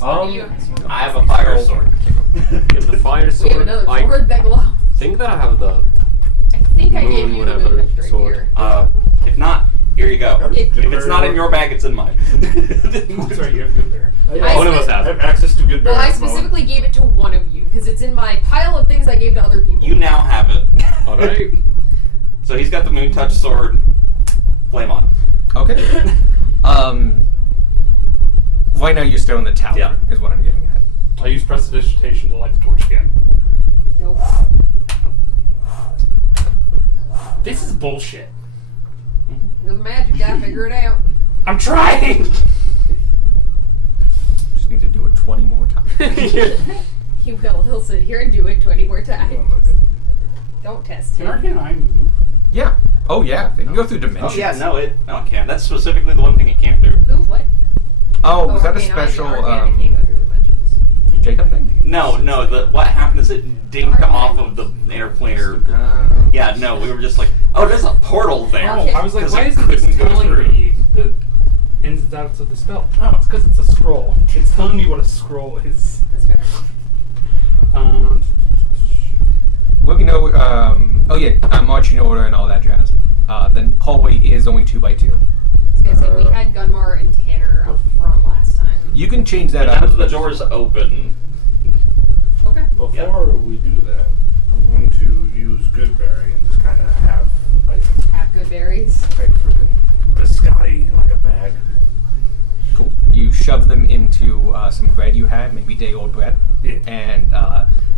I have a fire sword. Get the fire sword. We have another sword that glows. I think that I have the I think I gave moon, you the whatever moon right sword. here. If not, here you go. If If it's not in your bag, it's in mine. That's right, you have good bear. One of us I has have it. access to good bear. Well, I at the moment. specifically gave it to one of you because it's in my pile of things I gave to other people. You now have it. Alright. So he's got the moon touch sword. Flame on. Okay. Right now you're still in the tower, Yeah. is what I'm getting at. I use prestidigitation to light the torch again. Nope. This is bullshit. You're the magic guy. Figure it out. I'm trying! Just need to do it 20 more times. He will. He'll sit here and do it 20 more times. Don't test Can him. Arcane Eye move? Yeah. Oh yeah, they can go through dimensions. Oh yeah, no it can't. That's specifically the one thing it can't do. Ooh, what? Oh, was that a Arcane Eye, special Arcane can't go through dimensions. Jacob thing? No. What happened is it dinged off of the interplanar. Yeah, no, we were just like, oh, there's a portal there. Oh, I was like, 'Cause why it isn't this couldn't go telling through. me the ins and outs of the spell? Oh, it's because it's a scroll. It's telling me what a scroll is. That's fair. Let me know. Oh yeah, marching order and all that jazz. The hallway is only 2x2. I was gonna say, we had Gunmar and Tanner up front last time. You can change that Now up. that the door's open. Okay. Before we do that, I'm going to use Goodberry and just kind of have Have good berries. freaking biscotti in like a bag. Cool. You shove them into some bread you had, maybe day-old bread, Yeah. and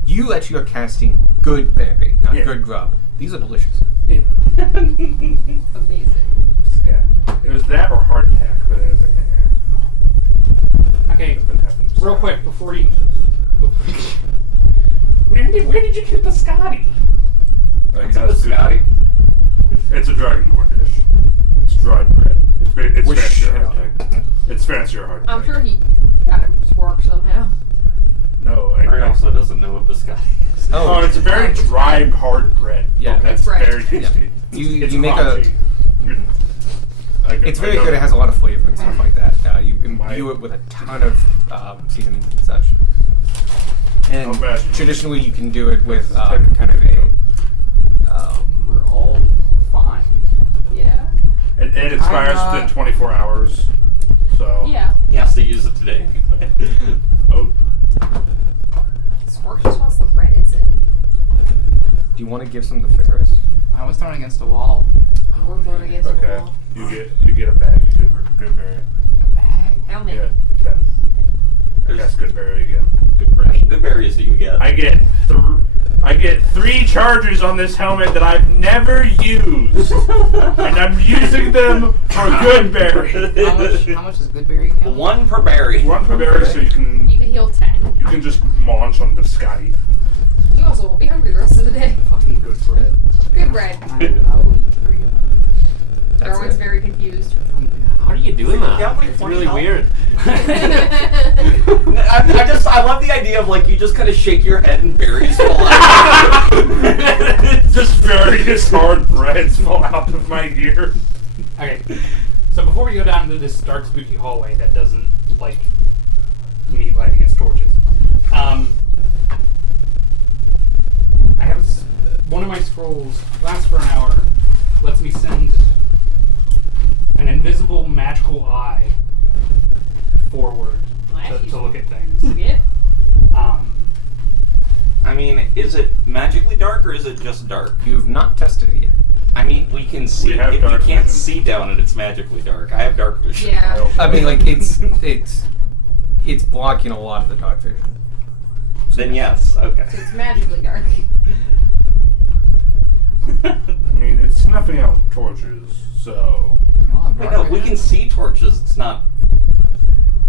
you actually are casting good berry, not Yeah. good grub. These are delicious. Yeah. Amazing. Yeah. It was that or hardtack, but it was like, Okay, It's been happening. real quick before you. Where did you get biscotti? Like, What's up with Scotty? It's a dragonborn dish. It's dried bread. It's Wish fancier shit on hardtack. It's fancier hardtack. I'm sure he got it work somehow. No, Ray also doesn't know what biscotti is. Oh, it's a very dry, hard bread. Yeah, okay. It's It's bread. very tasty. You It's make crunchy. It's very good. It has a lot of flavor and stuff like that. You imbue it with a ton of seasoning and such. And traditionally, you can do it with kind of a. We're all fine. Yeah. It expires within 24 hours. So. Yeah. He has to use it today. Oh. Spark just wants the bread it's in. Do you want to give some to Ferris? I was thrown against a wall. We're thrown against the Okay. wall. You get a bag of good berry. A bag. Help me. Yeah, 10. That's good berry again. How many good berries do you get? I get 3 charges on this helmet that I've never used, and I'm using them for good berry. How much does Goodberry heal? 1 per berry. 1 per berry, so you can heal 10. You can just munch on biscotti. You also won't be hungry the rest of the day. Fucking good bread. Good bread. I will eat 3 of them. Everyone's very confused. How are you doing that? Yeah, like It's 20 really health. weird. I love the idea of like you just kind of shake your head and berries fall out. Just various hard breads fall out of my ear. Okay, so before we go down to this dark, spooky hallway that doesn't like me lighting its torches, I have one of my scrolls lasts for an hour, lets me send an invisible magical eye forward to look at things. Yeah. I mean, is it magically dark or is it just dark? You've not tested it yet. I mean, we can see. We have if you dark can't vision. see down it, it's magically dark. I have dark vision. Yeah. I mean, like it's blocking a lot of the dark vision. Then yes, okay. So it's magically dark. I mean, it's snuffing out torches, so Wait, no, we can see torches. It's not.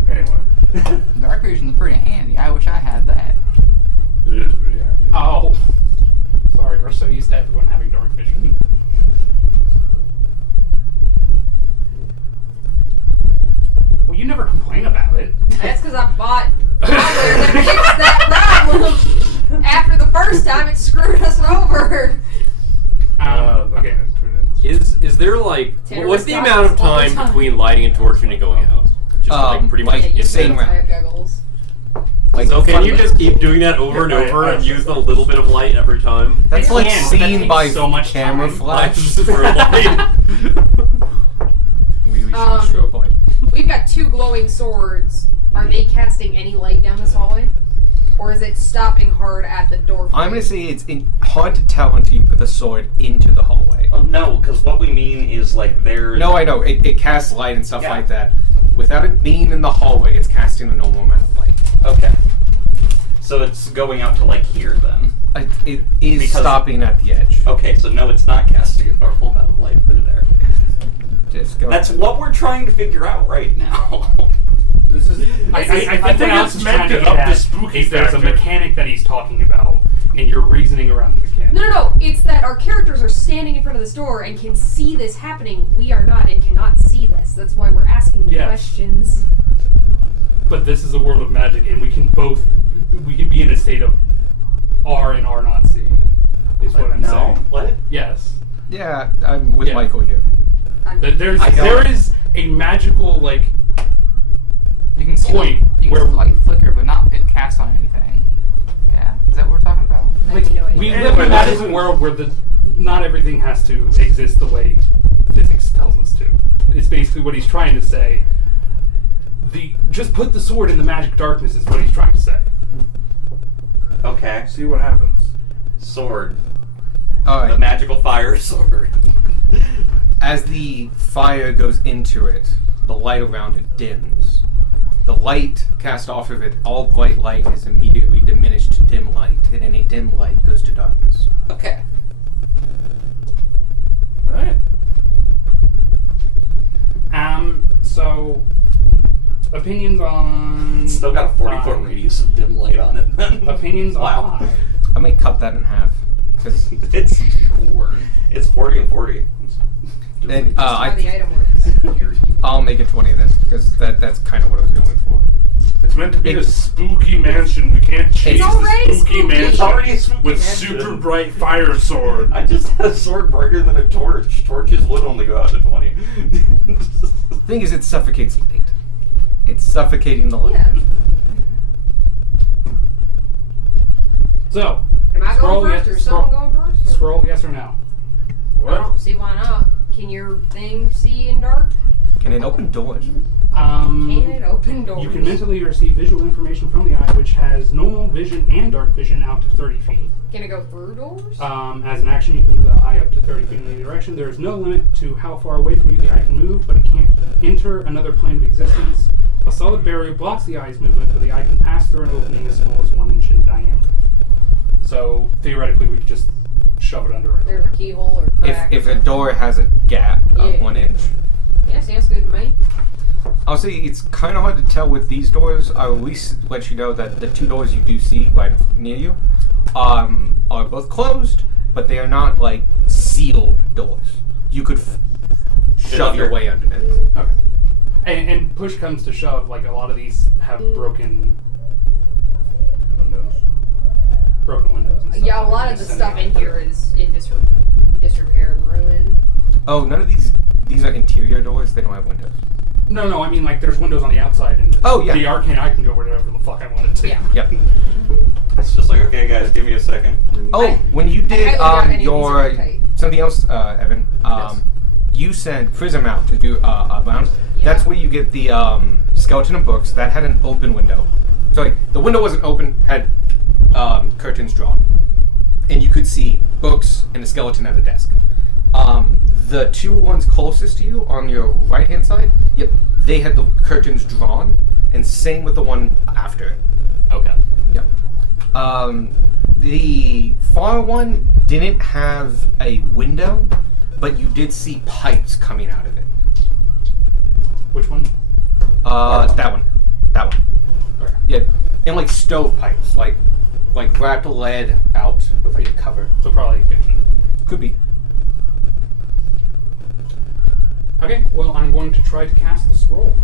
anyway, Dark vision's pretty handy. I wish I had that. it is pretty handy. Oh, sorry, we're so used to everyone having dark vision. Well, you never complain about it. That's because I bought hardware that fixed that problem. After the first time, it screwed us over. Okay. Is there like Tanner what's the was amount of all the time time. between lighting a torch and it going out? Just like pretty much. like, Yeah, you same can. I round. have goggles. Like, So can you fun- just keep doing that over and over and use a little bit of light every time? That's I like can, but that seen takes by so much camera time. flash. For light. We should Um, strobe light. We've got 2 glowing swords. Are they casting any light down this hallway? Or is it stopping hard at the door? I'm gonna say it's hard to tell until you put the sword into the hallway. No, because what we mean is like there's. No, I know it casts light and stuff Yeah. like that. Without it being in the hallway, it's casting a normal amount of light. Okay. So it's going out to like here then. It is Because- stopping at the edge. Okay, so no, it's not casting a normal amount of light through there. Just go. That's what we're trying to figure out right now. This is. I think think what Alex it's is meant trying to to get up at the spooky is there's a factor. mechanic that he's talking about, and you're reasoning around the mechanic. No. It's that our characters are standing in front of this door and can see this happening. We are not and cannot see this. That's why we're asking the Yes. questions. But this is a world of magic, and we can be in a state of R and R not seeing it, is what I'm no. saying. What? Yes. Yeah, I'm with Yeah. Michael here. There don't- is a magical, like, You can see point you can where see the light flicker, but not get cast on anything. Yeah, is that what we're talking about? I have no idea. we Anyway, live in a that magical world where not everything has to exist the way physics tells us to. It's basically what he's trying to say. Just put the sword in the magic darkness is what he's trying to say. Okay. See what happens. Sword. All The right. magical fire sword. As the fire goes into it, the light around it dims. The light cast off of it, all bright light, is immediately diminished to dim light, and any dim light goes to darkness. Okay. Alright. So opinions on Still got a 40-foot radius of dim light on it. Opinions Wow. on I may cut that in half. Cause, It's 40 and 40. and, How the item works. I'll make it 20 then, because that's kind of what I was going for. It's meant to be a It's- spooky mansion. We can't chase It's already the spooky spooky. mansion It's already a spooky with mansion. super bright fire sword. I just had a sword brighter than a torch. Torches would only go out to 20. The thing is, it suffocates light. It's suffocating the light. Yeah. So Am I Scroll, going first yes, or someone going first? Or? scroll, yes or no? I What? don't see why not. Can your thing see in dark? Can it open doors? Can it open doors? You can mentally receive visual information from the eye, which has normal vision and dark vision out to 30 feet. Can it go through doors? As an action, you can move the eye up to 30 feet in any direction. There is no limit to how far away from you the eye can move, but it can't enter another plane of existence. A solid barrier blocks the eye's movement, but the eye can pass through an opening as small as 1 inch in diameter. So theoretically, we could just shove it under it. There's a keyhole or crack. If or a something. door has a gap of Yeah. 1 inch. Yeah, sounds good to me. I'll say it's kind of hard to tell with these doors. I'll at least let you know that the 2 doors you do see right near you are both closed, but they are not like sealed doors. You could shove your way underneath. Okay. And push comes to shove, like a lot of these have broken windows and stuff. Yeah, a lot of the stuff in here is in disrepair and ruin. Oh, none of these are interior doors. They don't have windows. No, I mean like there's windows on the outside, and Oh, yeah. the arcane eye can go wherever the fuck I want it to. Yeah. Yep. It's just like, okay, guys, give me a second. Oh, when you did highly doubt any of these are your tight. something else, Evan. Yes. You sent Prism out to do Outbound. Yeah. That's where you get the skeleton of books that had an open window. So like the window wasn't open, had curtains drawn, and you could see books and a skeleton at a desk. The 2 ones closest to you on your right hand side, yep, they had the curtains drawn, and same with the one after it. Okay. Yep. The far one didn't have a window, but you did see pipes coming out of it. Which one? That one. That one. Okay. Yeah. And like stove pipes, like wrapped lead out with like a cover. So probably a kitchen. Could be. Okay, well, I'm going to try to cast the scroll.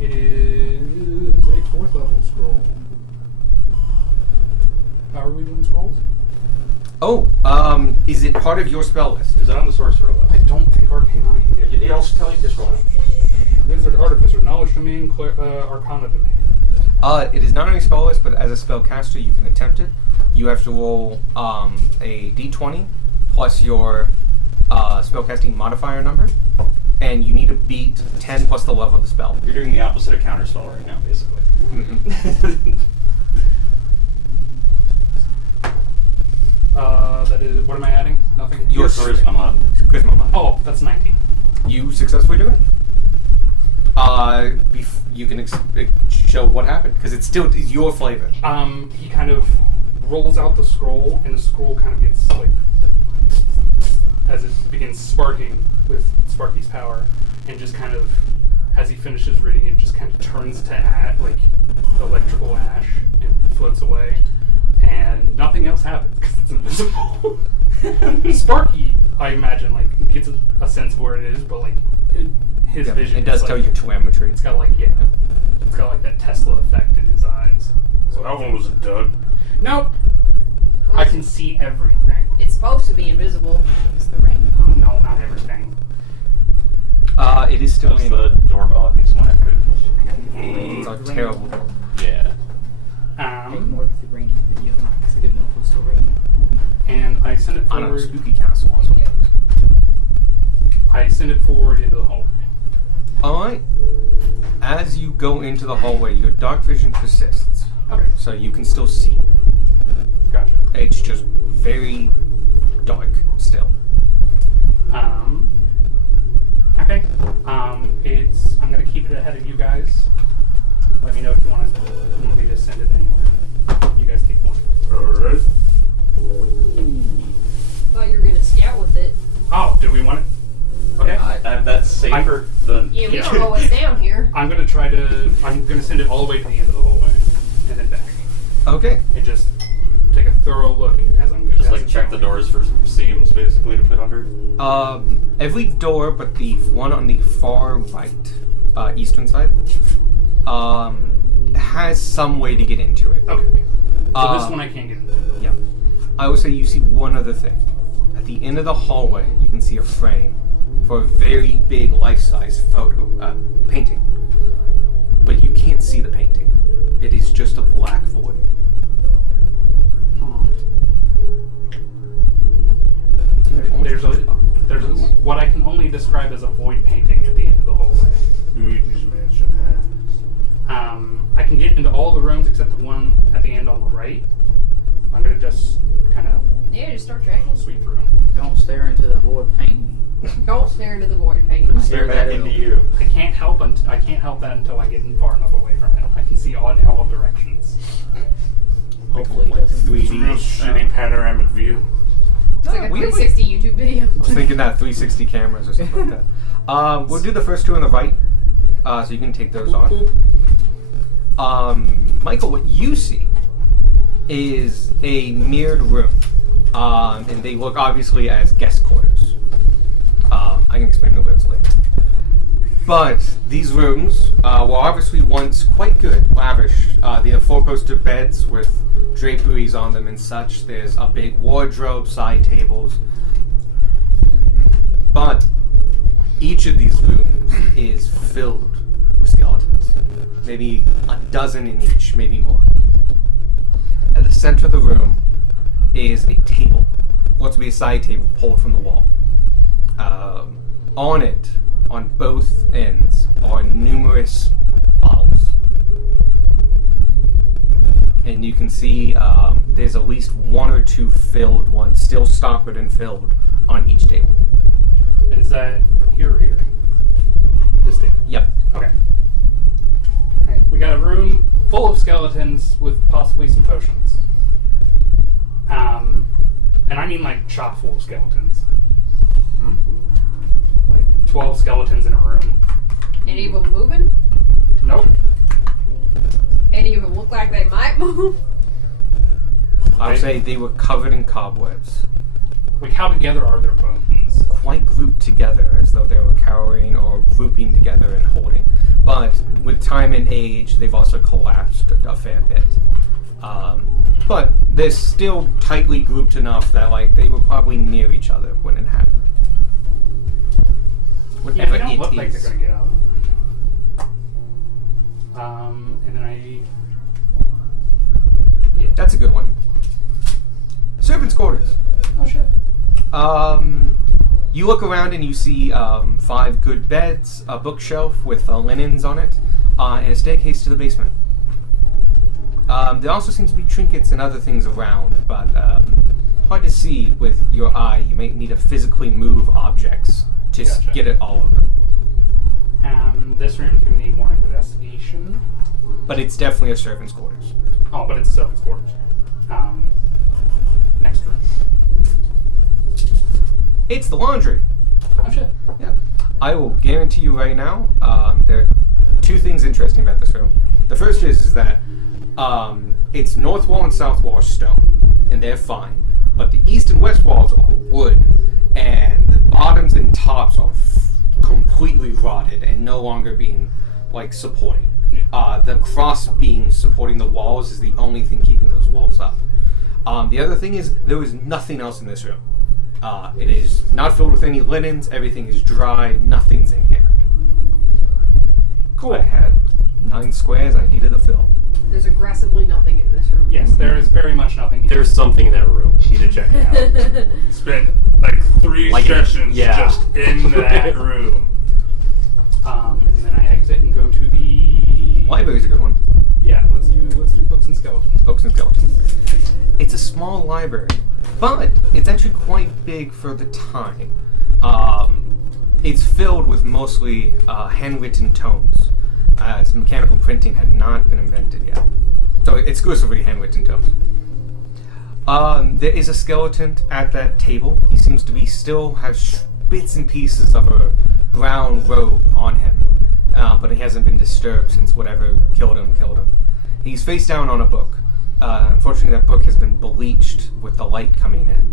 It is a 4th level scroll. How are we doing scrolls? Oh, is it part of your spell list? Is it on the sorcerer list? I don't think Arcane on it. It'll tell you just roll. Wizard, Artificer, Knowledge Domain, Arcana Domain. It is not on your spell list, but as a spellcaster, you can attempt it. You have to roll a d20 plus your spellcasting modifier number, and you need to beat 10 plus the level of the spell. You're doing the opposite of counterspell right now, basically. Mhm. That is. What am I adding? Nothing. Your charisma mod. Charisma mod. Oh, that's 19. You successfully do it. You can show what happened because it still is your flavor. He kind of rolls out the scroll, and the scroll kind of gets like, as it begins sparking with Sparky's power, and just kind of, as he finishes reading it, just kind of turns to like electrical ash and floats away, and nothing else happens because it's invisible. Sparky, I imagine, like gets a sense of where it is, but like his vision. It does is, tell like, you telemetry. It's got like it's got like that Tesla effect in his eyes. So that one was Doug. Nope. I can see everything. It's supposed to be invisible. It's the ring. Oh, no, not everything. It is still That was in. the doorbell. I think someone had food. It's a terrible. Yeah. I ignored the rainy video because I didn't know if it was still raining. And I send it I know, forward. spooky castle also. I send it forward into the hallway. Alright. As you go into the hallway, your dark vision persists. Okay, So you can still see. gotcha. It's just very dark still. Okay. I'm gonna keep it ahead of you guys. Let me know if you want me to send it anywhere. You guys take one. Alright. Thought you were gonna scout with it. Oh, do we want it? Okay. That's safer than. Yeah, we don't know what's down here. I'm gonna send it all the way to the end of the hallway, and then back, Okay. and just take a thorough look as I'm Just as like it's check the going. doors for seams, basically, to fit under. Every door but the one on the far right, eastern side, has some way to get into it. Okay. So this Um, one I can't get into. Yeah. I would say you see one other thing. At the end of the hallway, you can see a frame for a very big life-size photo, painting. But you can't see the painting. It is just a black void. There's what I can only describe as a void painting at the end of the hallway. Luigi's Mansion has. I can get into all the rooms except the one at the end on the right. I'm gonna just kind of Yeah, just start tracking. sweep through. Don't stare into the void painting. Don't stare into the void painting. Stare back into you. I can't help that until I get far enough away from it. I can see in all directions. Hopefully it doesn't. It's a real shitty panoramic view. It's like a we- 360 YouTube video. I was thinking that 360 cameras or something like that. We'll do the first two on the right, so you can take those off. Michael, what you see is a mirrored room, and they look obviously as guest quarters. I can explain the words later. But these rooms were obviously once quite good, lavish. They have four-poster beds with draperies on them and such. There's a big wardrobe, side tables. But each of these rooms is filled with skeletons. Maybe a dozen in each, maybe more. At the center of the room is a table. What's to be a side table pulled from the wall. On it, on both ends, are numerous bottles. And you can see there's at least one or two filled ones, still stoppered and filled, on each table. And is that here or here? This table. Yep. Okay. Alright, we got a room full of skeletons with possibly some potions. And I mean like chock full of skeletons. Like 12 skeletons in a room. Any of them moving? Nope. Any of them look like they might move? I would say they were covered in cobwebs, Like how together are their bones? quite grouped together as though they were cowering or grouping together and holding. But with time and age, they've also collapsed a fair bit. But they're still tightly grouped enough that like they were probably near each other when it happened. Yeah, Whatever they don't it look like is. they're gonna get out. And then yeah. That's a good one. Servants' quarters. Oh shit. You look around and you see 5 good beds, a bookshelf with linens on it, and a staircase to the basement. There also seems to be trinkets and other things around, but hard to see with your eye. You may need to physically move objects to Gotcha. get at all of them. This room's gonna need more investigation. But it's definitely a servant's quarters. Oh, but it's servants' quarters. Next room. It's the laundry. Oh shit. Yep. I will guarantee you right now, there are 2 things interesting about this room. The first is that its north wall and south wall are stone, and they're fine. But the east and west walls are wood, and the bottoms and tops are completely rotted and no longer being like supporting. The cross beams supporting the walls is the only thing keeping those walls up. The other thing is there is nothing else in this room. It is not filled with any linens. Everything is dry. Nothing's in here. Cool. I had 9 squares. I needed a fill. There's aggressively nothing in this room. Yes, there is very much nothing here. There's something in that room. You need to check it out. Spent like 3 Like, sessions yeah. just in that room. And then I exit and go to the Library's a good one. Yeah, let's do books and skeletons. Books and skeletons. It's a small library, but it's actually quite big for the time. It's filled with mostly handwritten tomes, as mechanical printing had not been invented yet. So exclusively handwritten tomes. There is a skeleton at that table. He seems to be still have bits and pieces of a brown robe on him, but he hasn't been disturbed since whatever killed him. He's face down on a book. Unfortunately, that book has been bleached with the light coming in,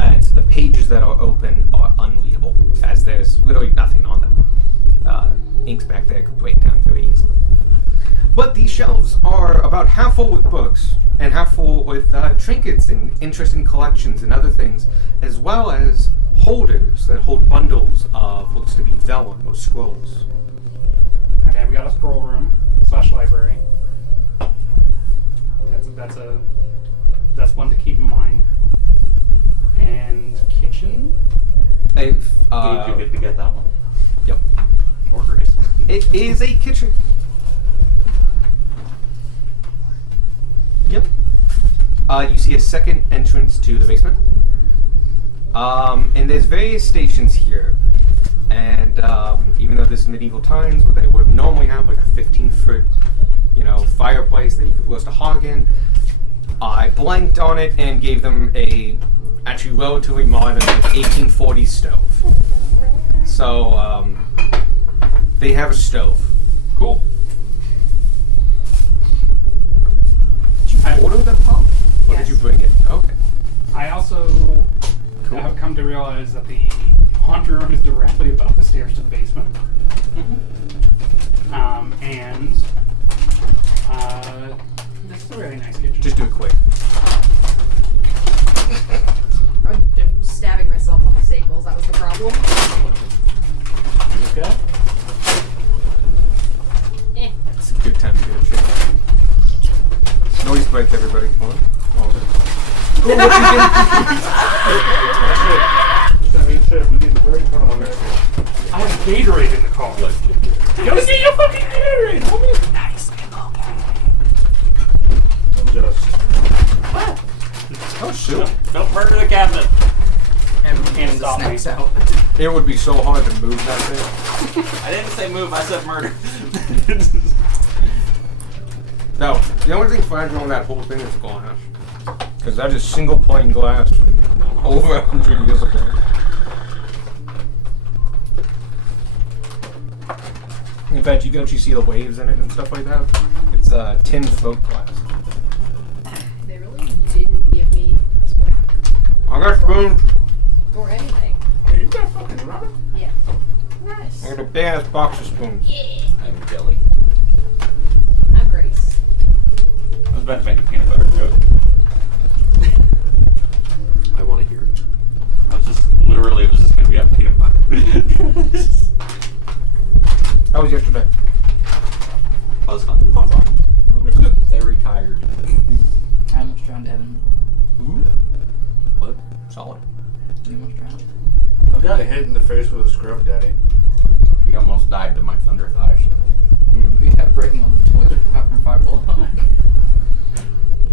and so the pages that are open are unreadable, as there's literally nothing on them. Inks back there could break down very easily. But these shelves are about half full with books, and half full with trinkets and interesting collections and other things, as well as holders that hold bundles of looks to be vellum or scrolls. Okay, we got a scroll room / library. That's one to keep in mind. And kitchen. You get to get that one. Yep. Or Grace. It is a kitchen. Yep. You see a second entrance to the basement. And there's various stations here. And even though this is medieval times, where they would normally have like a 15-foot, fireplace that you could roast a hog in, I blanked on it and gave them a actually relatively modern 1840s stove. So they have a stove. Cool. Did you order the pot? Or Yes. did you bring it? Okay. I also have come to realize that the laundry room is directly above the stairs to the basement. And this is a really nice kitchen. Just do it quick. I'm just stabbing myself on the staples. That was the problem. Okay. It's a good time to get a shit. Noise break, everybody. Hold on. All of it. I have Gatorade in the car. Go get your fucking Gatorade, homie! Nice and okay. Just. Oh, shoot. Don't murder the cabinet. And And the stop me. snaps out. It would be so hard to move that thing. I didn't say move, I said murder. No, the only thing fragile on that whole thing is the glass. Because that is single pane glass from over 100 years ago. In fact, you can actually see the waves in it and stuff like that. It's tin float glass. They really didn't give me a spoon I got spoons. or anything. You got fucking ramen? Yeah. Nice. I got a big ass box of spoons. I'm jelly. I'm Grace. I was about to make a peanut butter. solid. You almost drowned. I got hit in the face with a scrub daddy. He almost died to my thunder thighs. We have breaking all the toys from Fireball.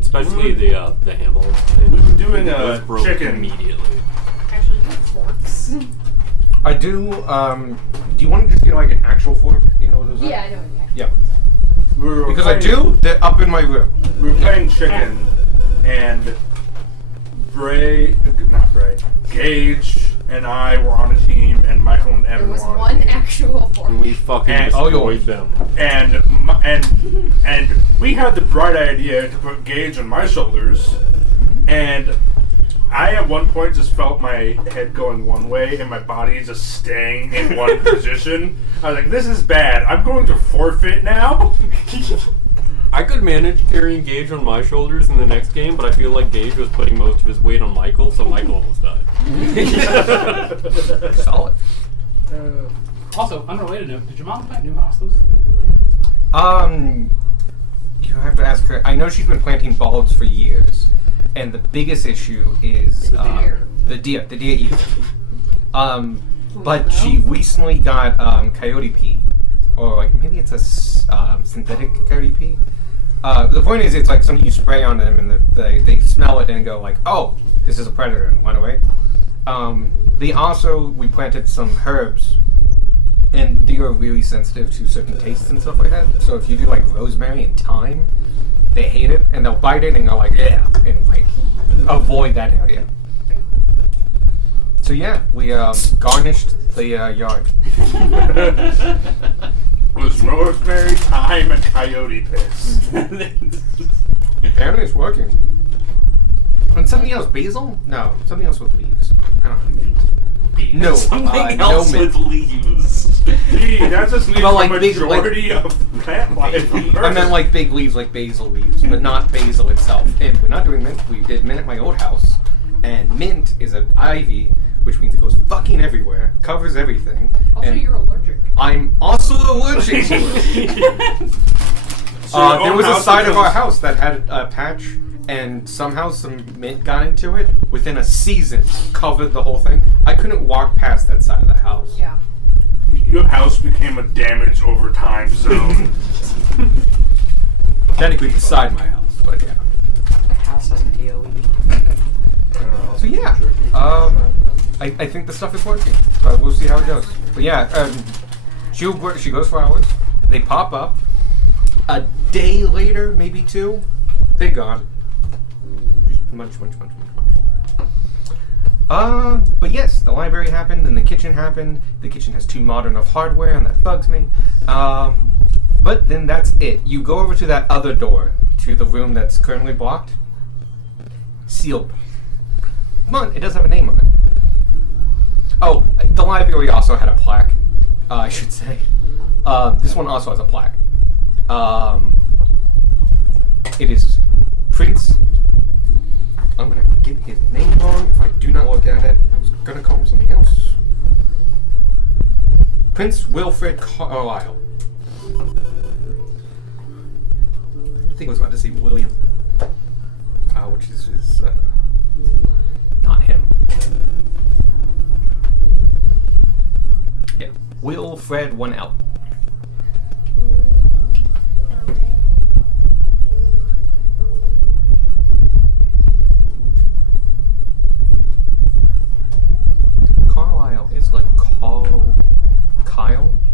Especially the handle. We were doing Those a broke chicken. immediately. Actually, you have forks. I do. Do you want to just get like an actual fork? Do you know what those are? Yeah, I know. Okay. Yeah. We were Because I playing- do. They're up in my room. We were playing chicken, and Gage and I were on a team, and Michael and Evan There was were on a one team. actual fork. And we fucking And- destroyed them. And we had the bright idea to put Gage on my shoulders, and I at one point just felt my head going one way and my body just staying in one position. I was like, this is bad. I'm going to forfeit now. I could manage carrying Gage on my shoulders in the next game, but I feel like Gage was putting most of his weight on Michael, so Michael almost died. Solid. Also, unrelated note, did your mom plant new hostas? You have to ask her. I know she's been planting bulbs for years, and the biggest issue is The deer. the deer eat them. But No. she recently got coyote pea, or like maybe it's a synthetic coyote pea. The point is, it's like something you spray on them, and they smell it and go like, "Oh, this is a predator," and run away. We planted some herbs, and they are really sensitive to certain tastes and stuff like that. So if you do like rosemary and thyme, they hate it, and they'll bite it and go like, "Yeah," and like avoid that area. So yeah, we garnished the yard. With rosemary, thyme, and coyote piss. Apparently it's working. And something else, basil? No, something else with leaves. I don't know. No, Something no else mint. with leaves. Gee, that just leaves Well, like the big, majority of the plant life on I meant Earth. like big leaves, like basil leaves, but not basil itself. And we're not doing mint. We did mint at my old house, and mint is an ivy, which means it goes fucking everywhere, covers everything. Also, and you're allergic. I'm also allergic to it. So your There own was a house side of our becomes- house that had a patch, and somehow some mint got into it. Within a season, covered the whole thing. I couldn't walk past that side of the house. Yeah. Your house became a damage over time zone. Technically, beside my house, but yeah. The house has an AOE. So yeah, I think the stuff is working. We'll see how it goes. But yeah, she goes for hours. They pop up. A day later, maybe two, they're gone. Just much. But yes, the library happened and the kitchen happened. The kitchen has too modern of hardware, and that bugs me. But then that's it. You go over to that other door, to the room that's currently blocked. Sealed. But it does have a name on it. Oh, the library also had a plaque, I should say. This one also has a plaque. It is Prince. I'm gonna get his name wrong if I do not look at it. I was gonna call him something else. Prince Wilfred Carlisle. I think I was about to say William. Which is not him. Yeah, Wilfred 1L. Carlisle is like Kyle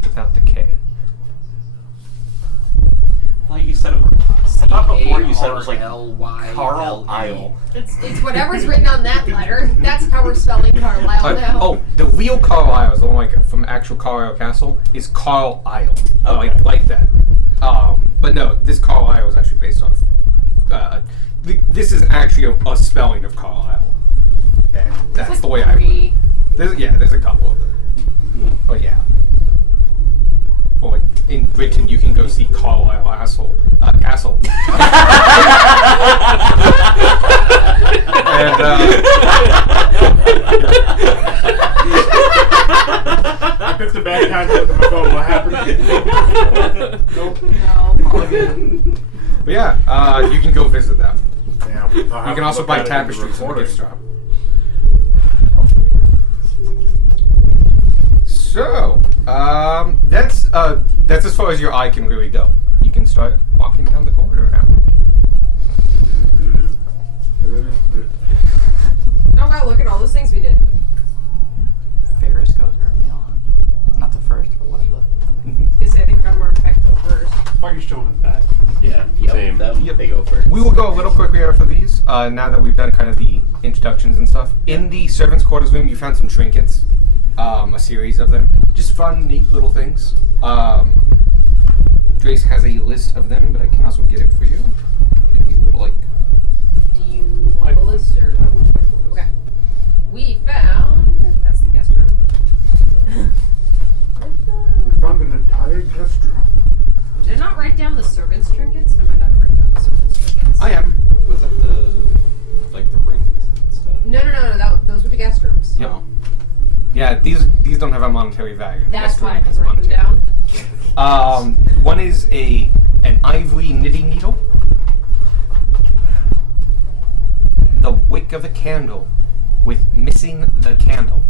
without the K. Like you said, I thought before you said it was like Carlisle. Carl Isle. It's whatever's written on that letter. That's how we're spelling Carlisle now. Oh, the real Carlisle is the one like from actual Carlisle Castle is Carl Isle, like that. But no, this Carlisle is actually based off. This is actually a spelling of Carlisle. And that's It's the like way I. three. There's a couple of them. Oh yeah. Or like in Britain, you can go see Carlisle Castle. And I picked a bad time to look at my phone. What happened? Nope. No. but yeah, you can go visit them. Damn. You can also buy tapestries from the gift shop. So, that's as far as your eye can really go. You can start walking down the corridor now. Oh wow, look at all those things we did. Ferris goes early on. Not the first, but one of the. Because I think I'm more effective first. Why are you showing us that? Yeah, Same. Them, they go first. We will go a little quickly after these, now that we've done kind of the introductions and stuff. In the servants' quarters room, you found some trinkets, a series of them. Just fun, neat little things. Drace has a list of them, but I can also get it for you if you would like. Do you want a list or? Okay. We found. That's the guest room. We found an entire guest room. Did I not write down the servants' trinkets? I might not have written down the servants' trinkets. I am. Was that the rings and stuff? No. Those were the guest rooms. Yep. Yeah, these don't have a monetary value. The That's guest why I room has didn't write them monetary. down. One is an ivory knitting needle. The wick of a candle with missing the candle,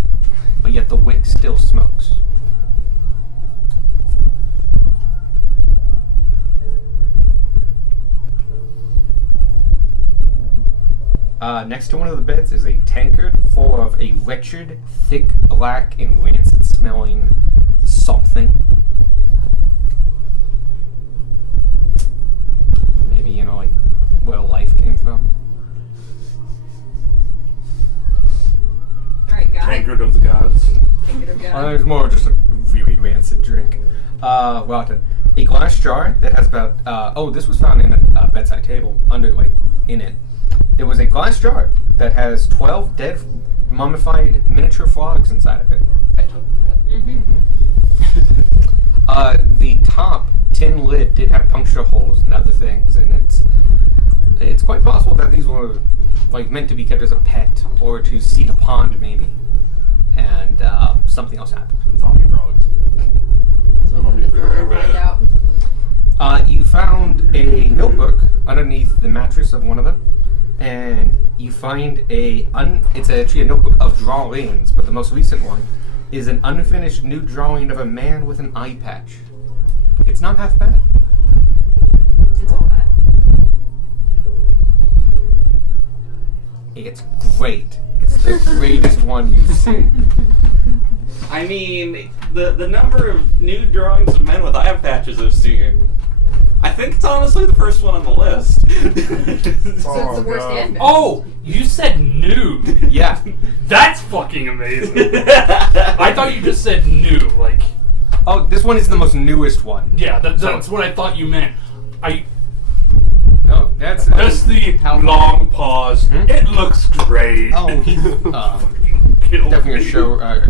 but yet the wick still smokes. Next to one of the beds is a tankard full of a wretched, thick, black, and rancid-smelling something. Maybe, like where life came from. Alright, got it. Tankard of the gods. Tankard of God. It's more just a really rancid drink. Well then, a glass jar that has about, this was found in a bedside table, in it. There was a glass jar that has 12 dead, mummified miniature frogs inside of it. I took that. The top tin lid did have puncture holes and other things, and it's quite possible that these were meant to be kept as a pet or to seed a pond maybe, and something else happened. Zombie frogs. So I'm gonna throw it right out. You found a notebook underneath the mattress of one of them, and you find it's actually a notebook of drawings, but the most recent one is an unfinished nude drawing of a man with an eye patch. It's not half bad. It's all bad. It's great. It's the greatest one you've seen. I mean, the number of nude drawings of men with eye patches I've seen, I think it's honestly the first one on the list. So it's the worst God. and best. Oh, you said nude. Yeah. That's fucking amazing. I thought you just said new. Oh, this one is the most newest one. Yeah, that's what I thought you meant. No, that's The long pause. It looks great. Oh, he's definitely a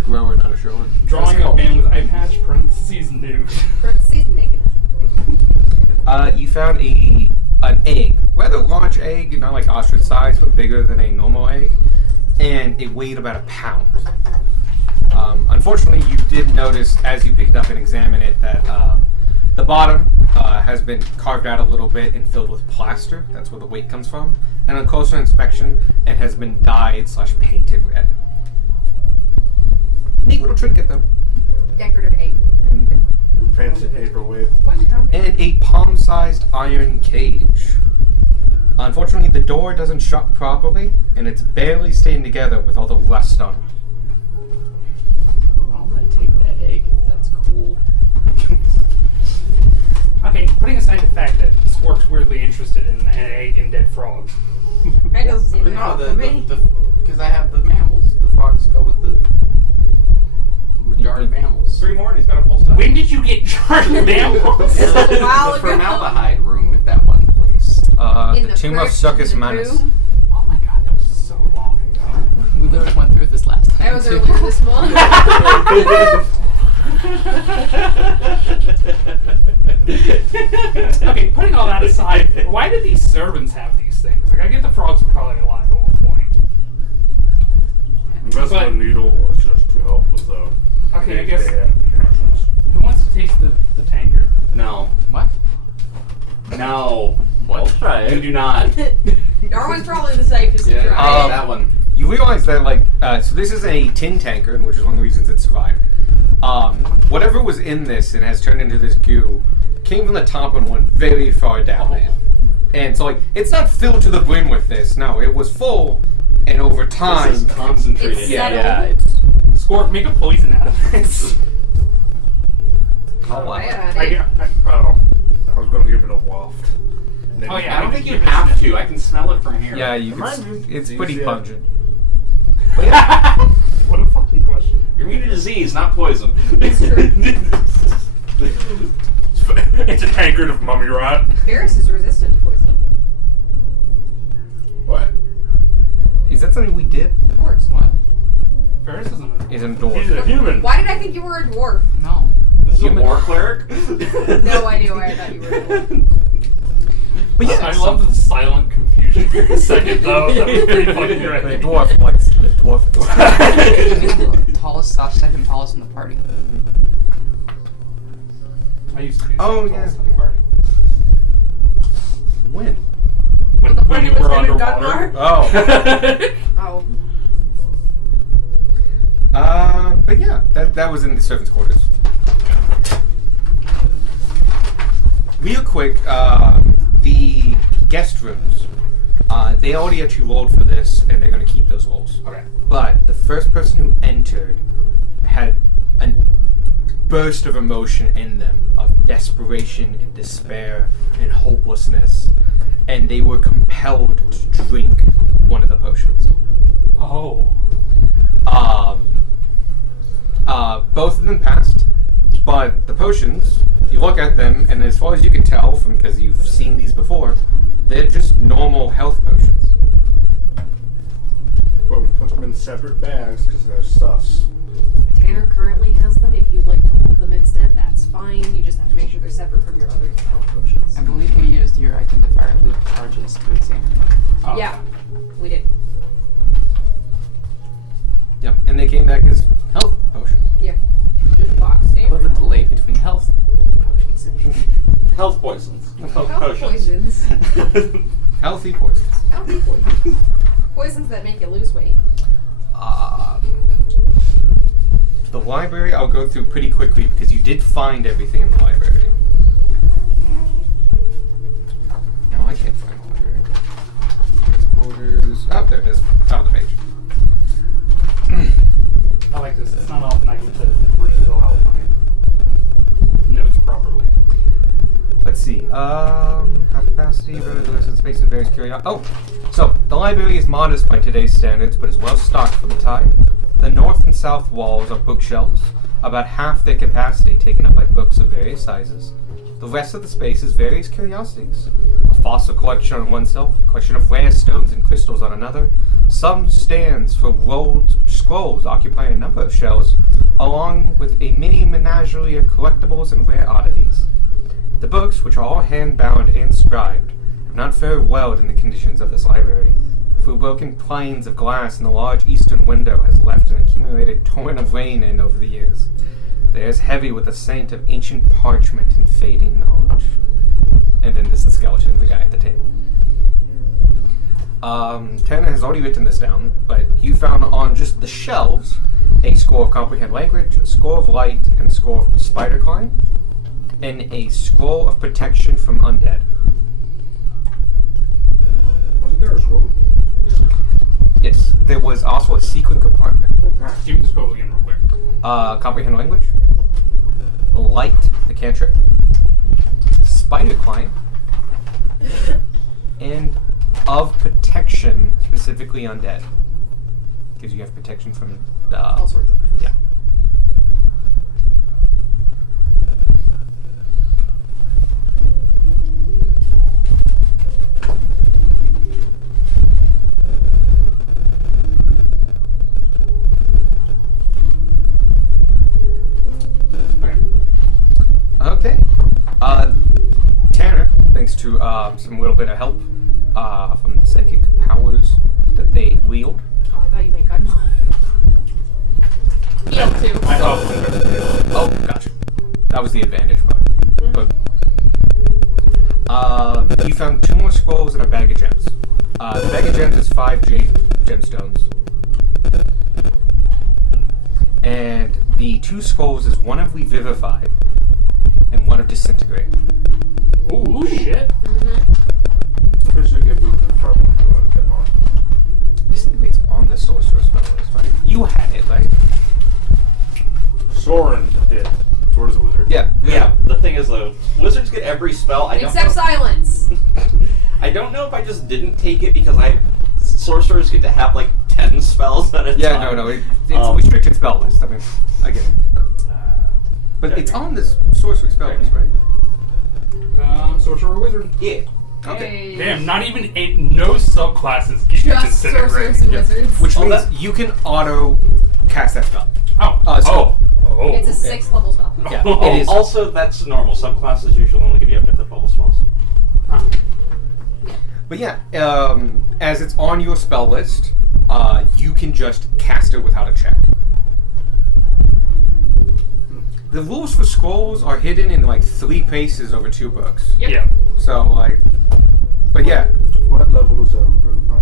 grower, not a shower. Drawing a man with eye patch, parentheses nude. Parentheses negative. You found an egg, rather large egg, not like ostrich size, but bigger than a normal egg, and it weighed about a pound. Unfortunately, you did notice as you pick it up and examine it that the bottom has been carved out a little bit and filled with plaster. That's where the weight comes from. And on closer inspection, it has been dyed/painted red. Neat little trinket, though. Decorative egg. Fancy paperweight. And a palm-sized iron cage. Unfortunately, the door doesn't shut properly, and it's barely staying together with all the rust on it. I'm gonna take that egg. That's cool. Okay, putting aside the fact that Squirk's weirdly interested in an egg and dead frogs. That doesn't seem But right no, for me. because I have the mammals. The frogs go with the majority of mammals. 3 more, and he's got a full stop. When did you get jarred mammals? A while The ago. formaldehyde room at that one place. In The Tomb of crypt, Circus in the Manus. tomb. Oh my god, that was so long ago. We literally went through this last time. That was earlier this month. Okay, putting all that aside, why did these servants have these things? I get the frogs were probably alive at one point. The rest But- of the needle was just to help with the. Okay, I guess. actions. Who wants to taste the tankard? No. What? No. What? I'll try it. You do not. Darwin's probably the safest to Yeah, try. that one. You realize that, so this is a tin tankard, which is one of the reasons it survived. Whatever was in this and has turned into this goo came from the top and went very far down in. And so, like, it's not filled to the brim with this. No, it was full, and over time... This is concentrated. It's yeah, settled. yeah, it's... Scorp, make a poison out of this. Oh, wow. I was gonna give it a waft. And then- Oh, yeah. I don't think you have to. I can smell it from here. Yeah, you Remind can, me. it's pretty Yeah. pungent. What a fucking question. You're immune to disease, not poison. It's true. It's a tankard of mummy rot. Varys is resistant to poison. What? Is that something we did? Of course. What? Ferris isn't. Is a He's dwarf. a human. Why did I think you were a dwarf? No. This is a Human. war cleric? No idea why I thought you were a dwarf. But yeah, I love the silent confusion for a second, though. That was pretty fucking the great. dwarf likes the dwarf. The tallest / second tallest in the party. I used to be. Oh, second yeah. tallest in the party. When? When you was were named underwater. Gunnar? Oh. Oh. But yeah, that was in the servants' quarters. Real quick, the guest rooms. They already actually rolled for this, and they're going to keep those rolls. Okay. But the first person who entered had a burst of emotion in them, of desperation and despair and hopelessness, and they were compelled to drink one of the potions. Oh. Both of them passed, but the potions, you look at them, and as far as you can tell, from because you've seen these before, they're just normal health potions. But we put them in separate bags because they're sus. Tanner currently has them. If you'd like to hold them instead, that's fine. You just have to make sure they're separate from your other health potions. I believe we used your identifier loop charges to examine them. Oh. Yeah, we did. Yep, and they came back as health potions. Yeah. Just box A little standard. bit delay between health potions. Health poisons. Health Health potions. poisons. Healthy poisons. Healthy poisons. Poisons that make you lose weight. The library I'll go through pretty quickly because you did find everything in the library. No, I can't find the library. Quarters. Oh, there it is. Top of the page. I like this. It's not often I get to refill out my notes properly. Let's see. Half capacity, relative space, and various curiosity. Oh, so the library is modest by today's standards, but is well stocked for the time. The north and south walls are bookshelves, about half their capacity taken up by books of various sizes. The rest of the space is various curiosities. A fossil collection on one shelf, a collection of rare stones and crystals on another. Some stands for rolled scrolls occupy a number of shelves, along with a mini menagerie of collectibles and rare oddities. The books, which are all hand-bound and scribed, have not fared well in the conditions of this library. For broken planes of glass in the large eastern window has left an accumulated torrent of rain in over the years. They are as heavy with the scent of ancient parchment and fading knowledge. And then this is the skeleton of the guy at the table. Tanner has already written this down, but you found on just the shelves a scroll of comprehend language, a scroll of light, and a scroll of spider climb, and a scroll of protection from undead. Wasn't there a scroll? Yes, there was also a secret compartment. Give me the scroll again real quick. Comprehend language, light, the cantrip, spider climb, and of protection, specifically undead. Because you have protection from All sorts of things. yeah. Okay. Okay. Tanner, thanks to some little bit of help from the psychic powers that they wield. Oh, I thought you meant gun. Heal too. I helped investigate. Oh, gotcha. That was the advantage part. But, you found 2 more scrolls and a bag of gems. The bag of gems is 5 gemstones. And The 2 scrolls is one of Revivify and one of Disintegrate. Ooh, shit. We should give Revivify one to get more. Disintegrate's on the Sorcerer spell list, right? You had it, right? Soren did. Sword is a wizard. Yeah. Yeah, the thing is though, wizards get every spell. I don't Except know. silence. I don't know if I just didn't take it because sorcerers get to have like 10 spells at a Yeah, time. no, it's a restricted spell list. I mean, I get it. But it's on this Sorcerer spell list, right? Sorcerer Wizard. Yeah. Okay. Hey. Damn, not even no subclasses get Just Disintegrate. sorcerers and wizards. Which Oh, means that- you can auto cast that spell. Oh. Oh. It's a 6th level spell. Yeah, Oh. it is. Also, that's normal. Subclasses usually only give you up to 5th level spells. Huh. But yeah, as it's on your spell list, you can just cast it without a check. The rules for scrolls are hidden in like 3 pages over 2 books. Yep. Yeah. So like, but yeah, What level is Revivify?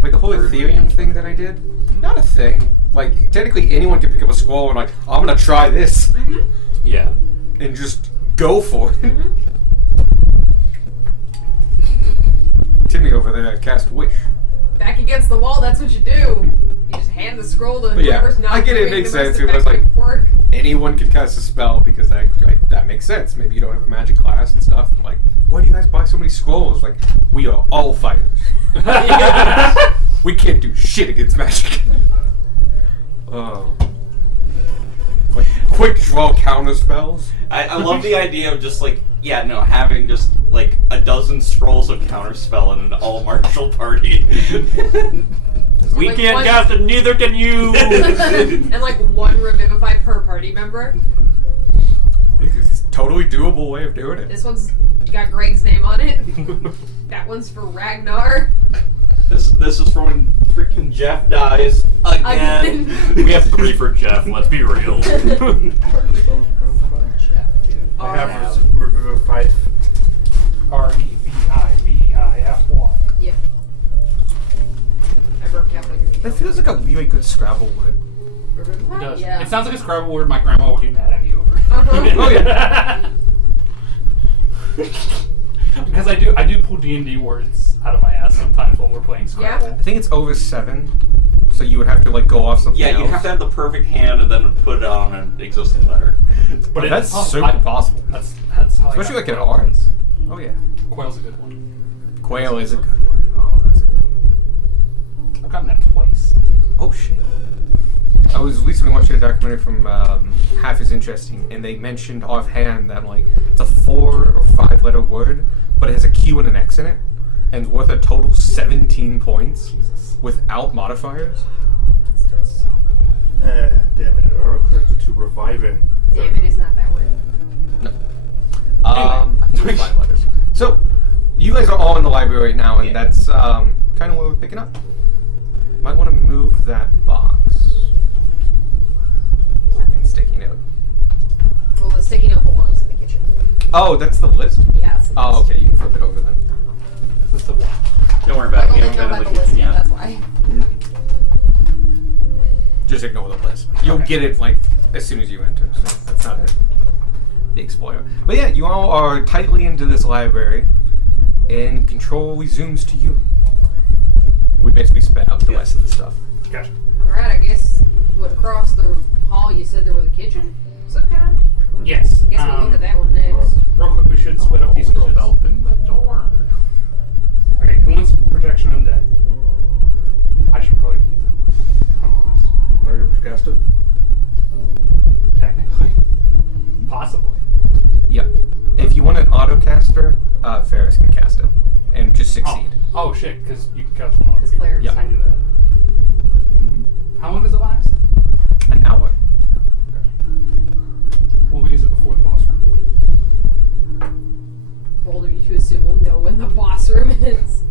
like the whole Ethereum thing that I did, not a thing. Like technically anyone can pick up a scroll and like, I'm gonna try this Yeah. and just go for it. Timmy over there cast Wish. Back against the wall, that's what you do. You just hand the scroll to But yeah, whoever's not I get it, doing makes the most sense. It was like- effective work. Anyone can cast a spell because that makes sense. Maybe you don't have a magic class and stuff. Like, why do you guys buy so many scrolls? Like, we are all fighters. We can't do shit against magic. Oh. Like, quick draw counter spells. I love the idea of just like, having just like a dozen scrolls of counterspell in an all martial party. We Like can't one- cast it, neither can you! And like 1 revivify per party member. It's a totally doable way of doing it. This one's got Greg's name on it. That one's for Ragnar. This is for when freaking Jeff dies again. We have 3 for Jeff, let's be real. I have Revivify. Revivify. Yep. I broke capital Greek. That feels like a really good Scrabble word. Revivify? It does. Yeah. It sounds like a Scrabble word my grandma would be mad at me over. Uh-huh. Oh yeah. Because I do pull D&D words out of my ass sometimes while we're playing Scrabble. I think it's over 7, so you would have to like go off something Yeah, else. you have to have the perfect hand and then put it on an existing letter. But That's it's super possible. That's how Especially I like an got R. ones. Oh yeah. Quail's a good one. Quail is a good one. Oh, that's a good one. I've gotten that twice. Oh shit. I was recently watching a documentary from Half is Interesting, and they mentioned offhand that like it's a 4 or 5 letter word, but it has a Q and an X in it, and it's worth a total 17 points without modifiers. That's so good. Damn it. Or corrected to reviving. Damn, it is not that word. I think it's 5 letters. So, you guys are all in the library right now, and Yeah. that's kind of where we're picking up. Might want to move that box. And sticky note. Well, the sticky note belongs in the kitchen. Oh, that's the list? Yeah. It's the Oh, list. okay, you can flip it over then. What's the one? Don't worry about it. We Michael haven't didn't know been in about the the list kitchen yet, yet. that's why. Just ignore the list. You'll Okay. get it like as soon as you enter, so that's not a big spoiler. But yeah, you all are tightly into this library, and control resumes to you. We basically sped up the rest of the stuff. Gotcha. Alright, I guess what across the hall you said there was a kitchen? Some kind? Yes. I guess we'll look at that one next. Real quick, we should split up these We should scrolls. open the door. Okay, who wants protection undead? I should probably keep that one. I'm honest. Are you able to cast it? Technically. Possibly. Yep. If you want an autocaster, Ferris can cast it and just succeed. Oh shit, because you can catch one on 'Cause clerics. Yeah. I knew that. How long does it last? An hour. We'll use it before the boss room. Bold of you to assume we'll know when the boss room is.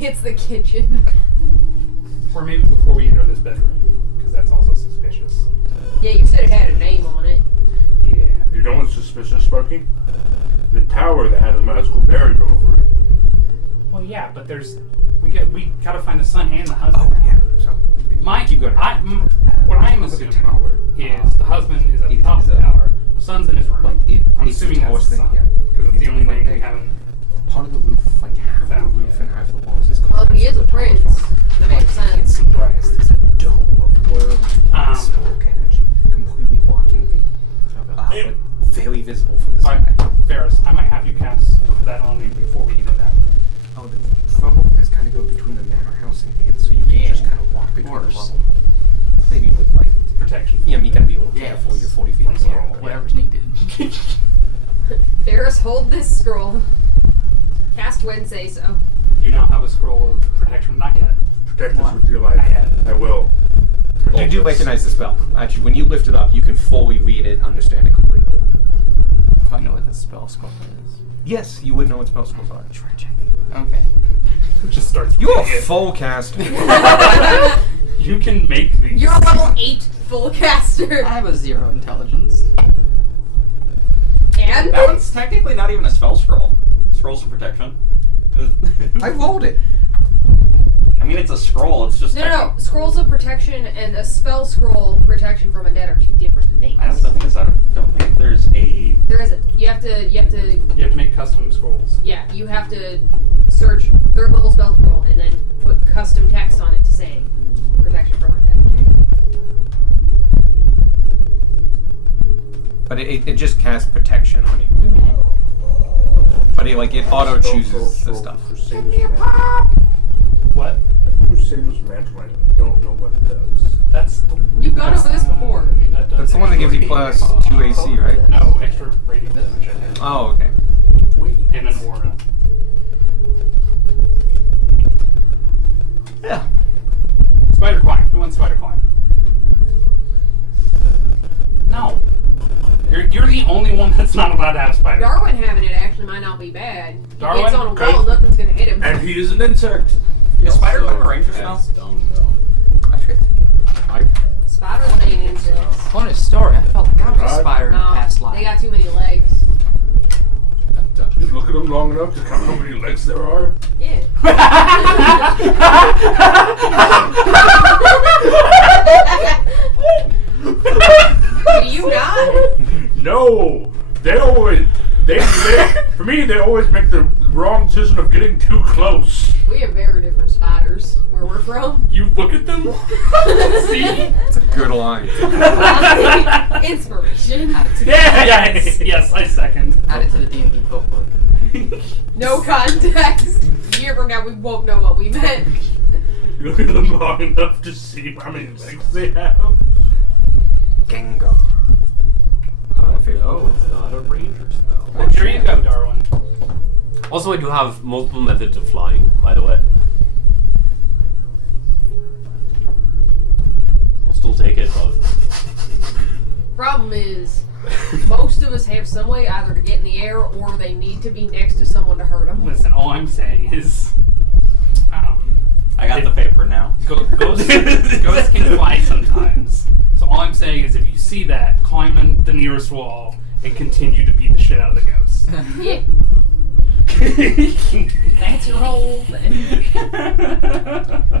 It's the kitchen. Or maybe before we enter this bedroom, because that's also suspicious. Yeah, you said it had a name on it. Yeah. You know what's suspicious, Sparky? The tower that has a magical barrier over it. Well, yeah, but we gotta find the son and the husband. Oh yeah. So Keep going. What I am Look at assuming the tower. is the husband is at the It top of is the a- tower. The son's in his room. Like I'm it's the assuming that's tallest the thing son, here. because it's the only quite thing we big. haven't. Part of the roof, like half the Found, roof yeah. and half the walls is Well, he is a the tallest prince. one. That makes But you can sense. see there's a dome of whirling smoke energy completely blocking the like, very visible from the sky. Ferris, I might have you cast that on me before we get into that. Oh, the trouble is kind of go between the manor house and it, so you can just kind of walk between the Worse. level. Maybe with like, Protection. you gotta be a little Yes. careful. You're 40 feet in the air. but- Whatever's needed. Ferris, hold this scroll. Cast when say so. You now have a scroll of protection. Not yet. Protect us What? with your life. Not yet. I will. You do recognize the spell. Actually, when you lift it up, you can fully read it, understand it completely. If I know what the spell scroll is. Yes, you would know what spell scrolls are. Try checking. Okay. It just starts. You're a reading it. full caster. You can make these. You're a level 8 full caster. I have a 0 intelligence. And That one's technically not even a spell scroll. Scrolls of protection. I rolled it. I mean, it's a scroll. It's just. no. Scrolls of protection and a spell scroll protection from undead are two different things. I don't think there's a. There isn't. You have to. You have to make custom scrolls. Yeah, you have to search 3rd level spell scroll and then put custom text on it to say protection from undead. But it just casts protection on you. But it auto chooses the stuff. What? Crusader's Mantle. I don't know what it does. That's. You've gone over this before. That does That's the one that gives you extra plus 2 AC, right? No, extra radiant damage. Oh, okay. And an aura. Yeah. Spider climb. Who wants spider climb? No. You're the only one that's not allowed to have spider. Darwin having it actually might not be bad. He Darwin? gets on a Good. wall, nothing's gonna hit him. And he is an insect. Is spider climb a ranger spell? Actually, I think Spiders ain't insects. Funny story, I felt like I was a God. spider in No, past life. they got too many legs. You look at them long enough to count how many legs there are. Yeah. Do you not? No, they always they for me they always make the wrong decision of getting too close. We have very different spiders where we're from. You look at them. See? it's a good line. Inspiration. Add it to, Yes, I second. add it to the D&D cookbook. No context. A year from now, we won't know what we meant. You look at them long enough to see how many legs they have. Gengar. No, it's not a ranger spell. Well, here you go, Darwin. Also, I do have multiple methods of flying, by the way. I'll still take it, but Problem is, most of us have some way either to get in the air or they need to be next to someone to hurt them. Listen, all I'm saying is, I got the paper now. ghosts can fly sometimes. So all I'm saying is, if you see that, climb in the nearest wall and continue to beat the shit out of the ghosts. Yeah. That's your whole thing.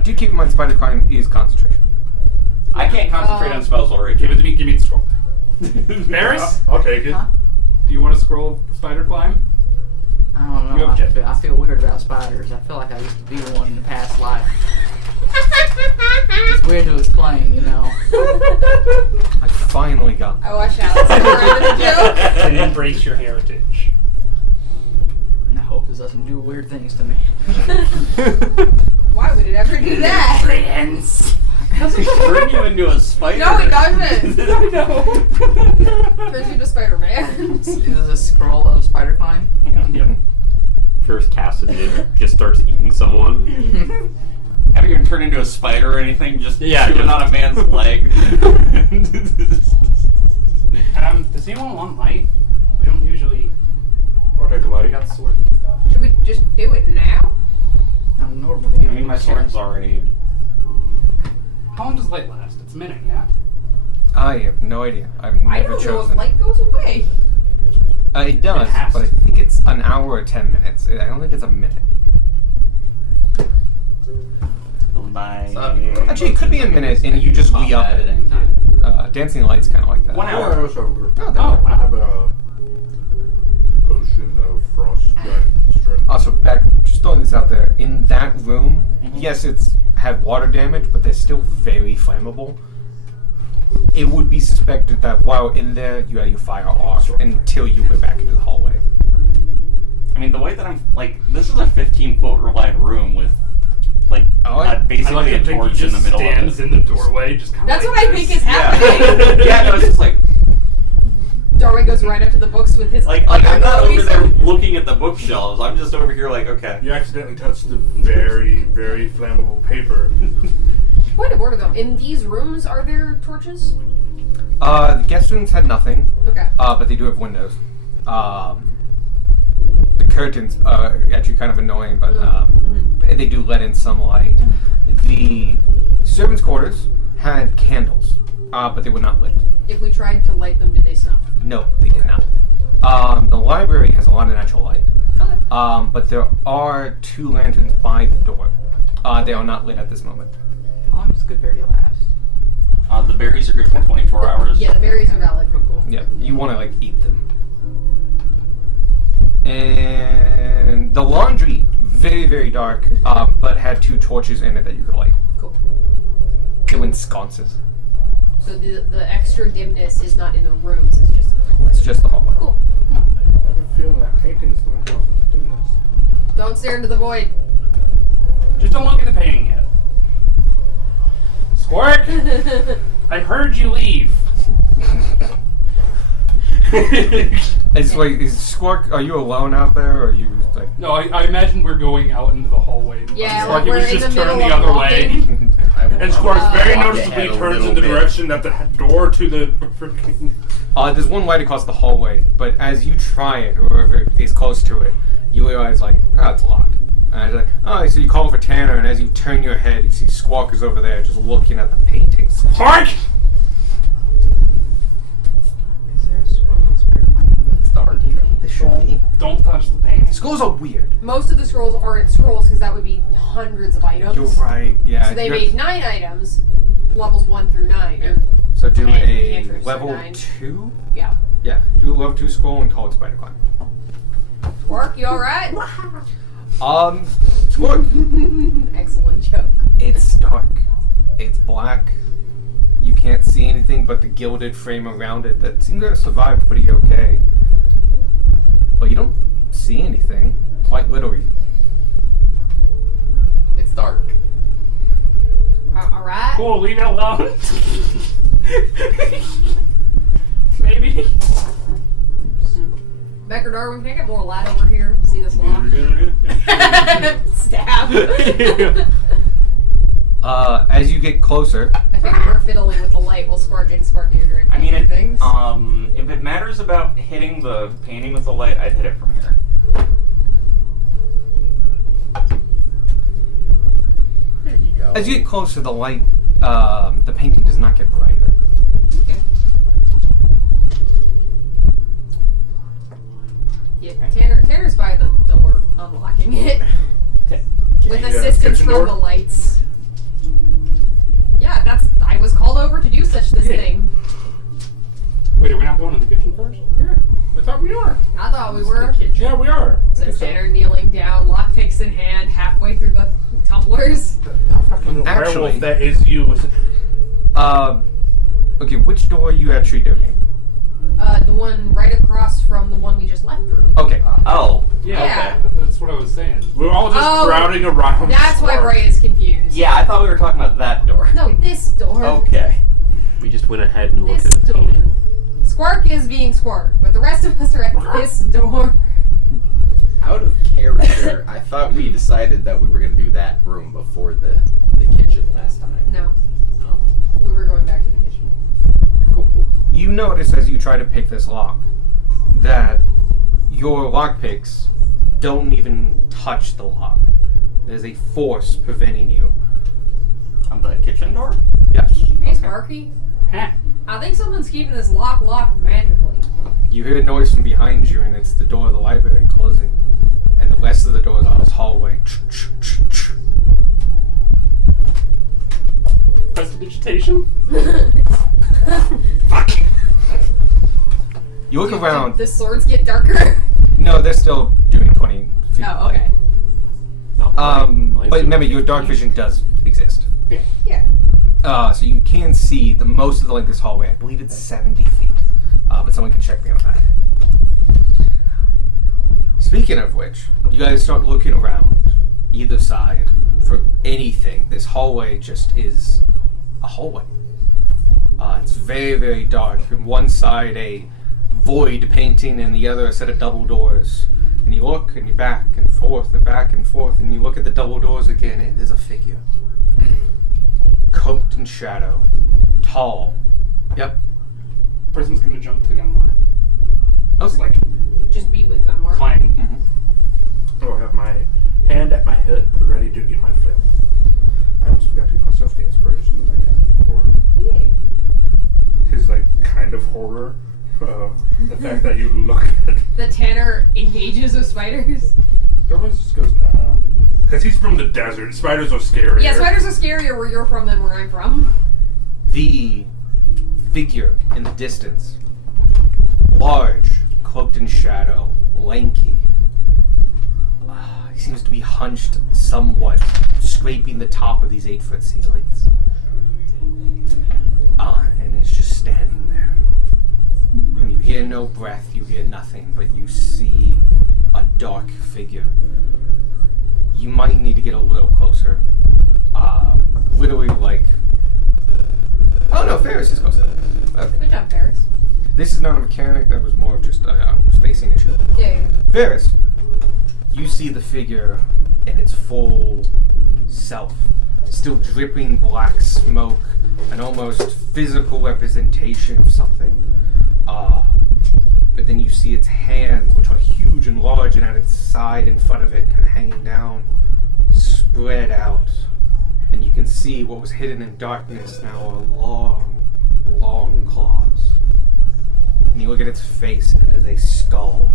Do keep in mind, spider climb is concentration. I can't concentrate on spells while Give raging. it to me. Give me the scroll. Varys, I'll take it. Huh? do you want a scroll of spider climb? I don't You know. have I feel weird about spiders. I feel like I used to be one in the past life. It's weird to explain, you know. I finally got I watched Alex over the joke. And embrace your heritage. And I hope this doesn't do weird things to me. Why would it ever do that? Friends. Turn you into a spider. No, it doesn't. I know. Turns you to Spider-Man. This is a scroll of spider climb. Yep. first casted it, just starts eating someone. Haven't even turned into a spider or anything, just Yeah, chewing just- on a man's leg. Does anyone want light? We don't usually. I'll take a We light. got swords and stuff. Should we just do it now? Normally, I mean, my sword's already... How long does light last? It's a minute, yeah? I have no idea. I've I never don't know chosen. if light goes away. It does, It has but I to. think it's an hour or 10 minutes. I don't think it's a minute. Well, by. Actually, it could be a minute, and you just re-up at it. any time. Dancing Light's kind of like that. 1 Yeah, hour. it's over. Oh, Oh, I have a potion of frost giant strength. Also, back, just throwing this out there, in that room, yes, it's had water damage, but they're still very flammable. It would be suspected that while in there, you had your fire off until you went back into the hallway. I mean, the way that I'm like, this is a 15-foot wide room with like basically I like a to think he torch in just the middle stands of it. in the doorway, just kind of That's like what I this. think is happening. Yeah, no, it's just like Darwin goes right up to the books with his I'm other not over glowy there sword. looking at the bookshelves. I'm just over here like, okay. You accidentally touched the very, very flammable paper. Point of order though, in these rooms are there torches? The guest rooms had nothing, Okay. but they do have windows. The curtains are actually kind of annoying, but they do let in some light. The servants' quarters had candles, but they were not lit. If we tried to light them, did they snuff? No, they did not. The library has a lot of natural light, Okay. but there are 2 lanterns by the door. They are not lit at this moment. How long does good berry last? The berries are good for 24 hours. Yeah, the berries are valid. Cool. Yeah, you want to like eat them. And the laundry, very, very dark, but had 2 torches in it that you could light. Cool. They were in sconces. So the extra dimness is not in the rooms, it's just in the hallway. It's just the hallway. Cool. I have a feeling that painting's the one causing the dimness. Don't stare into the void. Just don't look at the painting yet. Squark, I heard you leave. It's like, is Squark, are you alone out there, or are you like... No, I imagine we're going out into the hallway. Yeah, Squarky like we're was in just the turned middle the of other walking. way. And Squark very walk noticeably ahead a turns in little the bit. direction that the door to the freaking... There's one light across the hallway, but as you try it, whoever is close to it, you realize, like, it's locked. And it's like, so you call for Tanner, and as you turn your head, you see Squawk is over there just looking at the paintings. Squark! Is there a scroll that's better in the Dark. D&D? There should be. Don't touch the painting. Scrolls are weird. Most of the scrolls aren't scrolls because that would be hundreds of items. You're right, yeah. So they you're- made 9 items, levels 1 through 9. Or, So do 10 a cantrips, so level 9. 2? yeah. Yeah, do a level 2 scroll and call it Spider Climb. Work, you alright? Squawk. Excellent joke. It's dark. It's black. You can't see anything but the gilded frame around it that seems to have survived pretty okay. But you don't see anything, quite literally. It's dark. Alright? Cool, leave it alone. Maybe. Becker Darwin, can I get more light over here? See this lock? Stab. As you get closer, I figured we're fiddling with the light while Sparky and Sparky are doing I mean, things. if it matters about hitting the painting with the light, I'd hit it from here. There you go. as you get closer, the light, the painting does not get brighter. Okay. Yeah, Tanner's by the door, unlocking it. With assistance kitchen from door? the lights. Yeah, I was called over to do such this thing. Wait, are we not going to the kitchen first? Yeah, I thought we are. I thought we were. Yeah, we are. I So think so. Tanner kneeling down, lockpicks in hand, halfway through the tumblers. How fucking Actually- werewolf that is you. Okay, which door are you actually doing? The one right across from the one we just left through. Okay. Oh. Yeah. That's what I was saying. We're all just Oh, crowding around. That's why Squark. Bray is confused. Yeah, I thought we were talking about that door. No, this door. Okay. We just went ahead and looked This at the door. painting. Squark is being Squark, but the rest of us are at this door. Out of character, I thought we decided that we were going to do that room before the kitchen last time. No, Oh, we were going back to the kitchen. cool. You notice as you try to pick this lock that your lockpicks don't even touch the lock. There's a force preventing you. On the kitchen door? Yes. Hey, Sparky. Huh. I think someone's keeping this lock locked magically. You hear a noise from behind you, and it's the door of the library closing. And the rest of the doors on this hallway. Prestidigitation. Fuck. You look around. The swords get darker. No, they're still doing 20 feet. Oh, okay. Not mine. Mine's But doing remember, your 15. dark vision does exist. Yeah. So you can see the most of the length of this hallway. I believe it's 70 feet. But someone can check me on that. Speaking of which, you guys start looking around either side for anything. This hallway just is a hallway. It's very, very dark. On one side, a void painting, and the other a set of double doors. And you look, and you're back and forth, and you look at the double doors again, and there's a figure. Coated in shadow. Tall. Yep. Person's gonna jump to Gunmore. It's like Just be with them more. climb. I'll have my hand at my hip, ready to get my flail. I almost forgot to give myself the inspiration that I got for Yay. his like kind of horror of the fact that you look at. The Tanner engages with spiders. Gomez just goes nah, because he's from the desert. Spiders are scary. Yeah, spiders are scarier where you're from than where I'm from. The figure in the distance. Large, cloaked in shadow, lanky. He seems to be hunched somewhat, scraping the top of these 8-foot ceilings. And is just standing there. And you hear no breath, you hear nothing, but you see a dark figure. You might need to get a little closer. Literally like... Oh no, Ferris is closer. Okay. Good job, Ferris. This is not a mechanic, that was more of just a spacing issue. Yeah. Ferris, you see the figure in its full self, still dripping black smoke, an almost physical representation of something. But then you see its hands, which are huge and large, and at its side in front of it, kind of hanging down, spread out. And you can see what was hidden in darkness now are long, long claws. And you look at its face, and it is a skull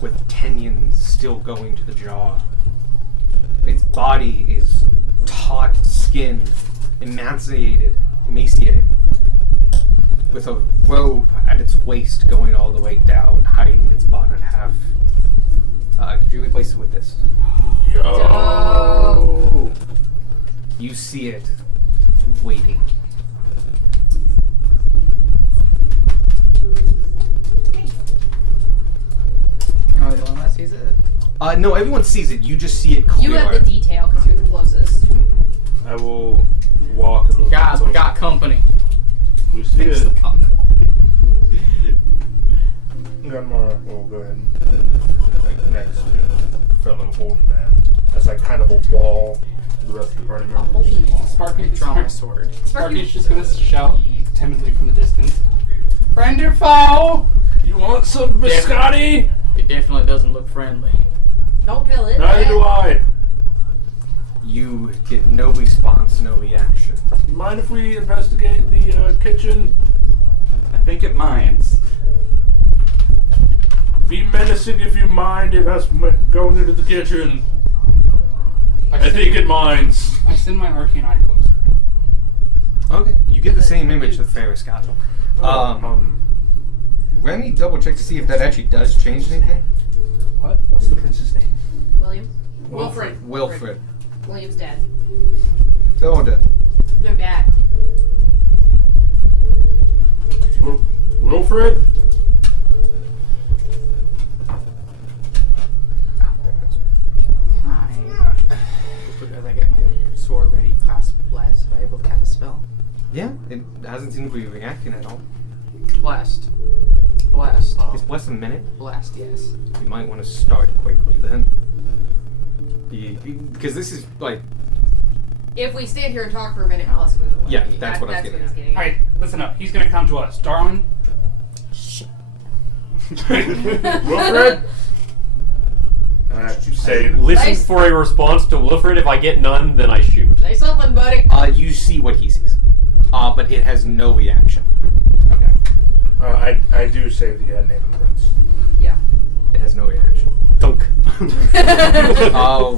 with tendons still going to the jaw. Its body is taut skin, emaciated, with a robe at its waist going all the way down, hiding its bottom half. Could you replace it with this? Yo. You see it waiting. Oh, the one that sees it? No, everyone sees it. You just see it You clearer. have the detail because you're the closest. I will walk a little Guys, we bit. got company. We see Fix the it. condom. Gunmar will go ahead and like next to fellow old man. That's like kind of a wall to the rest of the party members. Sparky, Draw my sword. Sparky's just gonna shout timidly from the distance. Friend or foe? You want some biscotti? It definitely doesn't look friendly. Don't kill it. Neither do I. You get no response, no reaction. Mind if we investigate the kitchen? I think it minds. Be menacing if you mind if us going into the kitchen. I think it minds. I send my arcane eye closer. Okay, you get the same image that Ferris got. Let me double check to see if that actually does change anything. What? What's the prince's name? William? Wilfred. Wilfred. William's dead. They're all dead. No, Dad. Wilfred? There it is. Can I, as I get my sword ready, cast Bless? Am I able to cast a spell? Yeah, it hasn't seemed to be reacting at all. Blessed. Blessed. It's less than a minute. Blessed, yes. You might want to start quickly then. Because this is like, If we stand here and talk for a minute, plus goes away. Yeah, that's what I was getting he's at. getting at. Alright, listen up. He's gonna come to us. Darwin, Wilfred? Say Listen Nice. for a response to Wilfred. If I get none, then I shoot. Say something, buddy. you see what he sees. But it has no reaction. okay. I do say the name of the prince. Yeah. It has no reaction. Dunk.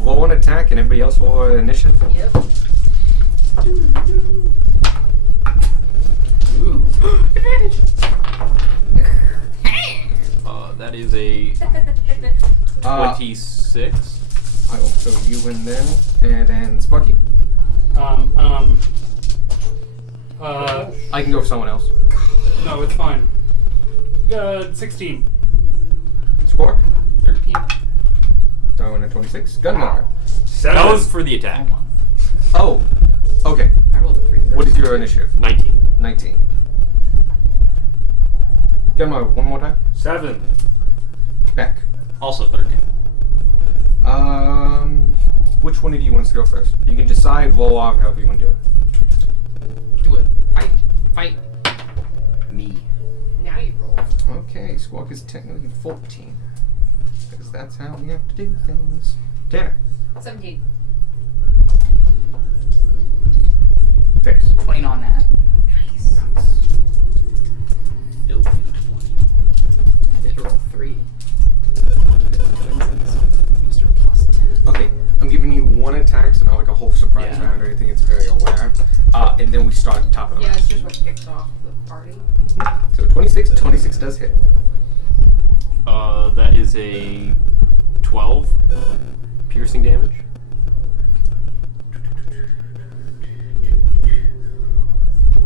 Roll an attack and everybody else roll an initiative. Yep. That is a 26. I will throw you in there, and then Sparky. I can go for someone else. No, it's fine. 16. Squawk. 13. Darwin at 26. Gunnar. 7. That was for the attack. Oh, okay. I rolled a 3. What is your initiative? 19. 19. Gunnar, one more time. 7. Beck. Also 13. Which one of you wants to go first? You can decide, roll off, however you want to do it. Do it. Fight. Fight. Me. Now you roll. Okay, Squawk is technically 14. Because that's how we have to do things. Tanner. 17. Face. 20 on that. Nice. Filthy 20. I did roll 3. Mr. Plus 10. Okay, I'm giving you one attack, so not like a whole surprise Yeah. round or anything. It's very aware. And then we start at the top of the Yeah, round. it's just what kicks off the party. So 26. 26 does hit. That is a 12 piercing damage.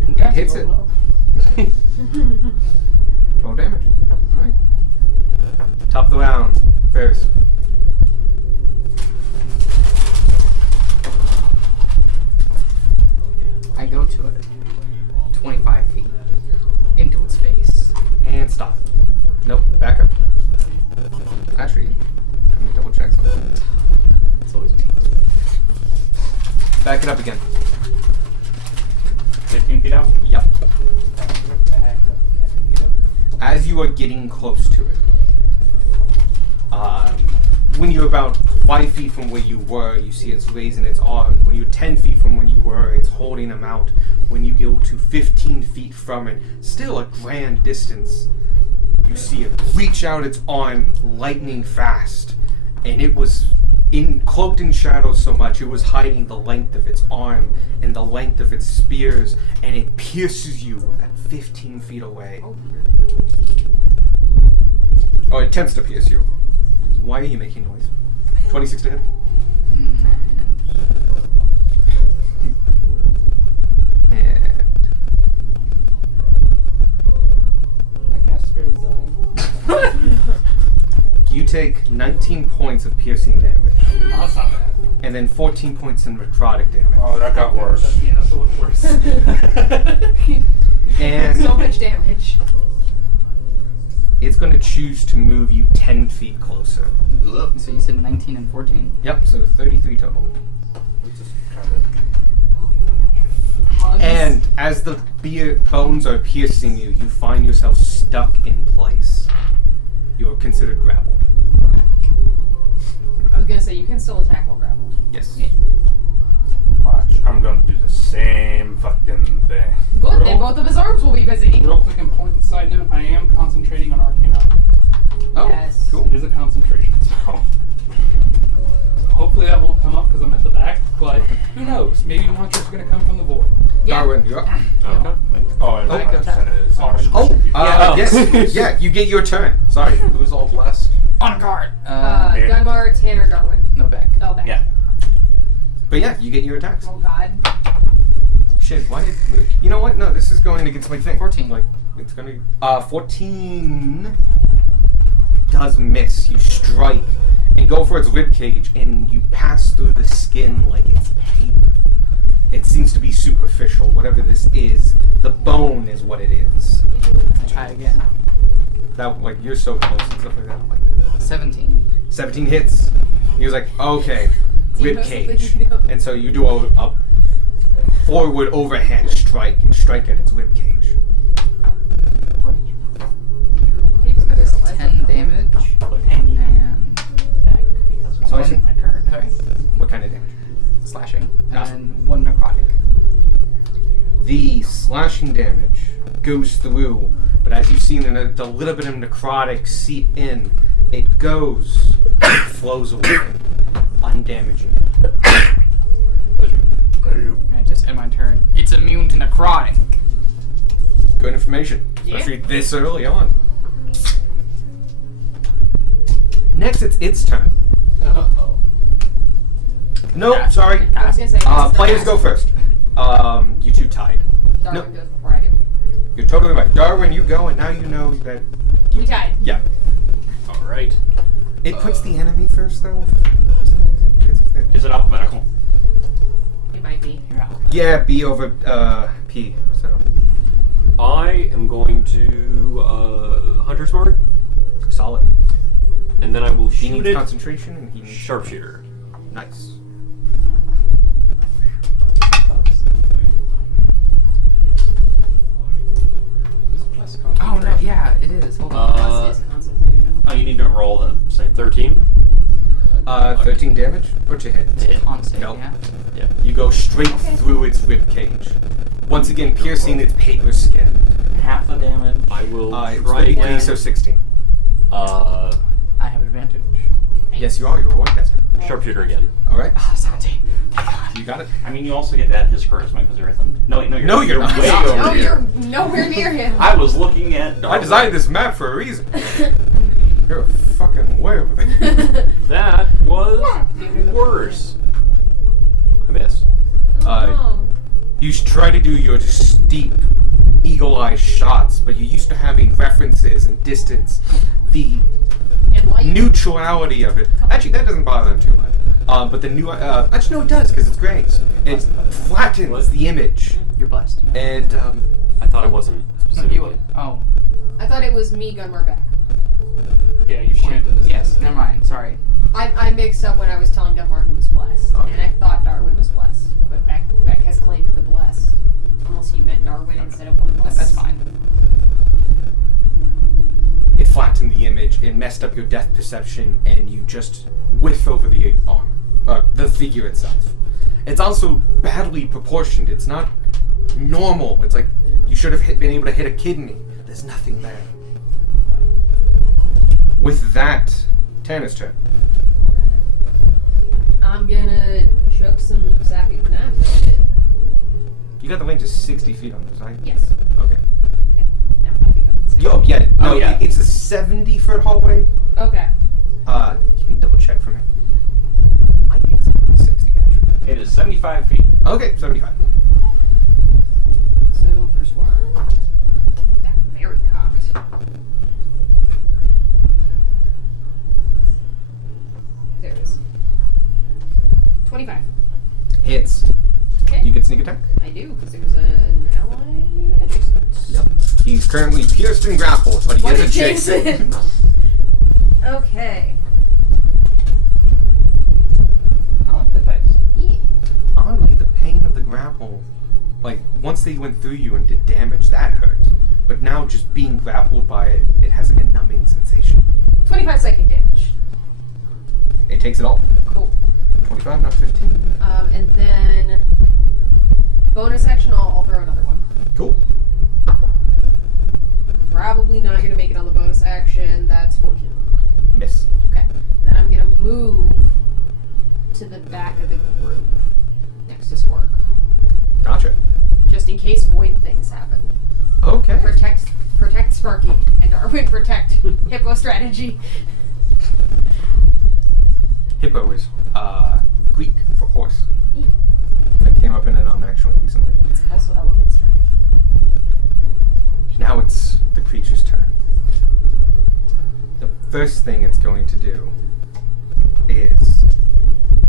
It hits it. 12 damage. Alright. Top of the round. Ferris. I go to it 25 feet into its face. And stop. Nope, back up. Actually, let me double check something. It's always me. Back it up again. 15 feet out? Yep. As you are getting close to it, when you're about 5 feet from where you were, you see it's raising its arms. When you're 10 feet from when you were, it's holding them out. When you go to 15 feet from it, still a grand distance, you see it reach out its arm lightning fast. And it was cloaked in shadows so much, it was hiding the length of its arm and the length of its spears, and it pierces you at 15 feet away. Oh, it attempts to pierce you. Why are you making noise? 26 to hit. And I cast Spirit Dying. you take 19 points of piercing damage, Oh, that's not bad. and then 14 points in necrotic damage. Oh, that got worse. That's a little worse. And So much damage. it's going to choose to move you 10 feet closer. So you said 19 and 14? Yep, so 33 total. It's just kind of. Hugs. And as the bones are piercing you, you find yourself stuck in place. You are considered grappled. I was gonna say, you can still attack while grappled. Yes. Watch, I'm gonna do the same fucking thing. Good, then both of his arms will be busy. Real quick important side note, I am concentrating on Arcane Armor. Oh, Yes. cool. It is a concentration spell. So hopefully that won't come up because I'm at the back, but who knows? Maybe monsters are going to come from the void. Yeah. Darwin, you're up. Okay. Oh, and Oh. my percent is. Oh, yes. Yeah, you get your turn. Sorry. Who's all blessed? On guard! Gunmar, Tanner, Darwin. No back. Oh, back. Yeah. But yeah, you get your attacks. Oh, God. Shit, why did... You know what? No, this is going against my thing. 14. Like, it's going to... 14 does miss. You strike and go for its ribcage, and you pass through the skin like it's paper. It seems to be superficial. Whatever this is, the bone is what it is. Try again. That, like, you're so close and stuff like that. Like, 17. 17 hits. He was like, okay, Do you rib know something cage. you know? And so you do a forward overhand strike and strike at its rib cage. That is 10 damage. And So I see. My turn. sorry, What kind of damage? slashing. Ah. And 1 necrotic. The slashing damage goes through, but as you've seen, the little bit of necrotic seep in. It goes, flows away, undamaging it. And I just end my turn. It's immune to necrotic. Go ahead good information, especially this early on. Next, it's its turn. Uh-oh. No, sorry. I was gonna say. Players go first. You two tied. Darwin goes before I do. You're totally right. Darwin, you go, and now you know that. We tied. Yeah. All right. It puts the enemy first, though. For some reason. Is it alphabetical? It might be. You're out. Yeah, B over P. So I am going to Hunter's Mark, solid. and then I will He shoot needs it. concentration, and he needs Sharpshooter. Nice. Oh no, yeah, it is. Hold on. Plus his concentration. Oh, you need to roll the same 13. 13 damage. What's your hit? Con save, No. yeah. Yeah. You go straight through its rib cage, once again piercing its paper skin. Half the damage. I will It's try 33, again. so 16. I have advantage. Yes, you are. You're a warcaster. Sharpshooter again. All right. Ah, 17. Thank God. You got it. I mean, you also get to add his charisma because you're Ethan. No, wait, No, you're not. way No, over No, here. you're nowhere near him. I was looking at. I designed this map for a reason. You're a fucking way over there. That was worse. I missed. You try to do your steep, eagle-eye shots, but you're used to having references and distance. The And light. neutrality of it. Actually, that doesn't bother them too much. But the new, actually, no, it does because it's grays. It flattens the image, You're blessed. Yeah. and I thought it wasn't No, specifically. you. Oh. I thought it was me, Gunmar back. Yeah, you pointed to this. Yes. Never mind. Sorry. I mixed up when I was telling Gunmar who was blessed, Okay. and I thought Darwin was blessed, but Beck has claimed the blessed. Unless you meant Darwin instead of one blessed. That's fine. it flattened the image, it messed up your depth perception, and you just whiff over the arm, the figure itself. It's also badly proportioned. It's not normal. It's like you should have been able to hit a kidney. There's nothing there. With that, Tanner's turn. I'm gonna chuck some sappy knife at it. You got the range of 60 feet on this, right? Yes. Okay. No, I think I'm Oh, yeah. No, Oh, yeah. it's a 70-foot hallway. Okay. You can double check for me. Might be exactly 60, actually. It is 75 feet. Okay, 75. So first one. Back very cocked. There it is. 25. Hits. Okay. You get sneak attack? I do, because there's an ally adjacent. Yep. He's currently pierced and grappled, but he What is adjacent. adjacent? Okay. I like the dice. Yeah. Oddly, the pain of the grapple, like, once they went through you and did damage, that hurt. But now just being grappled by it, it has like a numbing sensation. 25 psychic damage. It takes it all. Cool. 25, not 15. And then bonus action, I'll throw another one. Cool. Probably not gonna make it on the bonus action. That's 14. Miss. Okay. Then I'm gonna move to the back of the group next to Squark, Gotcha. just in case void things happen. Okay. Protect Sparky and Darwin. Protect Hippo strategy. Hippo is Greek for horse. That came up in an actually recently. It's also elephant strategy. Now it's the creature's turn. The first thing it's going to do is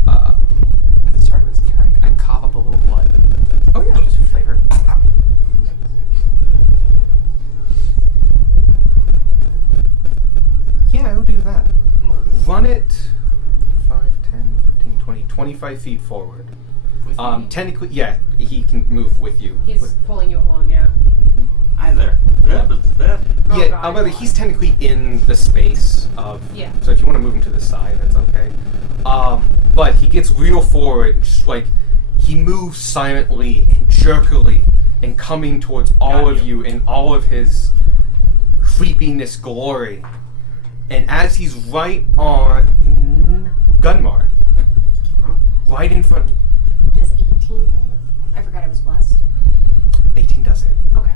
At the start of its turn, can I cough up a little blood? oh yeah. Just for flavor. Yeah, I would do that. Run it 5, 10, 15, 20, 25 feet forward. With me? Technically, yeah, he can move with you. He's pulling you along, yeah. Hi there. Yeah, but that. Oh, Yeah, God. however, he's technically in the space of. Yeah. So if you want to move him to the side, that's okay. But he gets real forward, just like he moves silently and jerkily, and coming towards all Got of you in all of his creepiness glory. And as he's right on Gunmar, right in front, Does 18 hit? I forgot I was blessed. 18 does hit. Okay.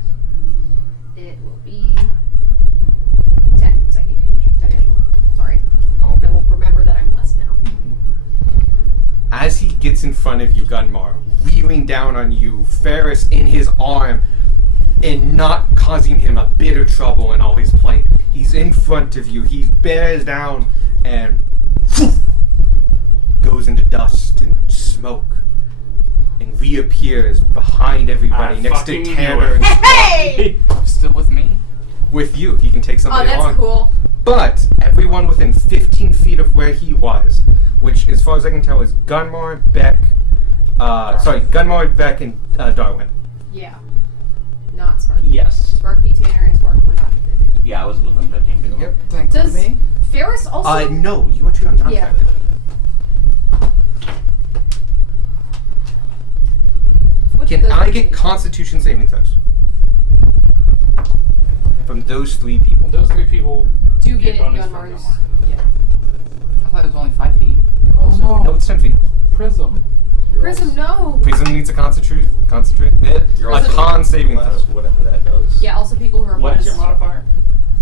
as he gets in front of you, Gunmar, wheeling down on you, Ferris in his arm, and not causing him a bit of trouble in all his plight. He's in front of you. He bears down and goes into dust and smoke and reappears behind everybody I next to fucking knew Tanner it. and Hey! Still with me? with you. He can take Oh, somebody that's on. cool. But everyone within 15 feet of where he was, which as far as I can tell is Gunmar, Beck, Gunmar, Beck, and Darwin. Yeah. Not Sparky. Yes. Sparky, Tanner, and Spark were not within. Yeah, I was within 15 feet. Yep. Thanks Does me. Ferris also? No, you actually are not Yeah. affected. What's Can the- I get Constitution saving throws from those 3 people? Those 3 people Do get bonus from Gunmar's. Gunmar. Yeah. I thought it was only 5 feet. Oh No, it's 10 feet. Prism. Prism, no. Prism needs a concentrate. Yeah. You're A also con saving throw. plus whatever that does. Yeah, also people who are What is your blessed. modifier?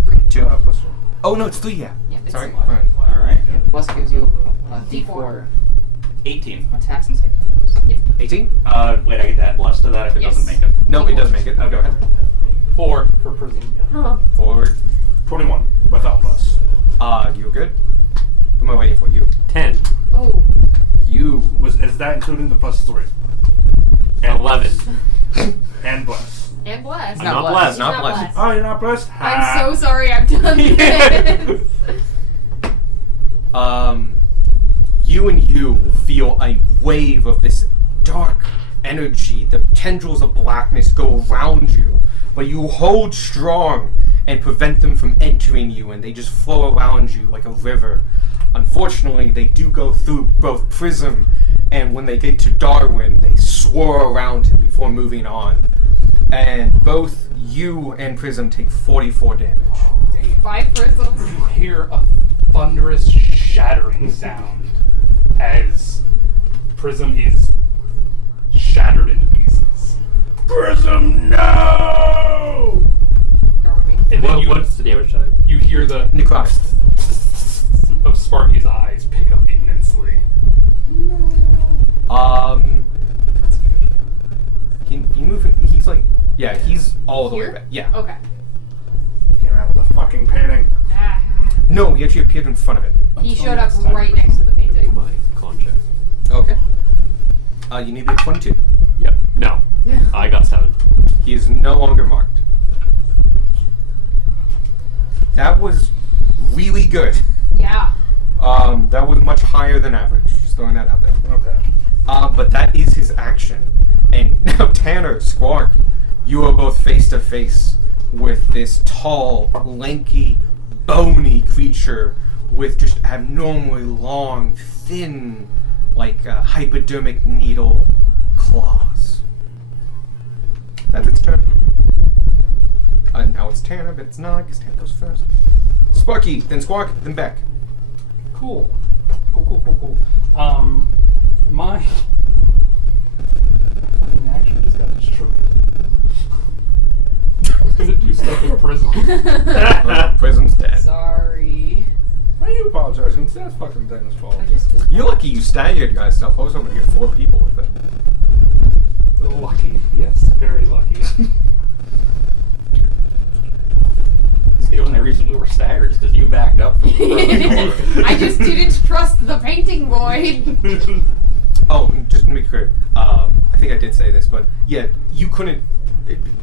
3. 2. Plus 1. Oh no, it's 3. Yeah. Yeah, it's Sorry. 3. Alright. Alright. Yeah, the bus gives you D4. 18. attacks and saving throws. 18? Wait, I get to add plus to that if it Yes. doesn't make it. No, it does make it. Oh, go ahead. 4 for Prism. Oh. Forward. 21 without plus. You're good. What am I waiting for? You. 10. Oh. You. Is that including the plus 3? 11. And bless. And blessed. I'm not blessed. blessed. He's Not blessed. Oh, you're not blessed? I'm so sorry I've done this. You and you feel a wave of this dark energy. The tendrils of blackness go around you, but you hold strong and prevent them from entering you, and they just flow around you like a river. Unfortunately, they do go through both Prism, and when they get to Darwin, they swirl around him before moving on. And both you and Prism take 44 damage. By Prism. You hear a thunderous shattering sound as Prism is shattered into pieces. Prism, no! Darwin. And then What's the damage type? you hear the Necrotic. of Sparky's eyes pick up immensely. Can you move him? He's like, yeah, he's all the way Here? back. Yeah. Okay. Came out with a fucking painting. Ah. No, he actually appeared in front of it. He showed up right next to the painting. My con check. Okay. You need a 22. Yep. No. I got 7. He is no longer marked. That was really good. Yeah. That was much higher than average. Just throwing that out there. Okay. But that is his action. And now Tanner, Squark, you are both face to face with this tall, lanky, bony creature with just abnormally long, thin, like hypodermic needle claws. That's its turn. Now it's Tanner, but it's not, because Tanner goes first. Sparky, then Squark, then Beck. Cool. Cool. My fucking action just got destroyed. I was gonna do stuff with Prism. Prism's dead. Sorry. Why are you apologizing? That's fucking Dennis' fault. I just did. You're lucky you staggered yourself. I was hoping to get 4 people with it. Lucky. Yes, very lucky. The only reason we were staggered is because you backed up from the front door. I just didn't trust the painting boy. Oh, just to be clear, I think I did say this, but yeah, you couldn't.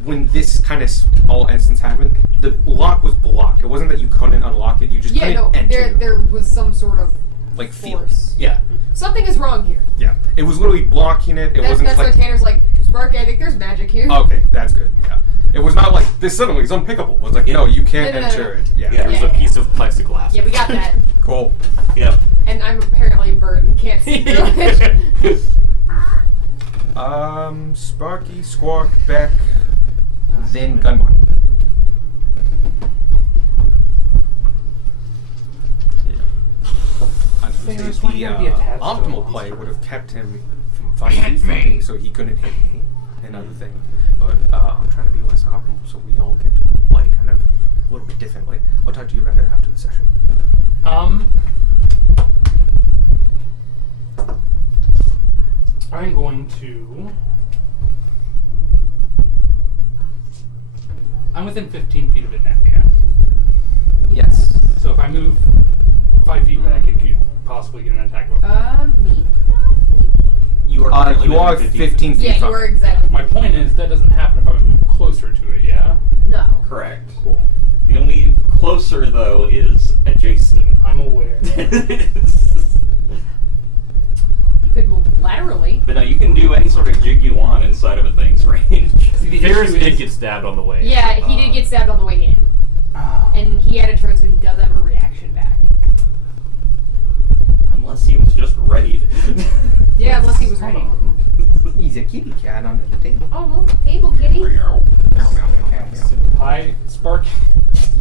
When this kind of all instance happened, the lock was blocked. It wasn't that you couldn't unlock it; you just Yeah, no, couldn't enter. there was some sort of like field. force. Yeah, Something is wrong here. yeah. It was literally blocking it. It That's wasn't why like. Tanner's like, Sparky, I think there's magic here. Okay, that's good. Yeah, it was not like this suddenly is unpickable. It was like, no, you can't No. enter it. Yeah. Yeah. There's a piece of plexiglass. Yeah, we got that. Cool. Yep. And I'm apparently a bird and can't see through it. Sparky, Squawk, Beck, then Gunmar. I was gonna Ferris, say why you gotta be attached to a optimal monster? play would have kept him from 5 feet from me, so he couldn't hit me. Another thing, but I'm trying to be less optimal, so we all get to play kind of a little bit differently. I'll talk to you about it after the session. I'm going to. I'm within 15 feet of it now, yeah? Yes. So if I move 5 feet back, it could possibly get an attack of Me? You are You are 15 feet Yeah, you from were it. exactly. My point is, that doesn't happen if I move closer to it, yeah? No. Correct. Cool. The only closer though is adjacent. I'm aware. You could move laterally. But no, you can do any sort of jig you want inside of a thing's range. See, the Ferris issue did is- get stabbed on the way. Yeah, he did get stabbed on the way in. And he had a turn, so he does have a reaction back. Unless he was just ready to. Yeah, unless he was Hold ready. on. He's a kitty cat under the table. Oh, well, table kitty. Spark.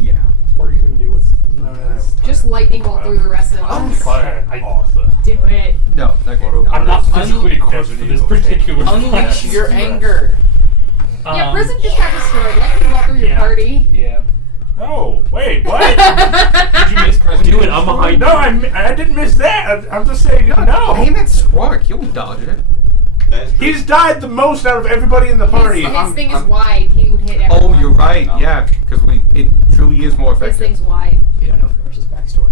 Yeah. Sparky's gonna do what's known as. Just lightning bolt through the rest of us. Fire, Arthur. Do it. No, okay. No. I'm not physically equipped for this particular Unleash class. your anger. Yeah, prison just got destroyed. Lightning bolt through your yeah. party. Yeah. No, wait, what? Did you miss present? Do it, I'm behind No, I didn't miss that. I'm just saying, no. Aim at Squark. He'll dodge it. He's died the most out of everybody in the party. His thing is wide. He would hit everyone. Oh, you're right. Yeah, because it truly is more His effective. thing's wide. You don't know Ferris's backstory.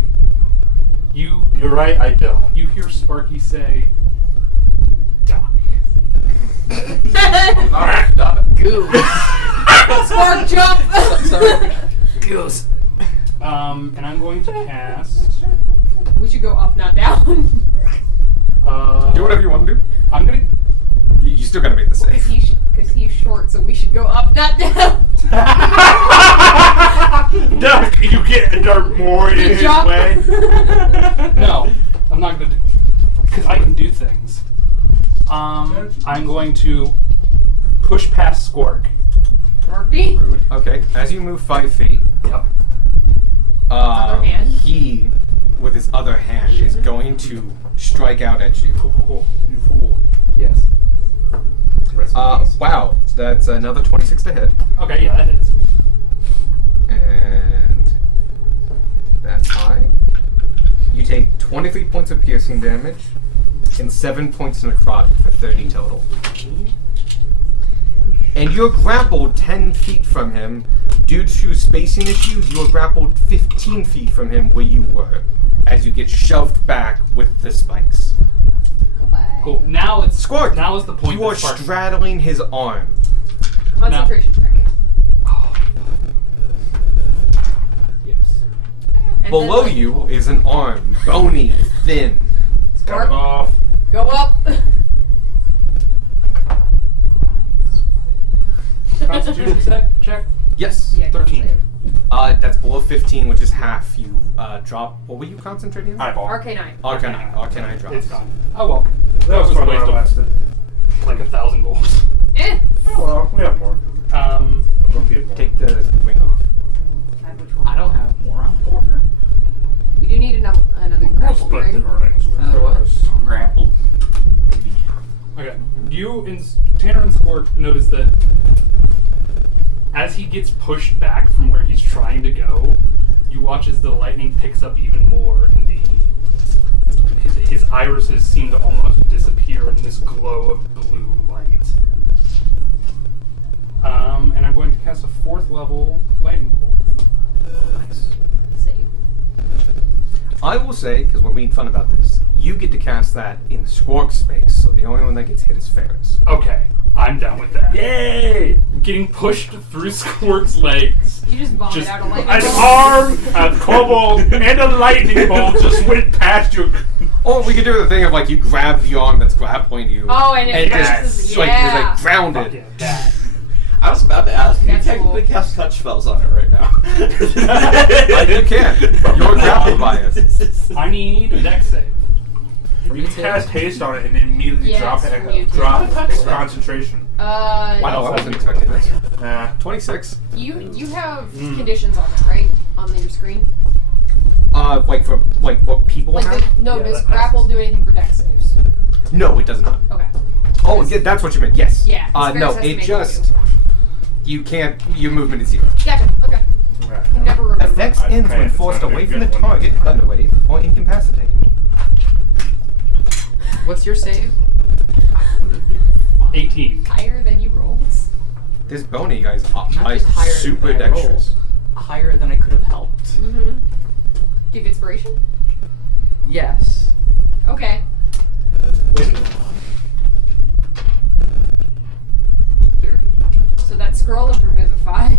You're right, I don't. You hear Sparky say, "Doc." Goose. Spark jump. Sorry. Goose. And I'm going to cast. We should go up, not down. Do whatever you want to do. I'm gonna. You still gotta make the save. Because he's short, so we should go up, not down. Duck, you get dirt more in his jump. way. No, I'm not gonna do. Because I can do things. I'm going to push past Squark. Sparky. Okay, as you move 5 feet, Yep. Other hand? he, with his other hand, is going to strike out at you. Cool. You fool. Yes. Wow, that's another 26 to hit. Okay, yeah, that hits. And that's high. You take 23 points of piercing damage and 7 points necrotic for 30 total. And you're grappled 10 feet from him. Due to spacing issues, you're grappled 15 feet from him where you were, as you get shoved back with the spikes. Cool. Now it's Squark! Now is the point. You are that Spark- straddling his arm. Concentration check. Yes. And Below then, you is an arm, bony, thin. Cut it off. Go up. Constitution check. Yes. Yeah, 13. save. That's below 15, which is half. You drop. What were you concentrating on? Eyeball. Arcanine. Arcanine drops. It's gone. Oh well. That was fun a waste while it of lasted. like 1,000 gold. Eh. Oh, well, we have more. Um, I'm gonna get more. Take the wing off. Which one? I don't have more on board. We do need another We'll grapple split the ring. earnings with Another what? ours. Grapple. okay. You and Tanner and Squark notice that as he gets pushed back from where he's trying to go, you watch as the lightning picks up even more, and his irises seem to almost disappear in this glow of blue light. And I'm going to cast a 4th level lightning bolt. Nice. Save. I will say, because we're being fun about this, you get to cast that in Squark's space, so the only one that gets hit is Ferris. Okay, I'm down with that. Yay! Getting pushed through Squirt's legs. You just vomited Just out a lightning An bolt. arm, a kobold, and a lightning bolt just went past you. Or we could do the thing of like you grab the arm that's grappling you. Oh, and it just bounces, it's like yeah. grounded. Fuck yeah, that. I was about to ask, can you That's technically cool. cast touch spells on it right now? You can. You're grappled by it. I need a dex save. You can cast haste on it and immediately Yes, drop from you too. drop its concentration. Wow, I wasn't expecting this. Nah. 26. You have conditions on that, right? On your screen? Like for like what people Like, have? no, Yeah, does that grapple passes. do anything for dex saves? No, it does not. Okay. Oh, yeah, that's what you meant. Yes. Yeah, 'cause No, Ferris has to it make just you can't. Your movement is 0. Gotcha. Okay. Can never remember. Effects I ends pay when it, forced it's not away a from the good one. target, thunderwave, or incapacitated. What's your save? 18. Higher than you rolled. This bony guy's Not just higher super than I rolled. dexterous. Higher than I could have helped. Mm-hmm. Do you have inspiration? Yes. Okay. Wait. So that scroll of Revivify,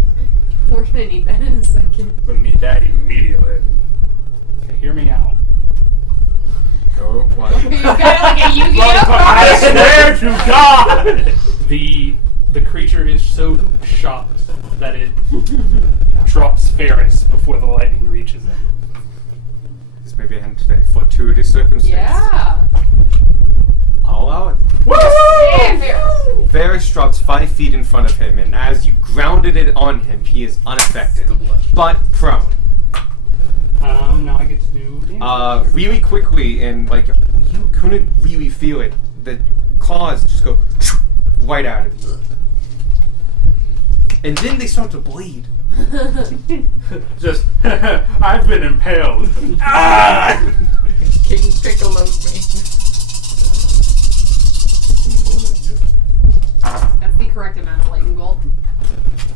we're gonna need that in a second. Gonna need that immediately. Okay, hear me out. Go. What? You got like a Yu-Gi-Oh! I swear to God! The creature is so shocked that it drops Ferris before the lightning reaches him. This may be a fortuitous circumstance. Yeah. I'll allow it. Yeah, Ferris. Ferris drops 5 feet in front of him, and as you grounded it on him, he is unaffected, but prone. Now I get to do damage. Really quickly, and like you couldn't really feel it. The claws just go right out of you, and then they start to bleed. Just, I've been impaled. Ah! King Piccolo's me. That's the correct amount of lightning bolt.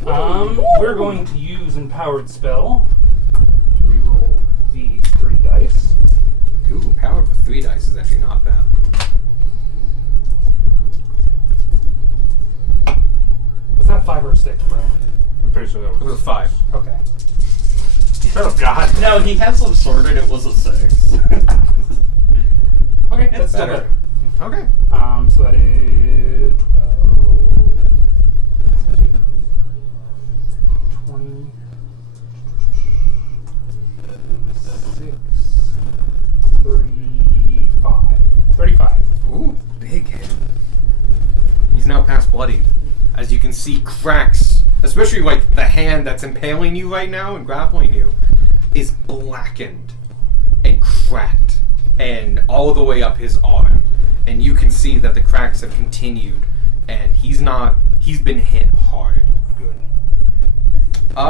We're going to use Empowered Spell to reroll these 3 dice. Ooh, powered with 3 dice is actually not bad. Was that 5 or 6, Brian? I'm pretty sure that It was 5. Okay. Oh God. No, he has some sorted. It was a 6. Okay, that's still better. better. Okay. So that is 12, 20, 6, 35. 35. Ooh, big hit. He's now past bloodied. As you can see, cracks, especially like the hand that's impaling you right now and grappling you, is blackened and cracked, and all the way up his arm. And you can see that the cracks have continued, and he's been hit hard. Good.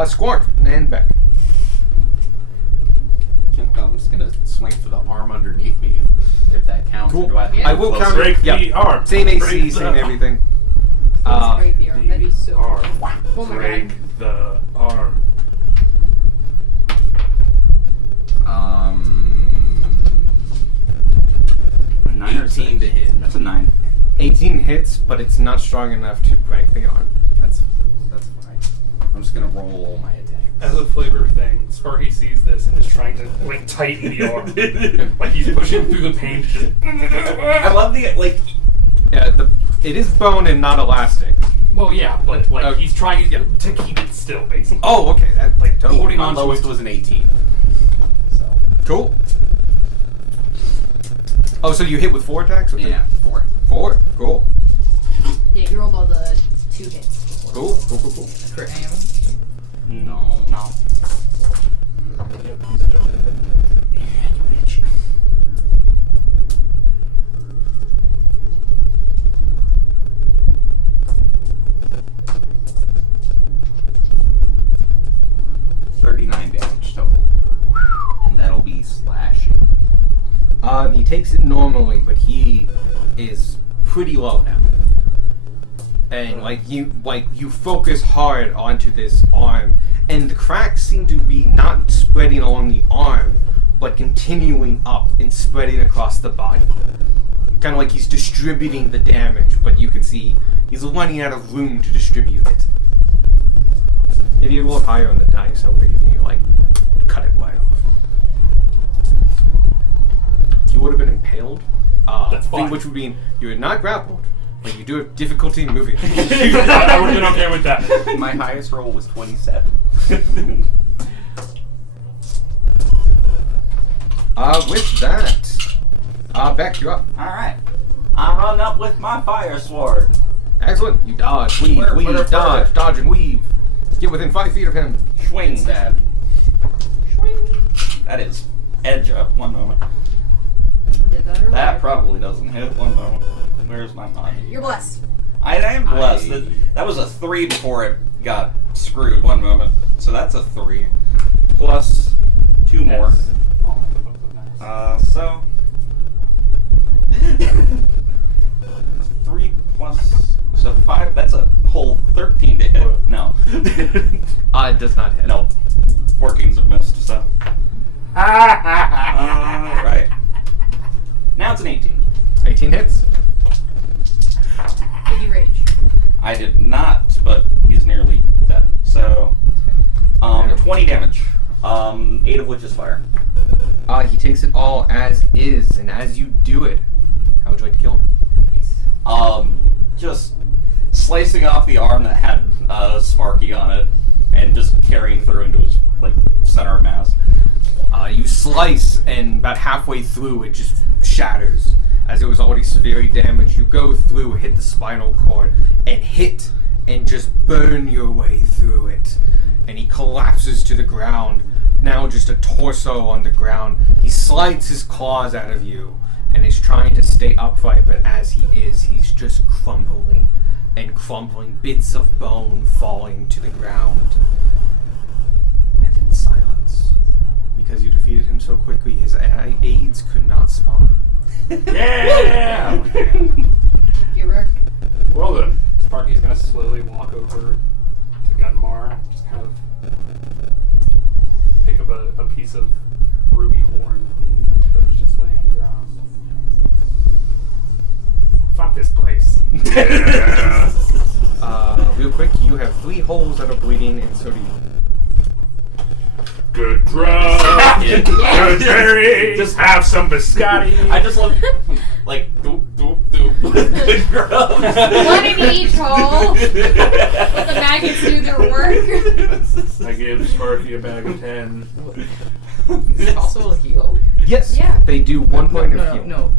Squark and Beck. I'm just gonna swing for the arm underneath me, if that counts. Cool. Or do I have to Yeah. I will Well, count break it. the Yeah. arm. Same AC, Break same the everything. Let's break the arm. That'd be so arm. cool. Oh my Break god. the arm. 9 or 18 to hit. That's a 9. 18 hits, but it's not strong enough to break the arm. That's fine. I'm just gonna roll all my attacks. As a flavor thing, Sparky sees this and is trying to like tighten the arm. Like he's pushing through the pain to just. I love the like. Yeah, it is bone and not elastic. Well, yeah, but like Okay. he's trying to keep it still, basically. Oh, okay. That like totally. Holding My on to lowest it. was an 18. So Cool. Oh, so you hit with 4 attacks? Or yeah, 4. 4. Cool. Yeah, you rolled all the 2 hits. Cool. Cool. Cool. Cool. Crit am. No. No. Damage total. And that'll be slashing. He takes it normally, but he is pretty low now. And you focus hard onto this arm, and the cracks seem to be not spreading along the arm, but continuing up and spreading across the body. Kind of like he's distributing the damage, but you can see he's running out of room to distribute it. If you roll higher on the dice, I would have given you cut it right off. You would have been impaled. That's fine. Which would mean you're not grappled, but you do have difficulty in moving. I would have been okay with that. My highest roll was 27. With that, Beck, you're up. Alright. I run up with my fire sword. Excellent. You dodge, weave, dodge, dodge, and weave. Get within 5 feet of him. Swing. Stab. That is edge up. One moment. Did that or That what? probably doesn't hit. One moment. Where's my money? You're blessed. I am blessed. That was a 3 before it got screwed. One moment. So that's a 3. Plus 2 more. Yes. Oh, So 3 plus That's a whole 13 to hit. No. It does not hit. No. 4 kings have missed, so. Alright. Now it's an 18. 18 hits. Did you rage? I did not, but he's nearly dead. So, 20 damage. 8 of which is fire. He takes it all as is, and as you do it, how would you like to kill him? Just slicing off the arm that had Sparky on it, and just carrying through into his center of mass. You slice, and about halfway through, it just shatters. As it was already severely damaged, you go through, hit the spinal cord, and hit, and just burn your way through it. And he collapses to the ground, now just a torso on the ground. He slides his claws out of you, and is trying to stay upright, but as he is, he's just crumbling and crumbling, bits of bone falling to the ground. And then silence. Because you defeated him so quickly, his aides could not spawn. Yeah! Get wrecked. Well then. Sparky's gonna slowly walk over to Gunmar, just kind of pick up a piece of ruby horn that was just laying on the ground. Fuck this place. Yeah. Real quick, you have 3 holes that are bleeding, and so do you. Good drug. Good berry. Just have some biscotti. I just love, doop, doop, doop, good grubs. One in each hole. Let the maggots do their work. I give Sparky a bag of 10. Is it also a heal? Yes. Yeah. They do 1 point of heal. No.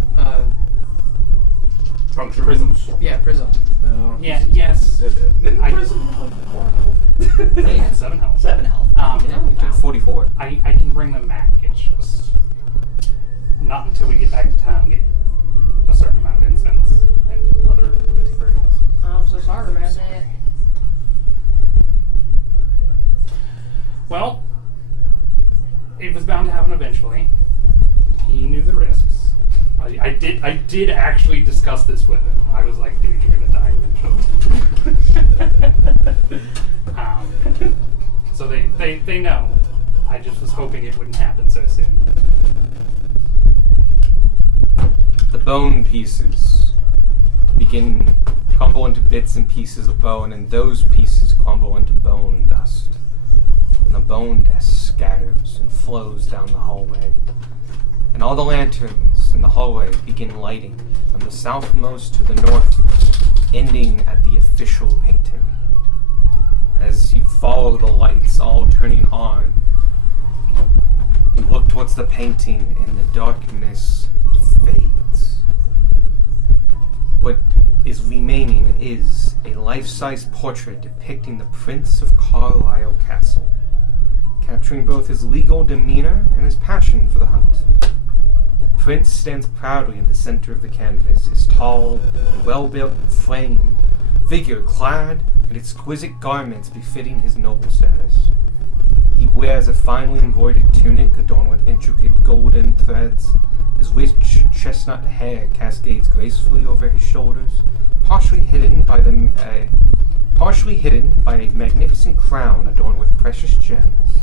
Puncture Prisms. Yeah, prism. No. Yeah, yes. Didn't I- prison have 4 health? They had 7 health. 7 health. You took 44. I can bring them back. It's just not until we get back to town get a certain amount of incense and other materials. I'm so sorry about that. Well, it was bound to happen eventually. He knew the risks. I did actually discuss this with him. I was like, dude, you're gonna die eventually. So they know. I just was hoping it wouldn't happen so soon. The bone pieces begin crumble into bits and pieces of bone, and those pieces crumble into bone dust. And the bone dust scatters and flows down the hallway. And all the lanterns in the hallway begin lighting from the southmost to the north, ending at the official painting. As you follow the lights all turning on, you look towards the painting and the darkness fades. What is remaining is a life-size portrait depicting the Prince of Carlisle Castle, capturing both his legal demeanor and his passion for the hunt. The Prince stands proudly in the center of the canvas, his tall and well-built frame, figure clad in exquisite garments befitting his noble status. He wears a finely embroidered tunic adorned with intricate golden threads. His rich chestnut hair cascades gracefully over his shoulders, partially hidden by a magnificent crown adorned with precious gems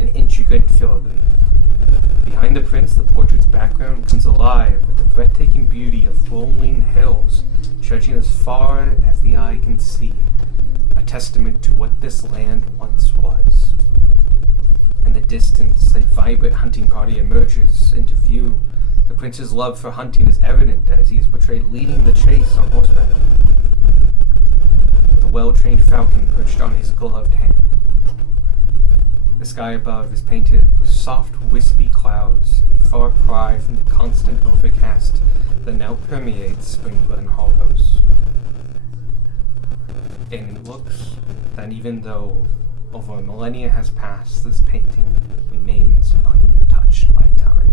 and intricate filigree. Behind the prince, the portrait's background comes alive with the breathtaking beauty of rolling hills stretching as far as the eye can see, a testament to what this land once was. In the distance, a vibrant hunting party emerges into view. The prince's love for hunting is evident as he is portrayed leading the chase on horseback, with a well-trained falcon perched on his gloved hand. The sky above is painted with soft, wispy clouds, a far cry from the constant overcast that now permeates Springburn Hollows. And it looks that even though over a millennia has passed, this painting remains untouched by time.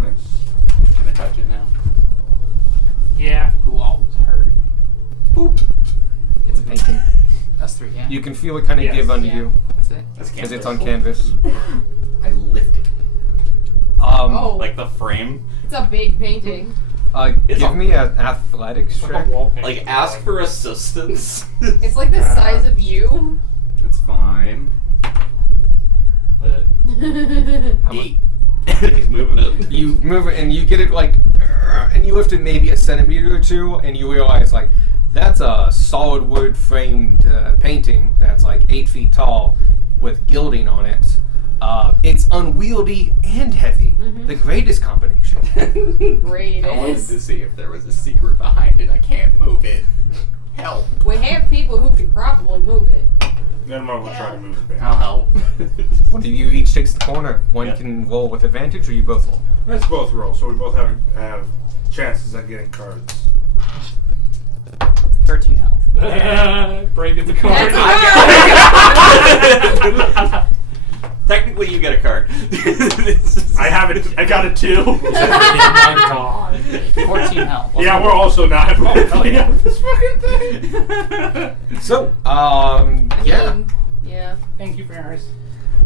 Nice. Can I touch it now? Yeah. Who all was hurt? It's a painting. Us 3, yeah? You can feel it kind of Yes. give under Yeah. you That's it? That's because it's canvas. on canvas. I lift it. Oh. Like the frame. It's a big painting. It's Give a- me an athletics It's like check. a wall painting. Like, ask for assistance. It's like the size of you. It's fine. How much? 8. He's moving it. You move it and you get it like, and you lift it maybe a centimeter or two, and you realize like that's a solid wood framed painting that's like 8 feet tall with gilding on it. It's unwieldy and heavy. The greatest combination. Great. I wanted to see if there was a secret behind it. I can't move it. Help. We have people who can probably move it. Then we'll try to move it I'll back. help. One of you each takes the corner. One Yeah. can roll with advantage, or you both roll. Let's both roll, so we both have chances at getting cards. 13 health. Bray gets a card. That's Technically, you get a card. I have it. I got a 2. Oh my god. 14 health. Yeah, we're also not. hell yeah. This fucking thing. So, I yeah. mean, yeah. Thank you, Ferris.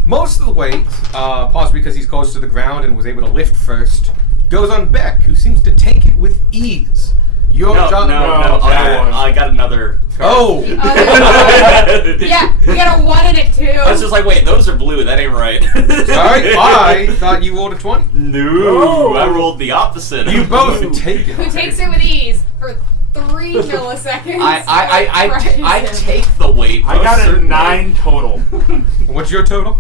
Most of the weight, possibly because he's close to the ground and was able to lift first, goes on Beck, who seems to take it with ease. Your No, job. I got another card. Oh! Yeah, we got a 1 and a 2. I was just like, wait, those are blue. That ain't right. Sorry, I thought you rolled a 20. No, I rolled the opposite. You of both blue. take Who it. takes it with ease for 3 milliseconds? I take the weight. I most got a certainly. 9 total. What's your total?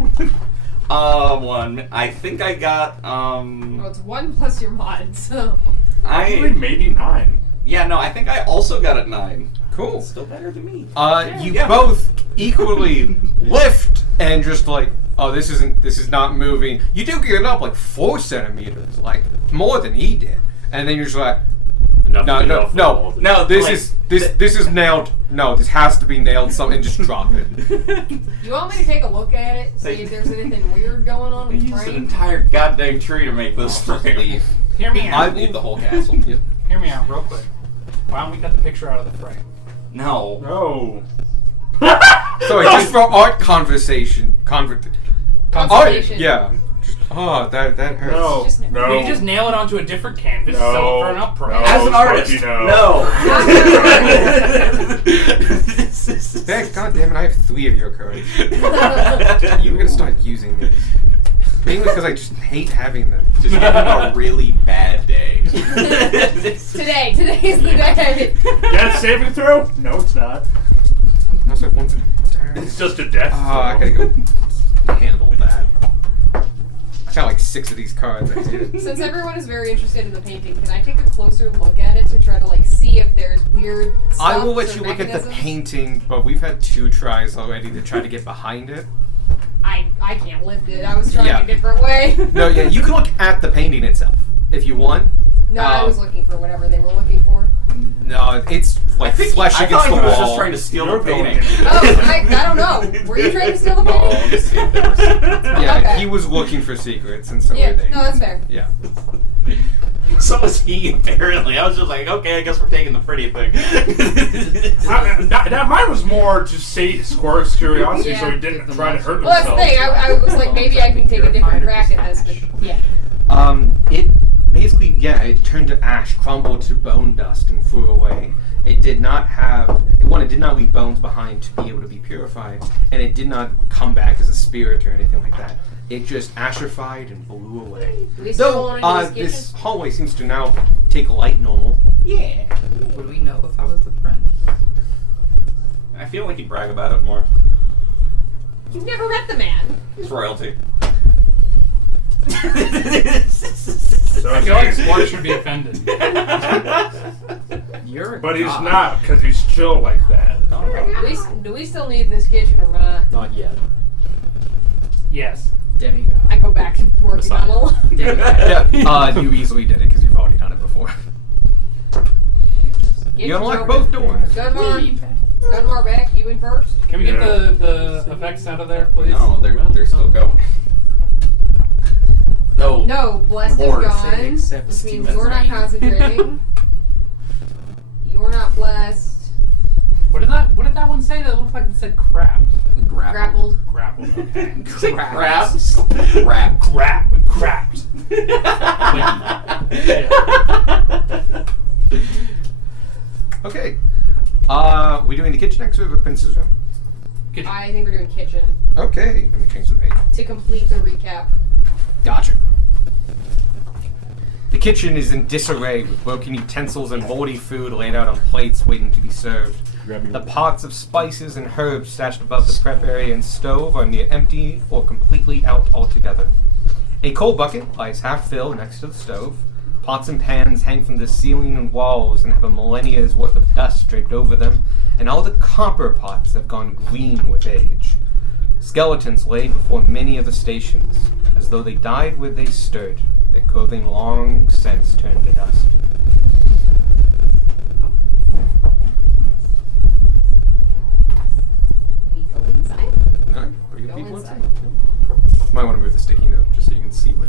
1. I think I got Well, it's 1 plus your mod, so. Maybe 9. Yeah, no, I think I also got a 9. Cool. Still better than me. You Yeah. both equally lift and just like, oh, this is not moving. You do get it up like 4 centimeters, like more than he did, and then you're just like, Enough no, to get no, off the no, wall. no. This like, is this is nailed. No, this has to be nailed. Something, just drop it. You want me to take a look at it? See if there's anything weird going on We with the used an frame? entire goddamn tree to make this frame. Hear me I out. will- Leave the whole castle. Hear me out real quick. Why don't we cut the picture out of the frame? No. No. Sorry, just for art conversation. Conversation. Art, yeah. Just, that hurts. No. Just- No. We can just nail it onto a different canvas, No. sell it for an upprice. No. As an artist, fuck you, no. Beck, God damn it! I have 3 of your cards. You're gonna start using these. Mainly because I just hate having them. Just having a really bad day. Today's the day. Death saving throw? No, it's not. I also have one. It's just a death throw. I gotta go handle that. I got like 6 of these cards. I did. Since everyone is very interested in the painting, can I take a closer look at it to try to like see if there's weird stuff I will let or you look at the mechanisms? painting, but we've had 2 tries already to try to get behind it. I can't lift it. I was trying Yeah. a different way. No, yeah, you can look at the painting itself if you want. No, I was looking for whatever they were looking for. No, it's like flesh I against thought the he was wall. just trying to steal You're the painting. going in. Oh, I don't know. Were you trying to steal the No, painting? to see if there were secrets. Yeah, Okay. he was looking for secrets, and so Yeah, were they. no, that's fair. Yeah. So was he, apparently. I was just like, okay, I guess we're taking the pretty thing. Mine was more to squirt's curiosity, Yeah. so he didn't try to hurt Well, that's the himself. thing. I was like, maybe I can take a different crack at this, but yeah. It basically, yeah, it turned to ash, crumbled to bone dust, and flew away. It did not have, it did not leave bones behind to be able to be purified, and it did not come back as a spirit or anything like that. It just ashified and blew away. Do we still Though, want to do this this kitchen? hallway seems to now take light normal. Yeah. Would we know if I was the friend? I feel like he'd brag about it more. You've never met the man. It's royalty. So I feel like Spark should be offended. You're a But he's god. not, because he's chill like that. Do we still need this kitchen or not? Not yet. Yes. Demigod. I go back to working on a Demigod. Yeah, you easily did it because you've already done it before. You unlock both doors. Gunmar back, you in first? Can we get Yeah. the effects out of there, please? No, they're still going. No. No, Blessed is Lord, gone, except which Steven's means you're not name. concentrating. You're not blessed. What did that one say? That looked like it said crap. Grappled. Grappled. Okay. Crabs. Crap. Crapped. Like, yeah. I think we're doing kitchen Okay, let me change the page. to complete the recap. Gotcha. The kitchen is in disarray with broken utensils and moldy food laid out on plates waiting to be served. The pots of spices and herbs stashed above the prep area and stove are near empty or completely out altogether. A coal bucket lies half filled next to the stove. Pots and pans hang from the ceiling and walls and have a millennia's worth of dust draped over them, and all the copper pots have gone green with age. Skeletons lay before many of the stations, as though they died where they stood, their clothing long since turned to dust. We go inside. Alright, bring your Go people inside. inside. Might want to move the sticky note just so you can see what.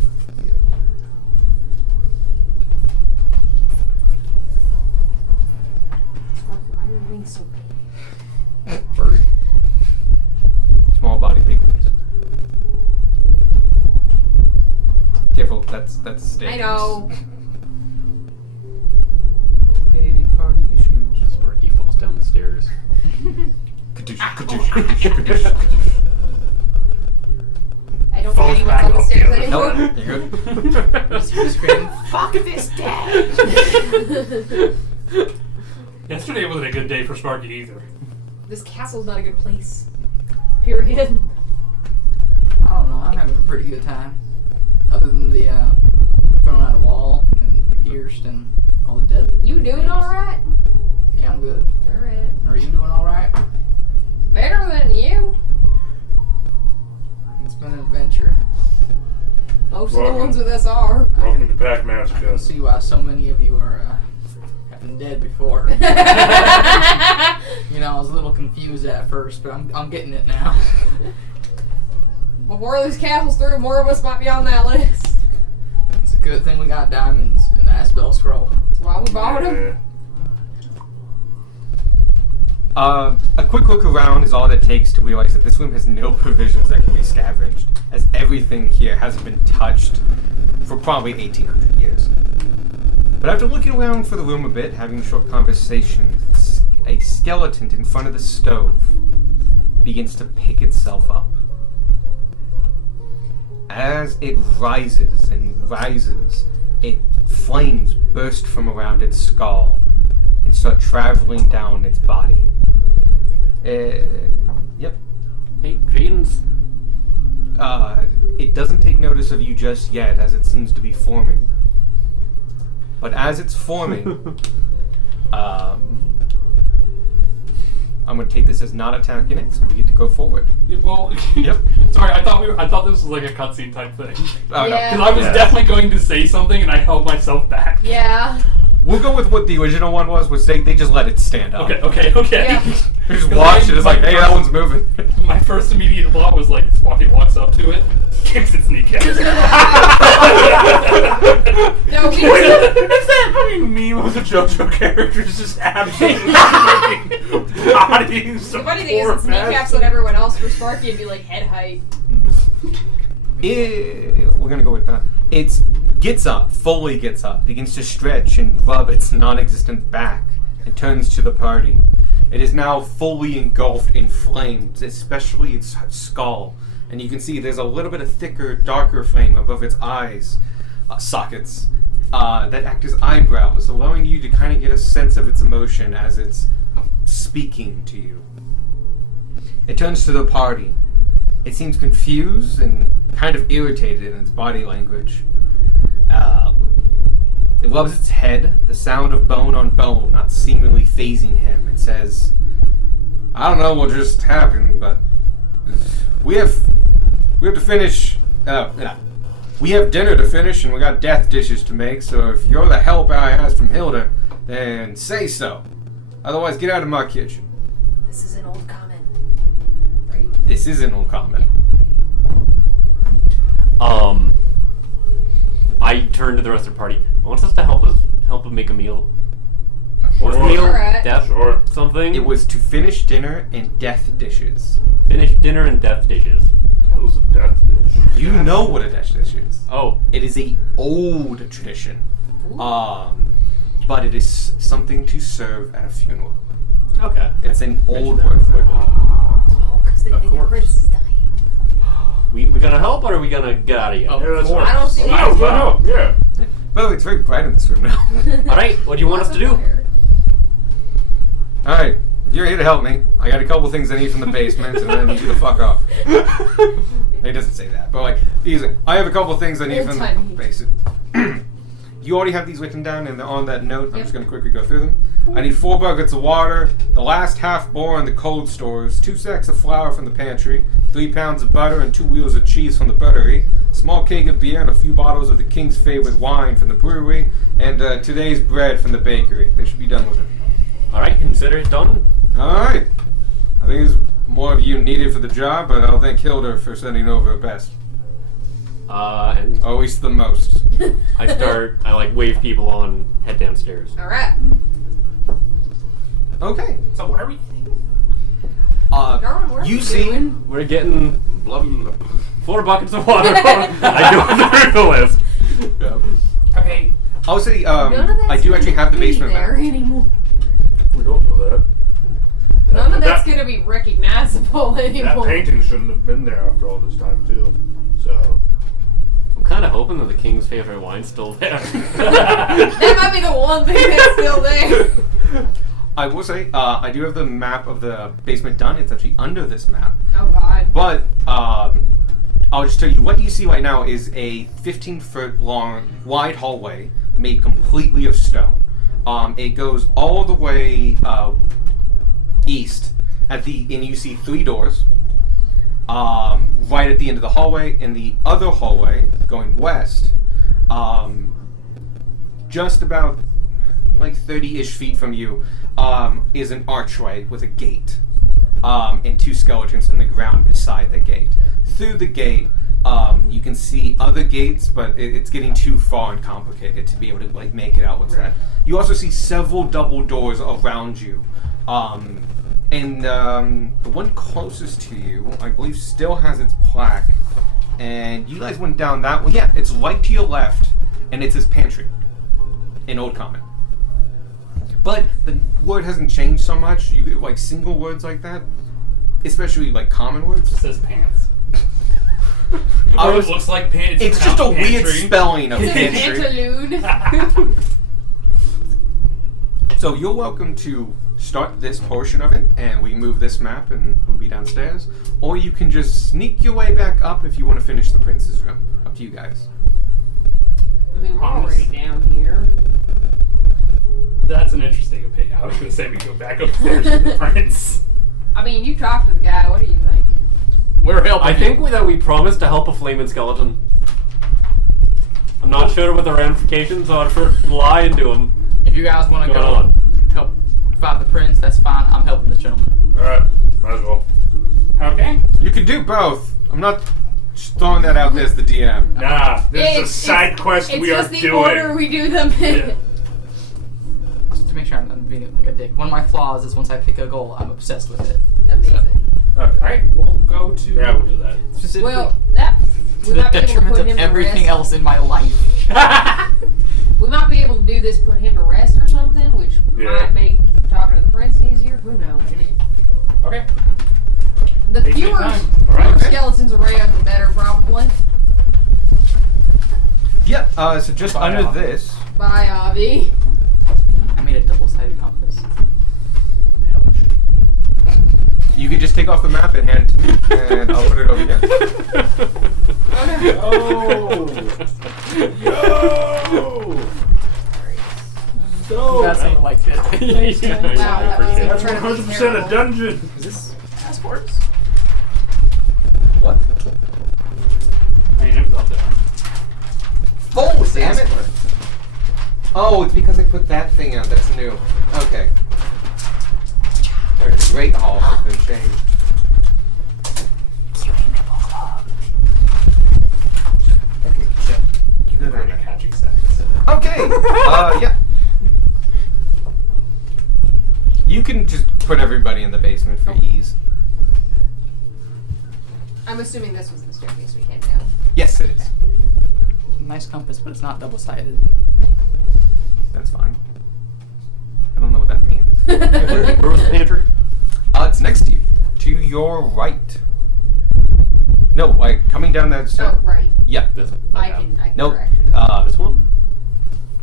Why are your wings so big? Bird. Small body, big wings. Careful, that's stairs. I know. Big party issues. Sparky falls down the stairs. Kadoosh, kadoosh, kadoosh, kadoosh, kadoosh. I don't Falls think back anyone's on the up stairs the anymore. Nope, you're good. Just screaming, fuck this day! Yesterday wasn't a good day for Sparky either. This castle's not a good place. Period. I don't know, I'm having a pretty good time. Other than the thrown at a wall and pierced and all the dead. You doing things. alright? Yeah, I'm good. Alright. Are you doing alright? Better than you. It's been an adventure. Most of the Welcome. ones with us are. Welcome to Pack I can Magica. see why so many of you are have been dead before. You know, I was a little confused at first, but I'm getting it now. Before this castle's through, more of us might be on that list. It's a good thing we got diamonds in that spell scroll. That's why we bought them. Yeah. A quick look around is all it takes to realize that this room has no provisions that can be scavenged, as everything here hasn't been touched for probably 1800 years. But after looking around for the room a bit, having a short conversation, a skeleton in front of the stove begins to pick itself up. As it rises and rises, flames burst from around its skull and start traveling down its body. Yep. Hey, Jaden's. It doesn't take notice of you just yet, as it seems to be forming. But as it's forming, I'm going to take this as not attacking it, so we get to go forward. Yeah, well, Yep. Sorry, I thought this was like a cutscene type thing. Oh, Yeah. Because I was Yeah. definitely going to say something and I held myself back. Yeah. We'll go with what the original one was, which they just let it stand up. Okay. Yeah. They just watched it, it's like, hey, that one's moving. My first immediate thought was like, Sparky walks up to it, kicks its kneecaps. No, we Wait, is that fucking meme of the JoJo characters just absolutely making bodies? the funny thing is, it's kneecaps on everyone else. For Sparky, it'd be like head height. We're gonna go with that. It gets up, fully gets up, begins to stretch and rub its non-existent back, and turns to the party. It is now fully engulfed in flames, especially its skull. And you can see there's a little bit of thicker, darker flame above its eyes sockets that act as eyebrows, allowing you to kind of get a sense of its emotion as it's speaking to you. It turns to the party. It seems confused and kind of irritated in its body language. It rubs its head, the sound of bone on bone not seemingly phasing him. It says, I don't know what just happened, but we have to finish. We have dinner to finish and we got death dishes to make, so if you're the help I asked from Hilda, then say so. Otherwise, get out of my kitchen. This is an old comment, right? This is an old comment. I turn to the rest of the party. I want us to help him make a meal. What's the Sure. meal? Alright. Death? Sure. Something? It was to finish dinner and death dishes. Finish dinner and death dishes. That was a death dish. You know what a death dish is. Oh. It is a old tradition. But it is something to serve at a funeral. Okay. It's an Mention old that. word for it. Oh, because Because they Of think your course. prince is dying. We gonna help or are we gonna get out of here? Oh. Yeah, that's course. fine. I don't see No, any no, yeah. By the way, it's very bright in this room now. All right, what do you want us to do? All right, if you're here to help me, I got a couple things I need from the basement, and then you the fuck off. He doesn't say that, but like, he's like, I have a couple things I need from the Old-timey. basement. You already have these written down, and they're on that note. I'm Yep. just going to quickly go through them. I need 4 buckets of water, the last half boar in the cold stores, 2 sacks of flour from the pantry, 3 pounds of butter, and 2 wheels of cheese from the buttery, small keg of beer, and a few bottles of the king's favorite wine from the brewery, and today's bread from the bakery. They should be done with it. All right, consider it done. All right. I think there's more of you needed for the job, but I'll thank Hilda for sending over her best. And Always the most. I like wave people on, head downstairs. Alright. Okay. So what are we? Darwin, where are You we see, doing? We're getting Blah, blah, blah. 4 buckets of water. I do the list. Okay. I'll say, None of that's I do actually have the gonna be basement there map. anymore. We don't know that. None of that's that, gonna be recognizable that anymore. painting shouldn't have been there after all this time, too. So. I'm kind of hoping that the king's favorite wine's still there. That might be the one thing that's still there. I will say, I do have the map of the basement done. It's actually under this map. Oh god. But I'll just tell you, what you see right now is a 15-foot long, wide hallway made completely of stone. It goes all the way east and you see 3 doors. Right at the end of the hallway, and the other hallway going west, just about like 30-ish feet from you, is an archway with a gate, and 2 skeletons on the ground beside the gate. Through the gate, you can see other gates, but it's getting too far and complicated to be able to like make it out what's that. You also see several double doors around you. And the one closest to you, I believe, still has its plaque. And you guys went down that one. Yeah, it's right to your left, and it's his pantry in Old Common. But the word hasn't changed so much. You get like single words like that, especially like common words. It says pants. I Or was- it looks like pants. It's just a weird pantry. spelling of This is pantry. interlude. So you're welcome to start this portion of it, and we move this map, and we'll be downstairs. Or you can just sneak your way back up if you want to finish the prince's room. Up to you guys. I mean, we're already down here. That's an interesting opinion. I was going to say we go back upstairs to the prince. I mean, you talked to the guy. What do you think? We're helping. I think that we promised to help a flaming skeleton. I'm not sure what the ramifications are for lie into him. If you guys want to Going go on. help fight the prince, that's fine. I'm helping this gentleman. Alright, might as well. Okay. You can do both. I'm not just throwing that out there as the DM. Nah, this is a It's- side quest It's we are just the doing. order we do them in. Yeah. Just to make sure I'm not being like a dick. One of my flaws is once I pick a goal, I'm obsessed with it. Amazing. Okay. Alright, we'll go to. Yeah, we'll do that. Specifically, Well, that to we the might be able to detriment put of him to everything rest. else in my life. We might be able to do this, put him to rest or something, which Yeah. might make talking to the prince easier. Who knows? Okay. The Take your fewer, time. fewer skeletons around, the better, probably. Yeah, so just Bye, under Avi. this, Bye, Avi. I made a double-sided compass. Hellish. you can just take off the map and hand it to me, and I'll put it over here. Yo! So, That's something like it. Yeah, Wow, that was that's incredibly 100% terrible. a dungeon. Is this passports? What? I mean, it was up there. Oh, damn it! Oh, it's because I put that thing out. That's new. Okay. Alright, the Great Hall has been changed. Okay, chill. You go down Great there. at catching sacks. Okay. Yeah. You can just put everybody in the basement for ease. I'm assuming this was the staircase we came down. Yes, it is. Nice compass, but it's not double-sided. That's fine. I don't know what that means. Where was the pantry? It's next to you. To to your right. No, like coming down that. Oh, right. Yeah. This one. I Okay. can Nope. correct. This one?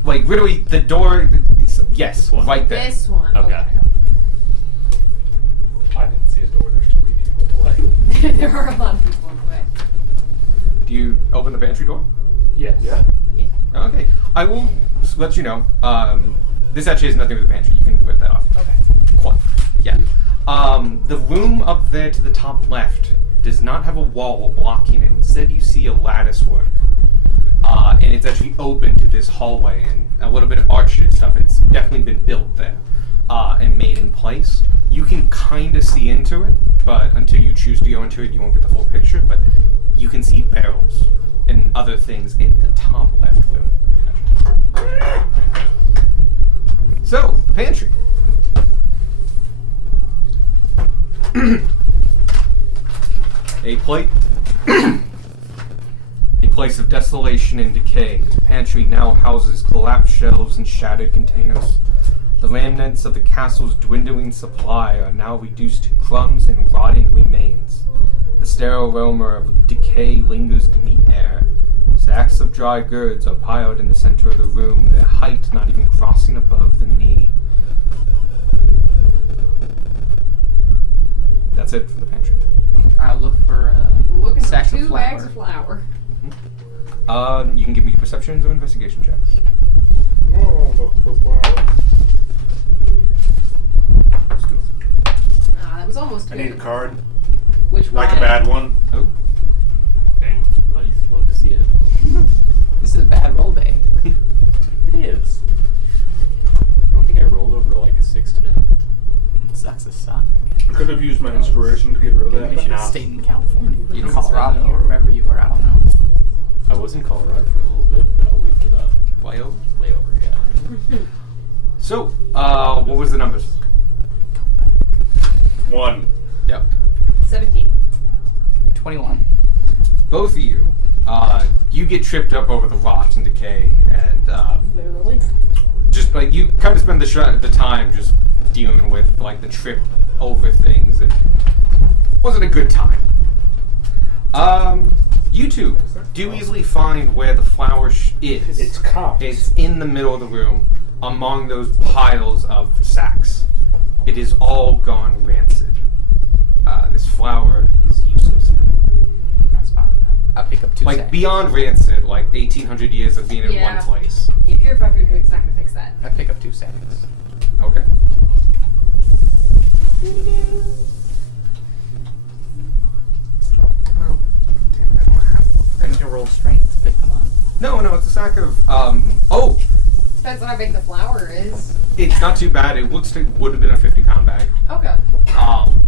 Like literally the door. Yes, This one. right there. This one. Okay. I didn't see a door. There's too many people to play. There are a lot of people in the way. Do you open the pantry door? Yes. Yeah. Okay. I will let you know. This actually has nothing with the pantry. You can whip that off. Okay. Quite. Yeah. The room up there to the top left does not have a wall blocking it. Instead, you see a lattice work. And it's actually open to this hallway and a little bit of arched and stuff. It's definitely been built there and made in place. You can kind of see into it, but until you choose to go into it, you won't get the full picture. But you can see barrels and other things in the top left room. So, the pantry. A plate. A place of desolation and decay. The pantry now houses collapsed shelves and shattered containers. The remnants of the castle's dwindling supply are now reduced to crumbs and rotting remains. The sterile aroma of decay lingers in the air. Sacks of dry goods are piled in the center of the room, their height not even crossing above the knee. That's it for the pantry. I look for Looking for sacks 2 of flour. bags of flour. You can give me perceptions or investigation checks. Oh, look for flowers. That was almost I good. need a card. Which one? Like a bad one. Oh. Damn. Nice. Love to see it. This is a bad roll day. It is. I don't think I rolled over like a 6 today. It sucks to suck. I guess. I could have used my inspiration to get rid of that. Maybe you but should have nah. stayed in California, You don't Colorado, say. or wherever you were. I don't know. I was in Colorado for a little bit, but only for the Layover? layover, yeah. So, what was the numbers? Go back. 1. Yep. 17. 21. Both of you, you get tripped up over the rot and decay, and Literally. just like you kind of spend the time just dealing with like the trip over things. It wasn't a good time. You two do easily find where the flour is. It's cops. It's in the middle of the room, among those piles of sacks. It is all gone rancid. This flour is useless now. That's fine. I pick up 2 Like sacks. beyond rancid, like 1800 years of being in Yeah. one place. Yeah, Purify Food Drink's not gonna fix that. I pick up 2 sacks. Okay. Oh, damn it, I don't have. I need to roll strength to pick them up. No, it's a sack of. Oh, Depends on how big the flour is. it's not too bad. It would have been a 50-pound bag. Okay.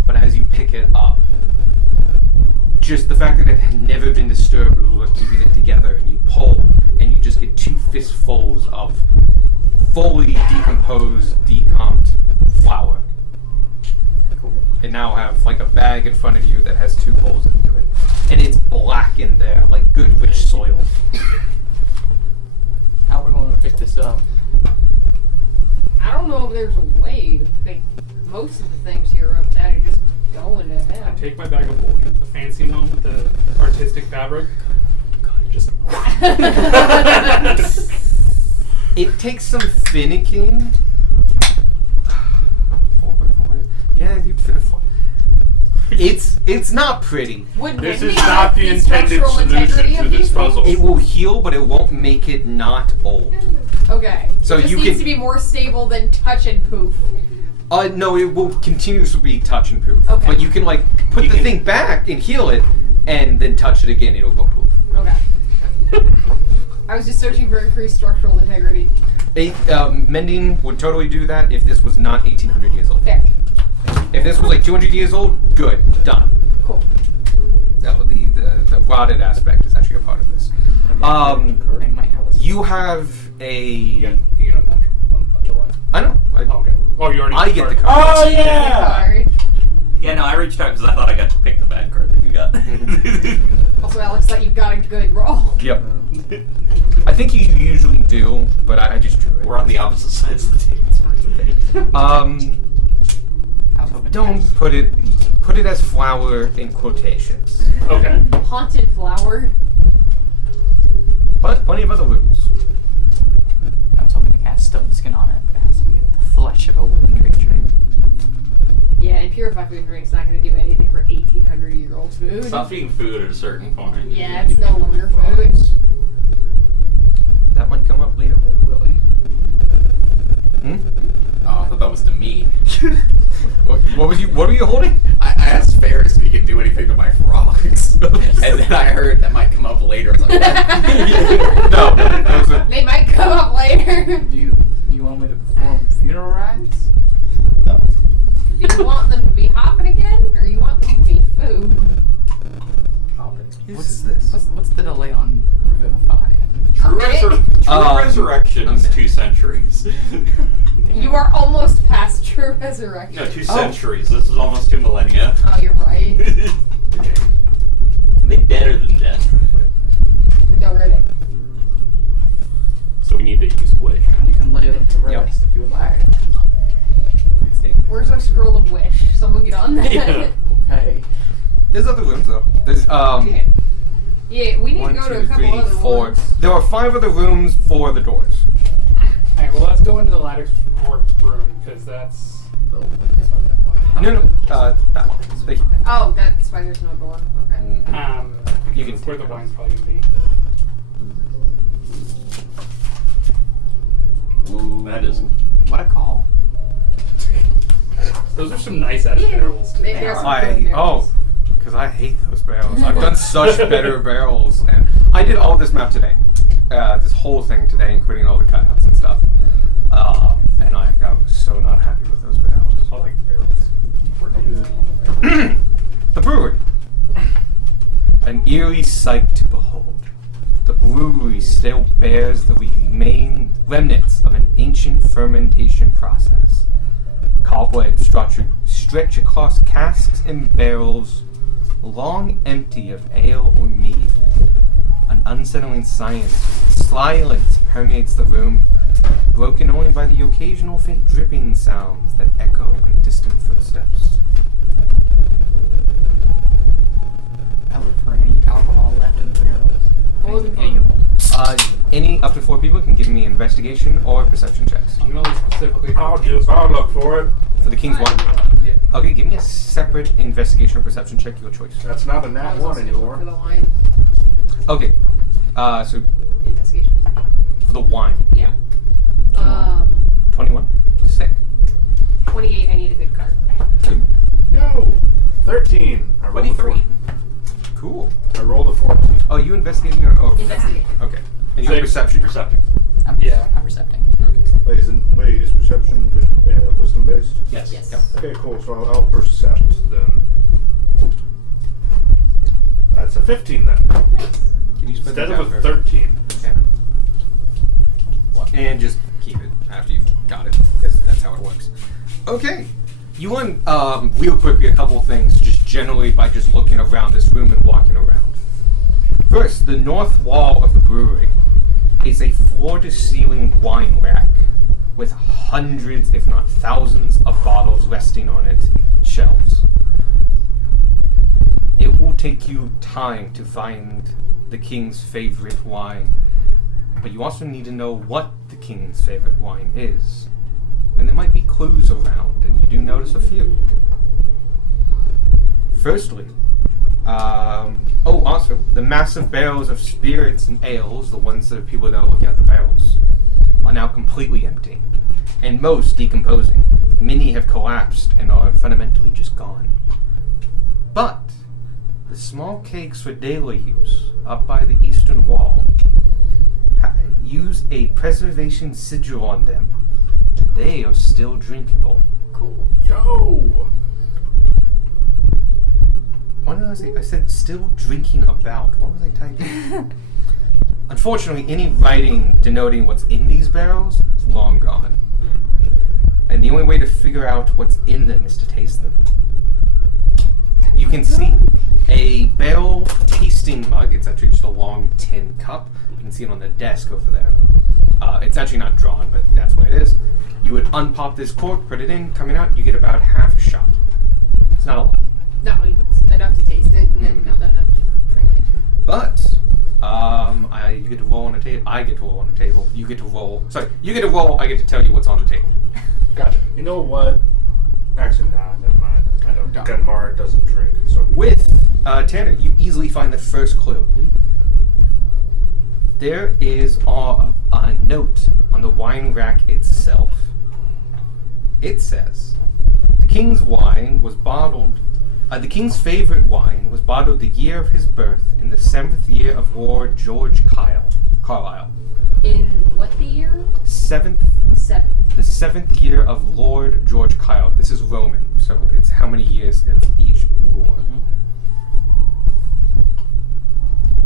But as you pick it up, just the fact that it had never been disturbed was keeping it together, and you pull, and you just get 2 fistfuls of fully decomposed, decomped flour. Cool. And now have like a bag in front of you that has 2 holes into it, and it's black in there, like good rich soil. How are we going to pick this up? I don't know if there's a way to pick most of the things here up that are just going to I hell. take my bag of holding, the fancy one with the artistic fabric. Just It takes some finicking. 4x4. Yeah, you could afford. It's not pretty. Would This mending is not the the intended structural solution integrity to of this these puzzle. It will heal, but it won't make it not old. Okay. So it just you needs can- to be more stable than touch and poof. No, it will continue to be touch and poof. Okay. But you can like put You the can- thing back and heal it, and then touch it again. It'll go poof. Okay. I was just searching for increased structural integrity. Mending would totally do that if this was not 1800 years old. Fair. If this was like 200 years old, good, done. Cool. That would be the rotted aspect is actually a part of this. I might have a You have a. you get a natural one, by the way. I know. Oh, okay. Oh, you already. I get the card. card. Oh yeah! Alright. Yeah, no, I reached out because I thought I got to pick the bad card that you got. Also, Alex thought you got a good roll. Yep. I think you usually do, but I just drew it. We're on the opposite sides of the table. I was hoping Don't put it as flower in quotations. Okay. Haunted flower. But plenty of other rooms. I was hoping to cast stone skin on it, but it has to be the flesh of a living creature. Yeah, and purified food and drink's not going to do anything for 1,800-year-old food. Stop being food at a certain point. Yeah, it's no longer food. That might come up later. Willie. Hmm? Oh, I thought that was to me. What were you holding? I asked Ferris if he could do anything to my frogs. And then I heard that might come up later. I was like, what? No, that was a, They might come up later. Do you want me to perform funeral rites? No. Do you want them to be hopping again, or you want them to be food? What's this? What's the delay on Revivify? True, Okay. resurrection is 2 centuries. You are almost past true resurrection. No, 2 centuries. This is almost 2 millennia. Oh, you're right. They better than death. No, really. So we need to use Wish. You can lay them to rest if you would like. Where's our scroll of wish? Someone get on that. Yeah. Okay. there's other rooms though. There's Yeah, we need 1, to go to 2, a couple 3, other 4. ones. There are 5 other rooms for the doors. Alright, well, let's go into the lattice work room, because that's... No, that one. Thank you. Oh, that's why there's no door. Okay. You can That's where take the it wine's probably going to be. Ooh. That is. What a call. Those are some nice ass barrels, too. There's some good barrels. Because I hate those barrels. I've done such better barrels, and I did all this map today, this whole thing today, including all the cutouts and stuff. And I was so not happy with those barrels. I like the barrels. The brewery. An eerie sight to behold. The brewery still bears the remnants of an ancient fermentation process. Cobwebs stretch across casks and barrels, long empty of ale or mead. An unsettling silence permeates the room, broken only by the occasional faint dripping sounds that echo like distant footsteps. I look for any alcohol left in the barrels. Any of them. Any up to 4 people can give me investigation or perception checks. I'm going to look specifically for I'll look for it. For the King's one? Yeah. Okay, give me a separate investigation or perception check, your choice. That's not a I nat was 1 also gonna look anymore. for the wine. Okay, so Investigation perception. for the wine, Yeah. 21. Sick. 28. I need a good card. Yo! 13. I rolled a 23. Cool. I rolled a 14. Oh, you investigating your... Oh, Investigate. okay. And your perception? Perception. I'm percepting. Wait, is perception wisdom based? Yes. Yes. Yep. Okay, cool. So I'll percept then. That's a 15 then. Can you split Instead that of a down 13. for- And just keep it after you've got it, because that's how it works. Okay. You want, real quickly, a couple things, just generally by just looking around this room and walking around. First, the north wall of the brewery is a floor-to-ceiling wine rack with hundreds, if not thousands, of bottles resting on it, shelves. It will take you time to find the king's favorite wine, but you also need to know what the king's favorite wine is. And there might be clues around, and you do notice a few. Firstly, also, the massive barrels of spirits and ales, the ones that people that are looking at the barrels, are now completely empty, and most decomposing. Many have collapsed and are fundamentally just gone. But the small kegs for daily use, up by the eastern wall, use a preservation sigil on them, and they are still drinkable. Cool. Yo! What did I say? I said still drinking about. What was I typing? Unfortunately, any writing denoting what's in these barrels is long gone. And the only way to figure out what's in them is to taste them. You can see a barrel tasting mug. It's actually just a long tin cup. You can see it on the desk over there. It's actually not drawn, but that's what it is. You would unpop this cork, put it in, coming out, you get about half a shot. It's not a lot. No, it's enough to taste it, and then not enough to drink it. But you get to roll on a table. I get to roll on a table. You get to roll. Sorry, you get to roll. I get to tell you what's on the table. Gotcha. You know what? Actually, nah, never mind. I know Gunmar doesn't drink. So With Tanner, you easily find the first clue. There is a note on the wine rack itself. It says, "The king's wine was bottled. The king's favorite wine was bottled the year of his birth in the 7th year of Lord George Carlisle. In what the year? 7th, 7th. the 7th year of Lord George Carlisle. This is Roman, so it's how many years of each ruler.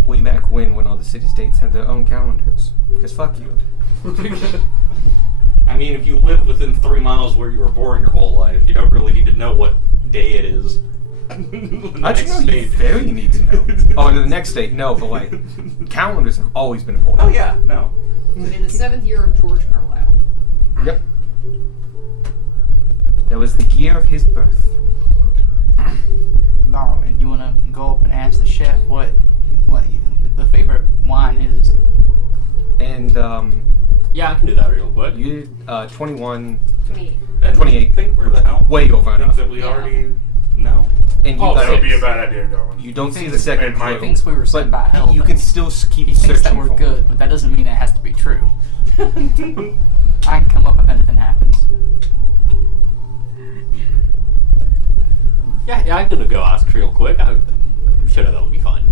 Way back when all the city-states had their own calendars. Because fuck you. I mean, if you live within 3 miles where you were born your whole life, you don't really need to know what day it is. Actually, no, you very need to know. Oh, and the next day, no, but like, calendars have always been important. Oh yeah, no. In the 7th year of George Carlisle. Yep. That was the year of his birth. Darwin, you wanna go up and ask the chef what the favorite wine is? And, Yeah, I can do that real quick. you, 21, 28. And 28. I think we're the hell. way over Things enough. that we Yeah. already know. And you, Oh, that so- would be a bad idea, Darwin. you don't see the second and clue. He thinks we were sent by hell. You but can still keep he thinks that searching we're for good, but that doesn't mean it has to be true. I can come up if anything happens. Yeah, I'm gonna go ask real quick. I'm sure that'll be fine.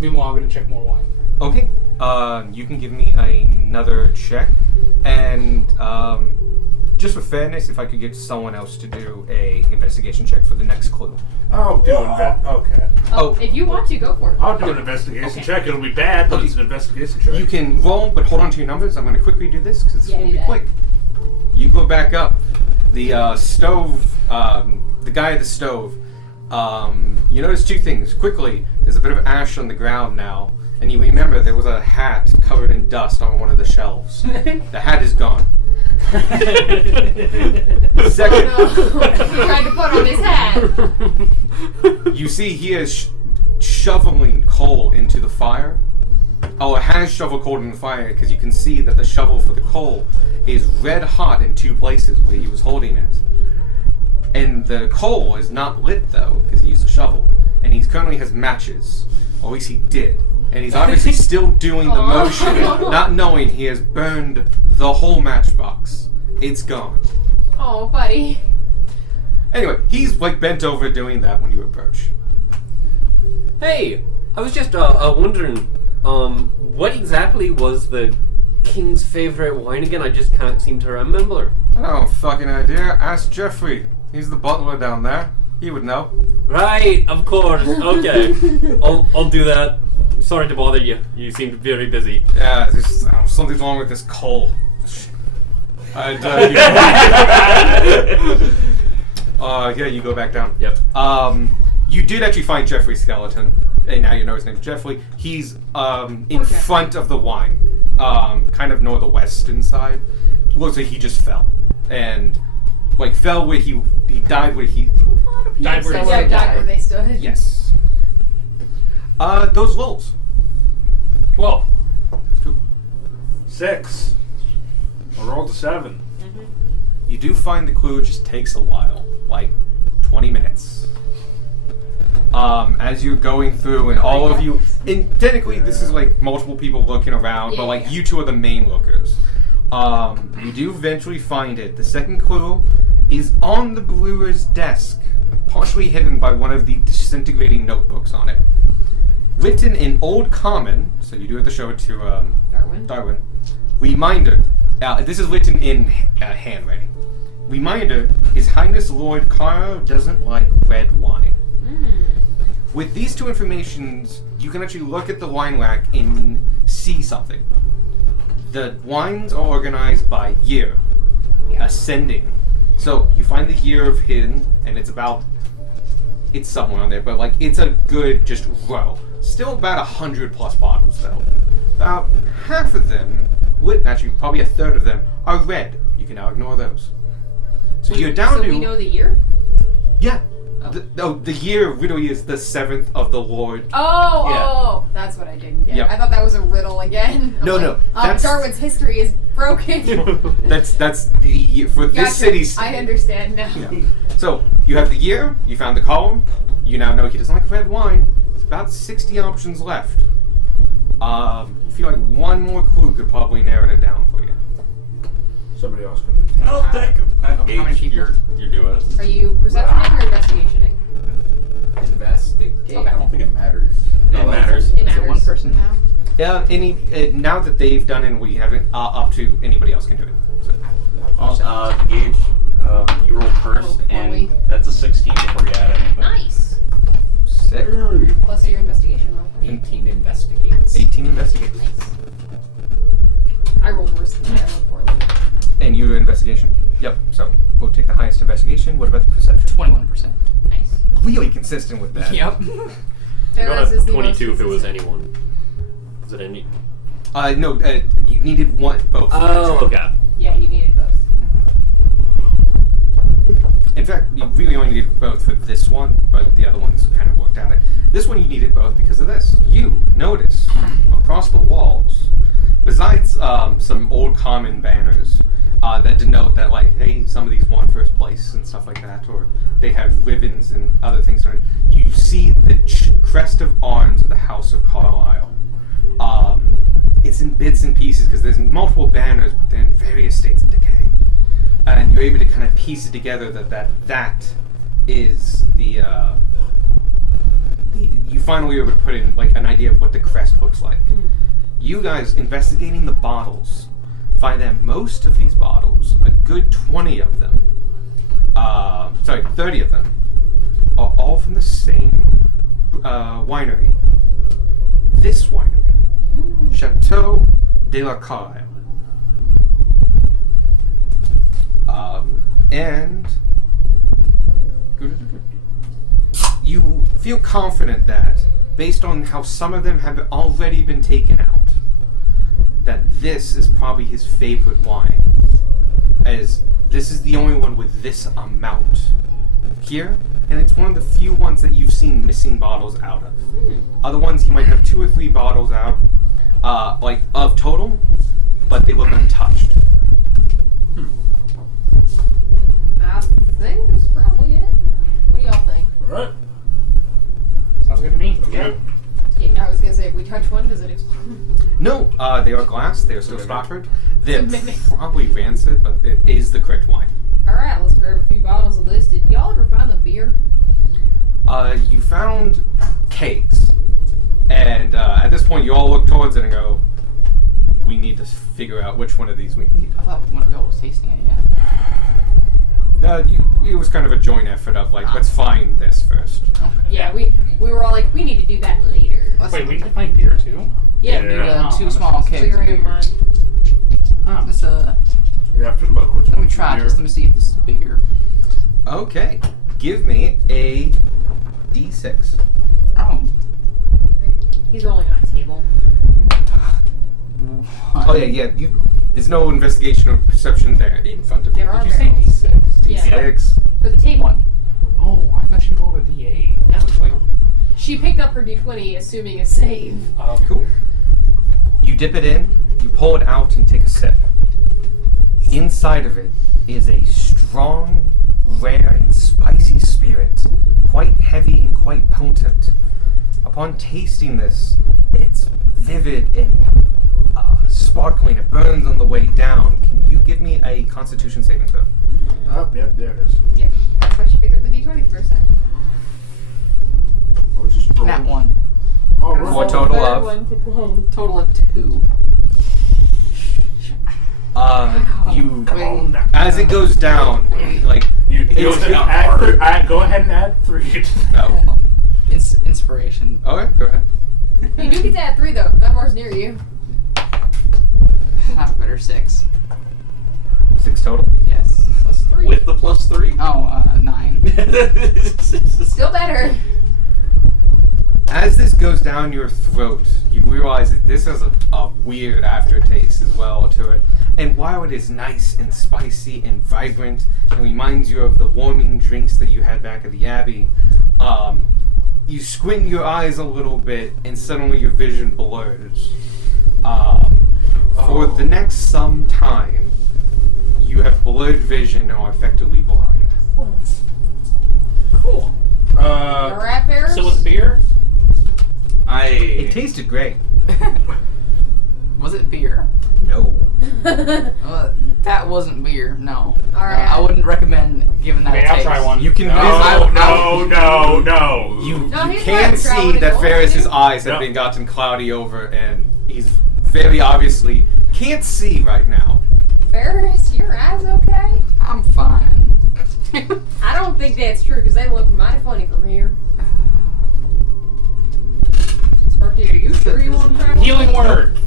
Meanwhile, I'm gonna check more wine. Okay. You can give me another check, and just for fairness, if I could get someone else to do a investigation check for the next clue. I'll do okay. Oh. If you want to, go for it. I'll do an investigation Okay. check. It'll be bad, but Okay. it's an investigation check. You can roll, but hold on to your numbers. I'm going to quickly do this because this Yeah, won't do be that. quick. You go back up. The stove, the guy at the stove, you notice two things. Quickly, there's a bit of ash on the ground now, and you remember there was a hat covered in dust on one of the shelves. The hat is gone. Second, Oh no. He tried to put on his hat. you see he is shoveling coal into the fire. Oh, it has shoveled coal in the fire because you can see that the shovel for the coal is red hot in two places where he was holding it. And the coal is not lit though because he used a shovel. And he currently has matches, or at least he did. And he's obviously still doing the Aw. motion, not knowing he has burned the whole matchbox. It's gone. Oh, buddy. Anyway, he's like bent over doing that when you approach. Hey, I was just wondering, what exactly was the king's favorite wine again? I just can't seem to remember. Oh, fucking idea. Ask Jeffrey. He's the butler down there. He would know. Right, of course. Okay, I'll do that. Sorry to bother you. You seemed very busy. Yeah, there's something's wrong with this coal. Yeah, you go back down. Yep. You did actually find Jeffrey's skeleton, and now you know his name's Jeffrey. He's in Okay. front of the wine, kind of northwestern side. Looks like he just fell, and like fell where he died where he. Died where he Yeah, said died where they stood. Yes. Those rolls. 12. 6. I rolled a 7. You do find the clue, it just takes a while, like 20 minutes. As you're going through, and all of you, and technically this is like multiple people looking around, but like Yeah. you two are the main lookers. You do eventually find it. The second clue is on the brewer's desk, partially hidden by one of the disintegrating notebooks on it. Written in Old Common, so you do have to show it to Darwin. Reminder. This is written in handwriting. Reminder, His Highness Lord Caro doesn't like red wine. With these two informations, you can actually look at the wine rack and see something. The wines are organized by year, ascending. So you find the year of him, and it's somewhere on there, but like it's a good just row. Still about 100 plus bottles though. About half of them, actually probably a third of them, are red. You can now ignore those. So you're down So to we know the year? Yeah. The year really is the 7th of the Lord. Oh, Yeah. oh, that's what I didn't get. Yep. I thought that was a riddle again. I'm No, like, no, that's- Darwin's history is broken. That's the year for this Gotcha. city's. I understand now. Yeah. So you have the year. You found the column. You now know he doesn't like red wine. There's about 60 options left. You feel like one more clue could probably narrow it down for you. Somebody else can do I'll take How many Gage, people? you're doing it. Are you perceptioning or investigationing? Investigate. Okay. I don't think it matters. It matters. It Is matters. it one person now? Yeah. Now that they've done it, we haven't. Up to anybody else can do it. So, Gage, you roll first, Oh, and boy. that's a 16 before you add anything. Nice. sick. Plus your investigation roll. 18 investigates. 18 investigates. Nice. I rolled worse than that. I rolled poorly. And you investigation. Yep. So we'll take the highest investigation. What about the perception? 21%. Nice. Really consistent with that. Yep. I got Ferris a is the most 22 if it was consistent. anyone. Was it any? No. You needed both. Oh, okay. Yeah, you needed both. In fact, you really only needed both for this one, but the other ones kind of worked out. This one you needed both because of this. You notice across the walls, besides some old common banners that denote that, like, hey, some of these won first place and stuff like that, or they have ribbons and other things on it. You see the crest of arms of the House of Carlisle. It's in bits and pieces because there's multiple banners, but they're in various states of decay. And you're able to kind of piece it together that is the you finally were able to put in like an idea of what the crest looks like. You guys investigating the bottles find that most of these bottles, a good 20 of them, 30 of them, are all from the same winery. This winery, Chateau de la Carlisle. And you feel confident that, based on how some of them have already been taken out, that this is probably his favorite wine, as this is the only one with this amount here, and it's one of the few ones that you've seen missing bottles out of. Other ones, he might have 2 or 3 bottles out, like of total, but they look untouched. I think that's probably it. What do y'all think? Alright. Sounds good to me. Yeah. Yeah, I was gonna say, if we touch one, does it explode? No, they are glass. They are still Okay. stoppered. They're It's a mimic. probably rancid, but it is the correct wine. Alright, let's grab a few bottles of this. Did y'all ever find the beer? You found kegs, and at this point, you all look towards it and go, "We need to figure out which one of these we need." I thought one of y'all was tasting it yet. It was kind of a joint effort of like, let's find this first. Okay. Yeah, we were all like, we need to do that later. Let's Wait, we can find beer too? Yeah, need Yeah. 2 Oh, small so kegs you're of in beer. one. Oh. Let's, You have to look which let me one's try beer. this. Let me see if this is beer. Okay, give me a D6. Oh. He's rolling on a table. Oh yeah. There's no investigation or perception there in front of you. There are Did you say barrels. D6? Yeah. D6. For the table. 1. Oh, I thought she rolled a D8. I was like, She picked up her d20, assuming a save. Cool. You dip it in, you pull it out, and take a sip. Inside of it is a strong, rare, and spicy spirit, quite heavy and quite potent. Upon tasting this, it's vivid and sparkling. It burns on the way down. Can you give me a Constitution saving throw? Oh, yep, there it is. Yep, that's why she picked up the d20 the first time. Oh, we just rolled. Nat 1. Oh, Gonna roll. What roll total third of? one today. Total of 2. You, Calm down. as it goes down, like, You It's go, not add hard. go ahead and add 3. no. Inspiration. Okay, go ahead. You do get to add 3 though. That bar's near you. Have a better 6. 6 total. Yes. Plus 3. With the plus 3? Oh, 9. Still better. As this goes down your throat, you realize that this has a weird aftertaste as well to it. And while it is nice and spicy and vibrant and reminds you of the warming drinks that you had back at the Abbey, you squint your eyes a little bit and suddenly your vision blurs. For the next some time, you have blurred vision and are effectively blind. Cool. Alright, Ferris? So with beer? It tasted great. Was it beer? No. That wasn't beer. No. Alright. I wouldn't recommend giving that Okay, a I'll taste. try one. You can No, I- no. You he's can not trying see to that go Ferris's with eyes have No. been gotten cloudy over, and he's very obviously can't see right now. Ferris, your eyes okay? I'm fine. I don't think that's true because they look mighty funny from here. Sparky, are you sure you want to try one? Healing word.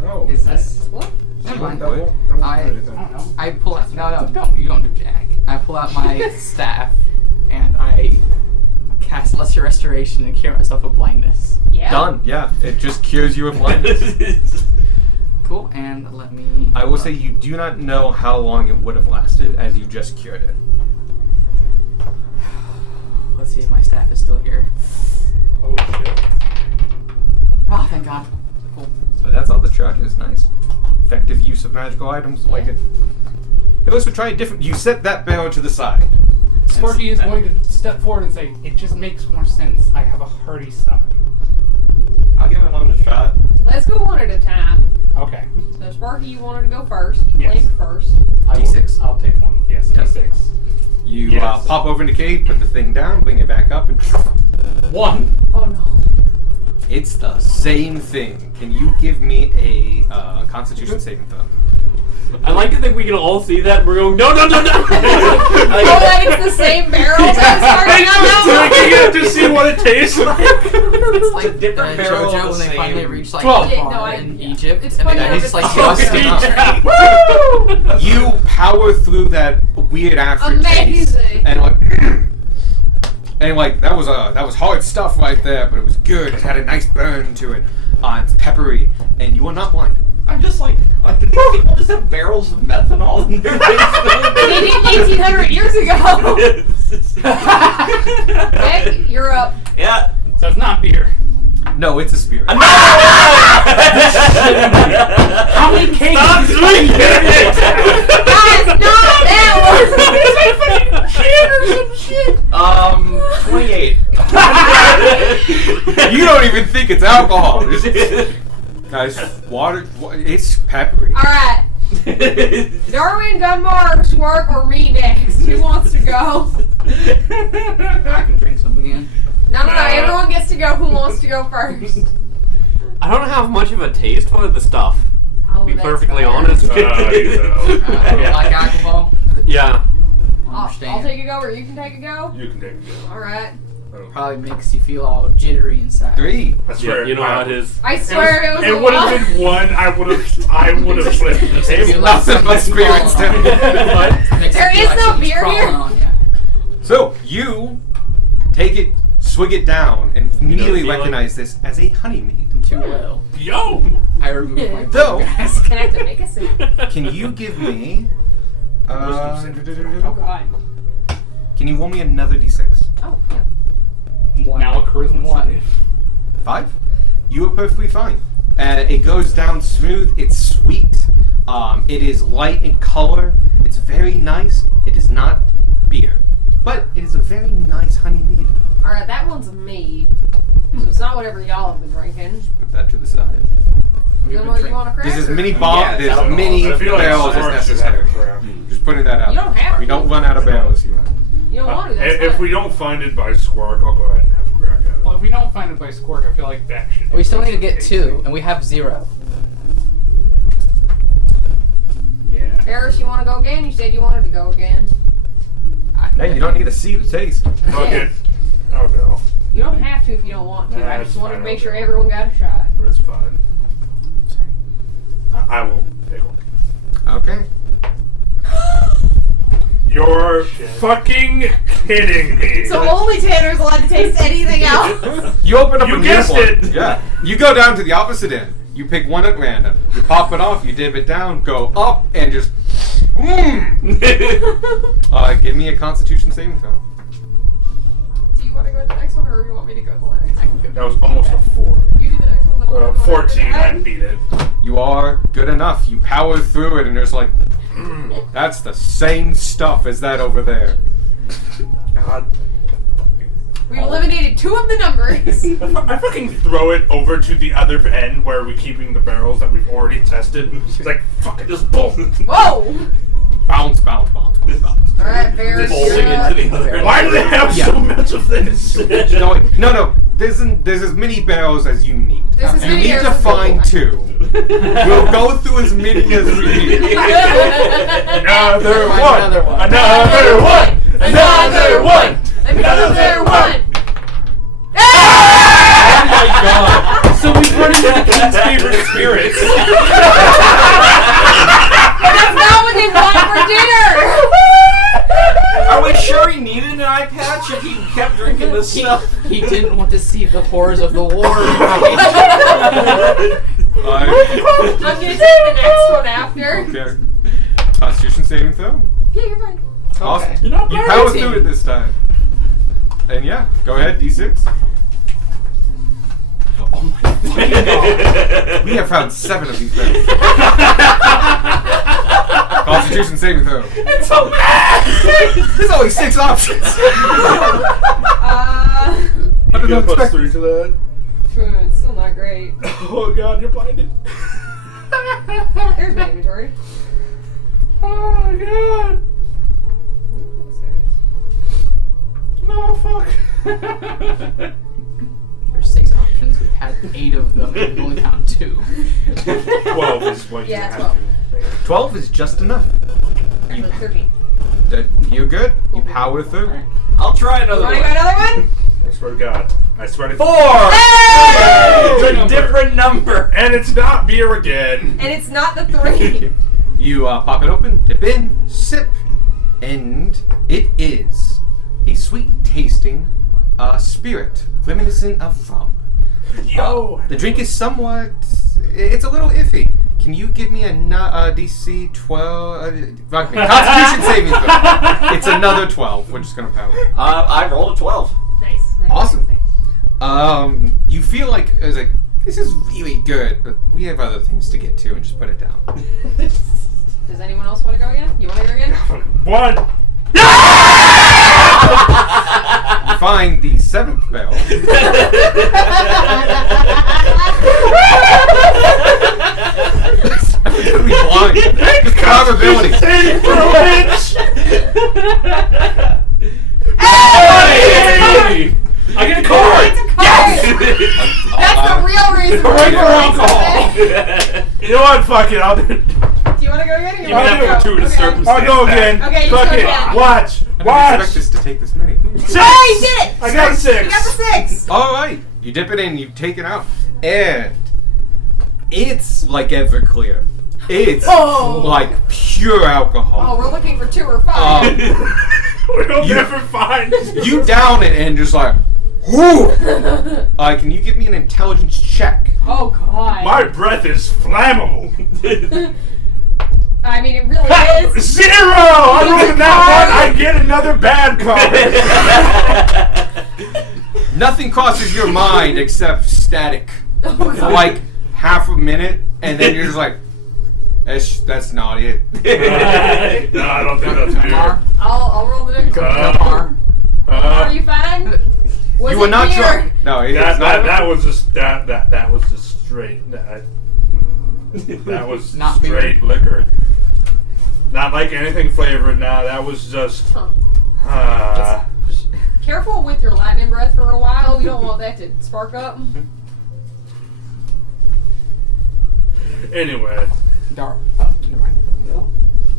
No. Is this? What? Never mind. That won't I- do anything. I don't know. I pull out. No, don't. You don't do jack. I pull out my staff and I cast Lesser Restoration and cure myself of blindness. Yeah. Done. Yeah, it just cures you of blindness. Cool. And let me. I will say you do not know how long it would have lasted, as you just cured it. Let's see if my staff is still here. Oh shit. Oh, thank God. Cool. But that's all the charge is. Nice. Effective use of magical items. Like it. Hey, let's try a different. You set that barrel to the side. Sparky is going to step forward and say, "It just makes more sense. I have a hearty stomach." I'll give him one a shot. Let's go one at a time. Okay. So Sparky, you wanted to go first. Yes. Link first. I will- D6? I'll take one. Yes, Yep. D6. You Yes. pop over into Kate, put the thing down, bring it back up, and One. Oh no. it's the same thing. Can you give me a Constitution saving throw? I like to think we can all see that and we're going, no! Oh, like it's the same barrel that I get to see what it tastes like. It's like different barrel JoJo of when the they finally same- reach like 12. the Yeah, bar no, in yeah. Egypt, It's and funny then how they just it's like so dust it up. strange. You power through that weird aftertaste, Amazing. and like that was hard stuff right there, but it was good. It had a nice burn to it, it's peppery, and you are not blind. I'm just like do these people just have barrels of methanol in their basement? They did 1,800 years ago. Beck, you're up. Yeah. So it's not beer. No, it's a spirit. How How many cakes? Stop doing it! Guys, not that one. 28. You don't even think it's alcohol. Guys, water. It's peppery. All right. Darwin, Gunmar, Schwark, or me next? Who wants to go? I can drink some again. No. Everyone gets to go. Who wants to go first? I don't have much of a taste for the stuff, Oh, to be that's perfectly fair. honest. You know. I don't like alcohol. Yeah. I'll Understand. take a go, or you can take a go. You can take it. All right. Probably makes you feel all jittery inside. 3. I swear. You know how it is. I swear it was a It would have one. been one. I would have flipped the Feel table. like Nothing but something's spirits crawling down. on you. Makes you There feel is like no something's beer crawling here. on you. So you take it, swig it down, and immediately feel it? recognize this as a honey mead. Too well. Yo. I remove my Though, Can I have to make a sip? can you give me? Oh god. Can you roll me another d6? Oh yeah. Now a charisma. One. 5? You are perfectly fine. It goes down smooth. It's sweet. It is light in color. It's very nice. It is not beer, but it is a very nice honey mead. All right, that one's a mead. So it's not whatever y'all have been drinking. Put that to the side. Gunmar, you want a crack? There's as many Yeah, there's alcohol. many I feel like barrels as Spark should have necessary. a crap. Just putting that out. You don't have We to. don't run out of barrels here. You don't want to. That's If fine. we don't find it by Squark, I'll go ahead and have a crack at it. Well, if we don't find it by Squark, I feel like that should. We still need to get 2, and we have 0. Yeah. Ferris, you want to go again? You said you wanted to go again. Hey, you don't need to see to taste. Fuck it. Oh no. You don't have to if you don't want to. I That's just wanted to fine, make I'll sure go. everyone got a shot. That's fine. Sorry. I will take one. Okay. You're fucking kidding me. So only Tanner's allowed to taste anything else. You open up You a new guessed one. it. Yeah. You go down to the opposite end. You pick one at random. You pop it off, you dip it down, go up, and just. Give me a Constitution saving throw. Do you want to go to the next one, or do you want me to go to the next? I can go. That was almost a 4. You do the next one. Then I'll go to the 14, next I one. beat it. You are good enough. You power through it, and there's like, that's the same stuff as that over there. God. We eliminated 2 of the numbers. I fucking throw it over to the other end where we're keeping the barrels that we've already tested. It's like, fuck it, just boom. Whoa! Bounce, bounce, bounce, bounce, bounce. Alright, Varys, Bowling you're up. into the other. Why do they have so much of this? No. There's as many barrels as you need. There's as You many need barrels to as find possible. 2. We'll go through as many as we need. Another one. Another one. Another one. Another one. Another one! Oh my god! So we've run into the king's favorite spirits. But that's not what they want for dinner! Are we sure he needed an eye patch if he kept drinking this stuff? He didn't want to see the horrors of the war. I'm gonna take the next one after. Okay. Constitution saving throw. Yeah, you're fine. Awesome. Okay. You're not You bad. power through it this time. And yeah, go ahead, D6. Oh my fucking god. We have found 7 of these barrels. Constitution saving throw. It's so bad. There's only 6 options. You get plus 3 to that. It's still not great. Oh god, you're blinded. There's my inventory. Oh my god. No, fuck. There's 6 options. We've had 8 of them, and we've only found 2. 12 is what Yeah, you have 12. to make. 12 is just enough. Actually, 13. You're good. You power through. I'll try another Want one. to go another one? I swear to god. I swear to 4! Hey! It's a different number. And it's not beer again. And it's not the 3. You pop it open, dip in, sip, and it is a sweet tasting spirit reminiscent of rum. Yo. The drink is somewhat. It's a little iffy. Can you give me a DC 12? Constitution saving throw. It's another 12. We're just gonna power. I rolled a 12. Nice. Awesome. You feel like it's like this is really good, but we have other things to get to, and just put it down. Does anyone else want to go again? You want to go again? 1. You find the 7th barrel. I'm gonna be blind. Just probability. Save for a witch. Hey! I get a card. Yes! That's the real reason. Hooray for why alcohol. You know what? Fuck it. I'll do it. Do you want to go again? Or you Give me wanna that go? fortuitous Okay. circumstance. I'll go again. Okay, you Fuck go it. again. Watch. I didn't Watch. expect this to take this many. 6. Hey, you did it! I got a 6. You got the 6. All right, you dip it in, you take it out, and it's like Everclear. It's Oh. like pure Oh, alcohol. we're looking for 2 or 5. We'll You- never find. You down it and just like, whoo! Can you give me an intelligence check? Oh, God. My breath is flammable. I mean, it really is. 0! I'm rolling that one. I get another bad card. Nothing crosses your mind except static Oh, for God. like half a minute, and then you're just like, that's not it. No, I don't think that's beer. Mar? I'll roll the next one. Mar? Are you fine? Was You were it not beer? drunk. No, it's not. That was just that was just straight. That was Not beer. straight liquor. Not like anything flavored. Nah, that was just. Careful with your lightning breath for a while. You don't want that to spark up. Anyway, Dark. Oh, never mind.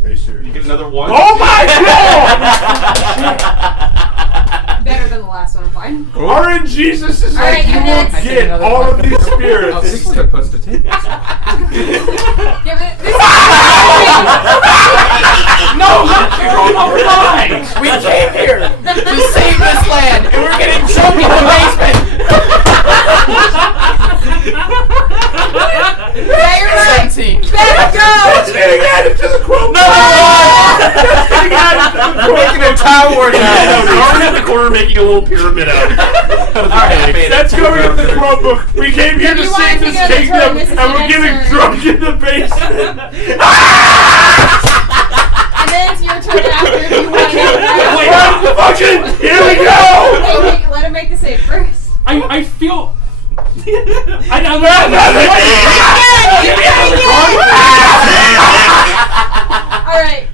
are you serious? You get another 1? Oh my Better than the last one, I'm fine. god! RNG Jesus is Alright, like you you're will next. I take get another all one. of these Oh, spirits. this This is supposed to take. Give it. This No, you're going over mine. We came here to save this land, and we're getting drunk in the basement. that'll work out. Darwin's in the corner making a little pyramid out of Alright, I made it. Let's go into the quote book. We came here If to you save want to this go to kingdom, turn, this is and your we're next getting turn. drunk in the basement. And then it's your turn after if you want to go. Well, fucking, here we go. Wait, let him make the save first. I feel. I know. Alright,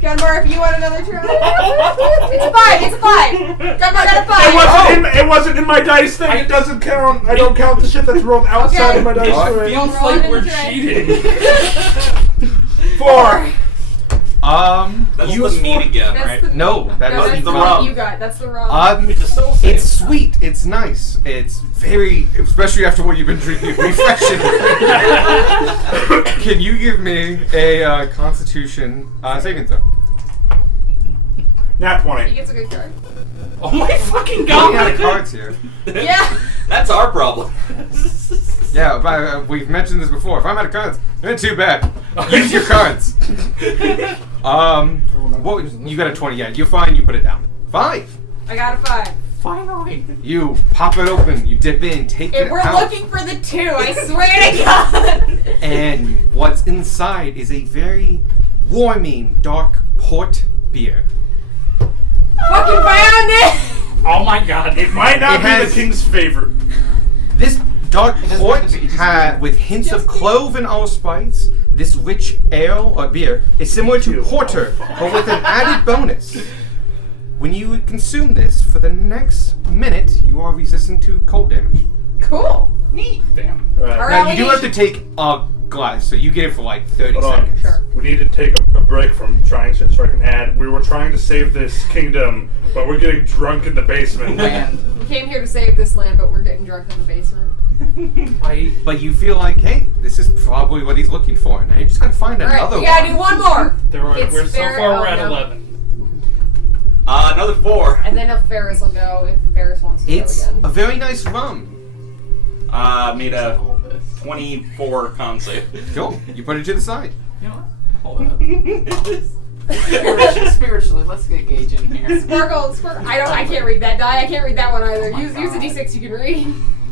Gunmar, if you want another try. It's a 5, it's a 5. Gunmar got a 5. It wasn't in my dice thing. It doesn't count. I don't count the shit that's rolled outside Okay. of my dice Alright. tray. Feels Roll like it we're into it. cheating. 4. That's use the meat for- again, That's right? the, No, that no, must that's be the the one rum. you got. That's the rum. It's a soul save. It's sweet. It's nice. It's very, especially after what you've been drinking, refreshing. Can you give me a Constitution saving throw? Nat He 20. gets a good card. Oh my fucking We have god! cards here. Yeah. That's our problem. Yeah, but, we've mentioned this before. If I'm out of cards, not too bad. Use your cards. What? You got a 20? Yeah, you're fine. You put it down. 5. I got a 5. Finally. You pop it open. You dip in. Take If it we're out. looking for the 2, I swear to God. And what's inside is a very warming dark port beer. Fucking found it. Oh my god. It might not It be has- the king's favorite. This dark port have to be- had, with hints of clove and allspice, this rich ale or beer is similar to porter, but with an added bonus. When you consume this for the next minute, you are resistant to cold damage. Cool. Damn. Alright. Now you do have to take a glass, so you get it for like 30 Hold on. seconds. Sure. We need to take a break from trying to, so I can add. We were trying to save this kingdom, but we're getting drunk in the basement. Land. We came here to save this land, but we're getting drunk in the basement. But you feel like, hey, this is probably what he's looking for. Now you just gotta find Alright, another we gotta do one. one more. It's We're so fair- far oh, we're at no. 11. Another 4. And then if Ferris will go, if Ferris wants to It's go a again. very nice rum. Made a All this. 24 con save. Cool. You put it to the side. You know what? Hold up. Spiritually, let's get Gage in here. Sparkle. I can't read that die. I can't read that one either. Oh my Use a God. D6 you can read.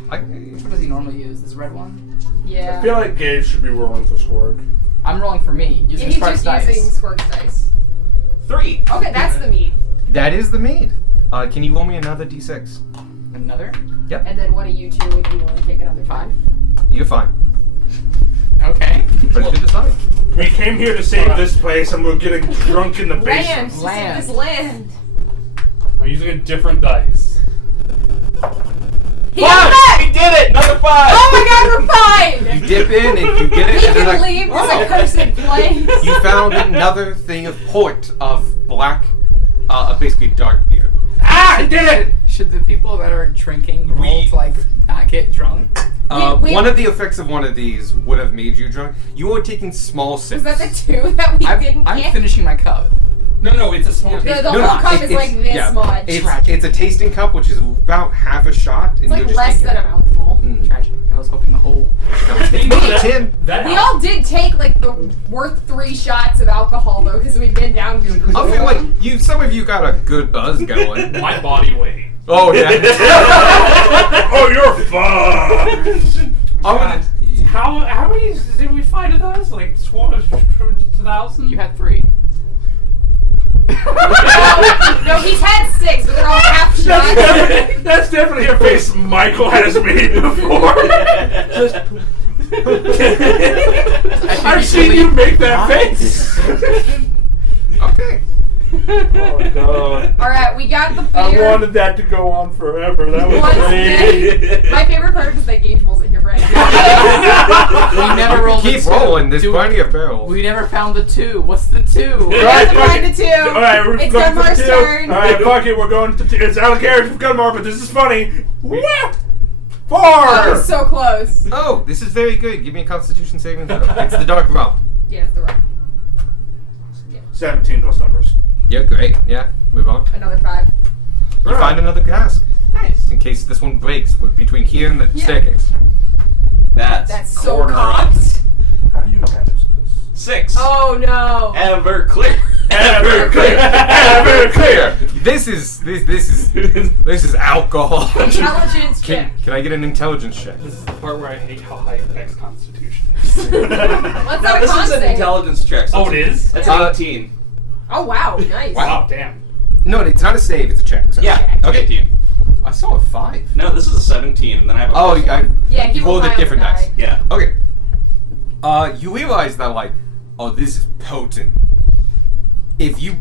What does he normally use? This red one? Yeah. I feel like Gage should be rolling for Squirk. I'm rolling for me, Yeah, using he's Spark's just dice. using Squirk's dice. 3. Okay, that's the mead. That is the mead. Can you roll me another d6? Another? And then what do you two if you want to take another 5. You're fine. Okay. Put it to the side. We came here to save this place, and we're getting drunk in the basement. Land. She said Land. this land. I'm using a different dice. He got back! We did it! Another 5! Oh my God, we're fine! You dip in and you get it, We and they're can like, leave this "Oh." accursed place. You found another thing of port of black, basically dark beer. Ah, I did it! Should the people that are drinking roll to, like, not get drunk? We- One of the effects of one of these would have made you drunk. You are taking small sips. Was that the 2 that we didn't I'm get? finishing my cup. No, it's a small The, taste. the No, whole no, cup it- is like it's- this yeah. much. It's a tasting cup, which is about half a shot, and It's like you're just less taking than a it. mouthful. Mm. Tragic. I was hoping the whole. No, it's me, Tim. That We all did take like the worth 3 shots of alcohol though, because we've been down here before. I feel like some of you got a good buzz going. my body weight. Oh yeah. Oh, you're fucked! How many did we find of those? Like 2,000? You had 3. No, he's had 6, but they're all half shots. That's definitely a face Michael has made before. I've seen you make that face. Okay. Oh god. Alright, we got the I beer. wanted that to go on forever. That was Once great. again, my favorite part is that Gage wasn't here, right? We never rolled the Keep 2. rolling. There's Do- plenty of barrels. We never found the 2. What's the 2? We Alright, have to fuck find it. the 2. Alright, we're It's going for Gunmar's 2. turn. Alright, fuck it. We're going to 2. It's out of character for Gunmar, but this is funny. Wah! 4! Oh, so close. Oh, this is very good. Give me a Constitution saving throw. It's the dark rum. Yeah, it's the right. 17 plus numbers. Yeah, great. Yeah, move on. Another 5. You find another cask. Nice. In case this one breaks between here and the Yeah. staircase. That's so corner cocked. up. How do you manage this? 6. Oh no. Ever clear. Ever clear! Ever clear! This is alcohol. Intelligence check. Can I get an intelligence check? This is the part where I hate how high Beck's constitution is. What's No, that this is an constant? intelligence check. So Oh, it is? That's Yeah. 18. Oh wow, nice. Wow, damn. No, it's not a save. It's a check. So. Yeah, it's Okay. 18. I saw a 5. No, this is a 17, and then I have a Oh, plus one. Yeah, you rolled a different dice. Yeah. Okay. You realize that like, oh, this is potent. If you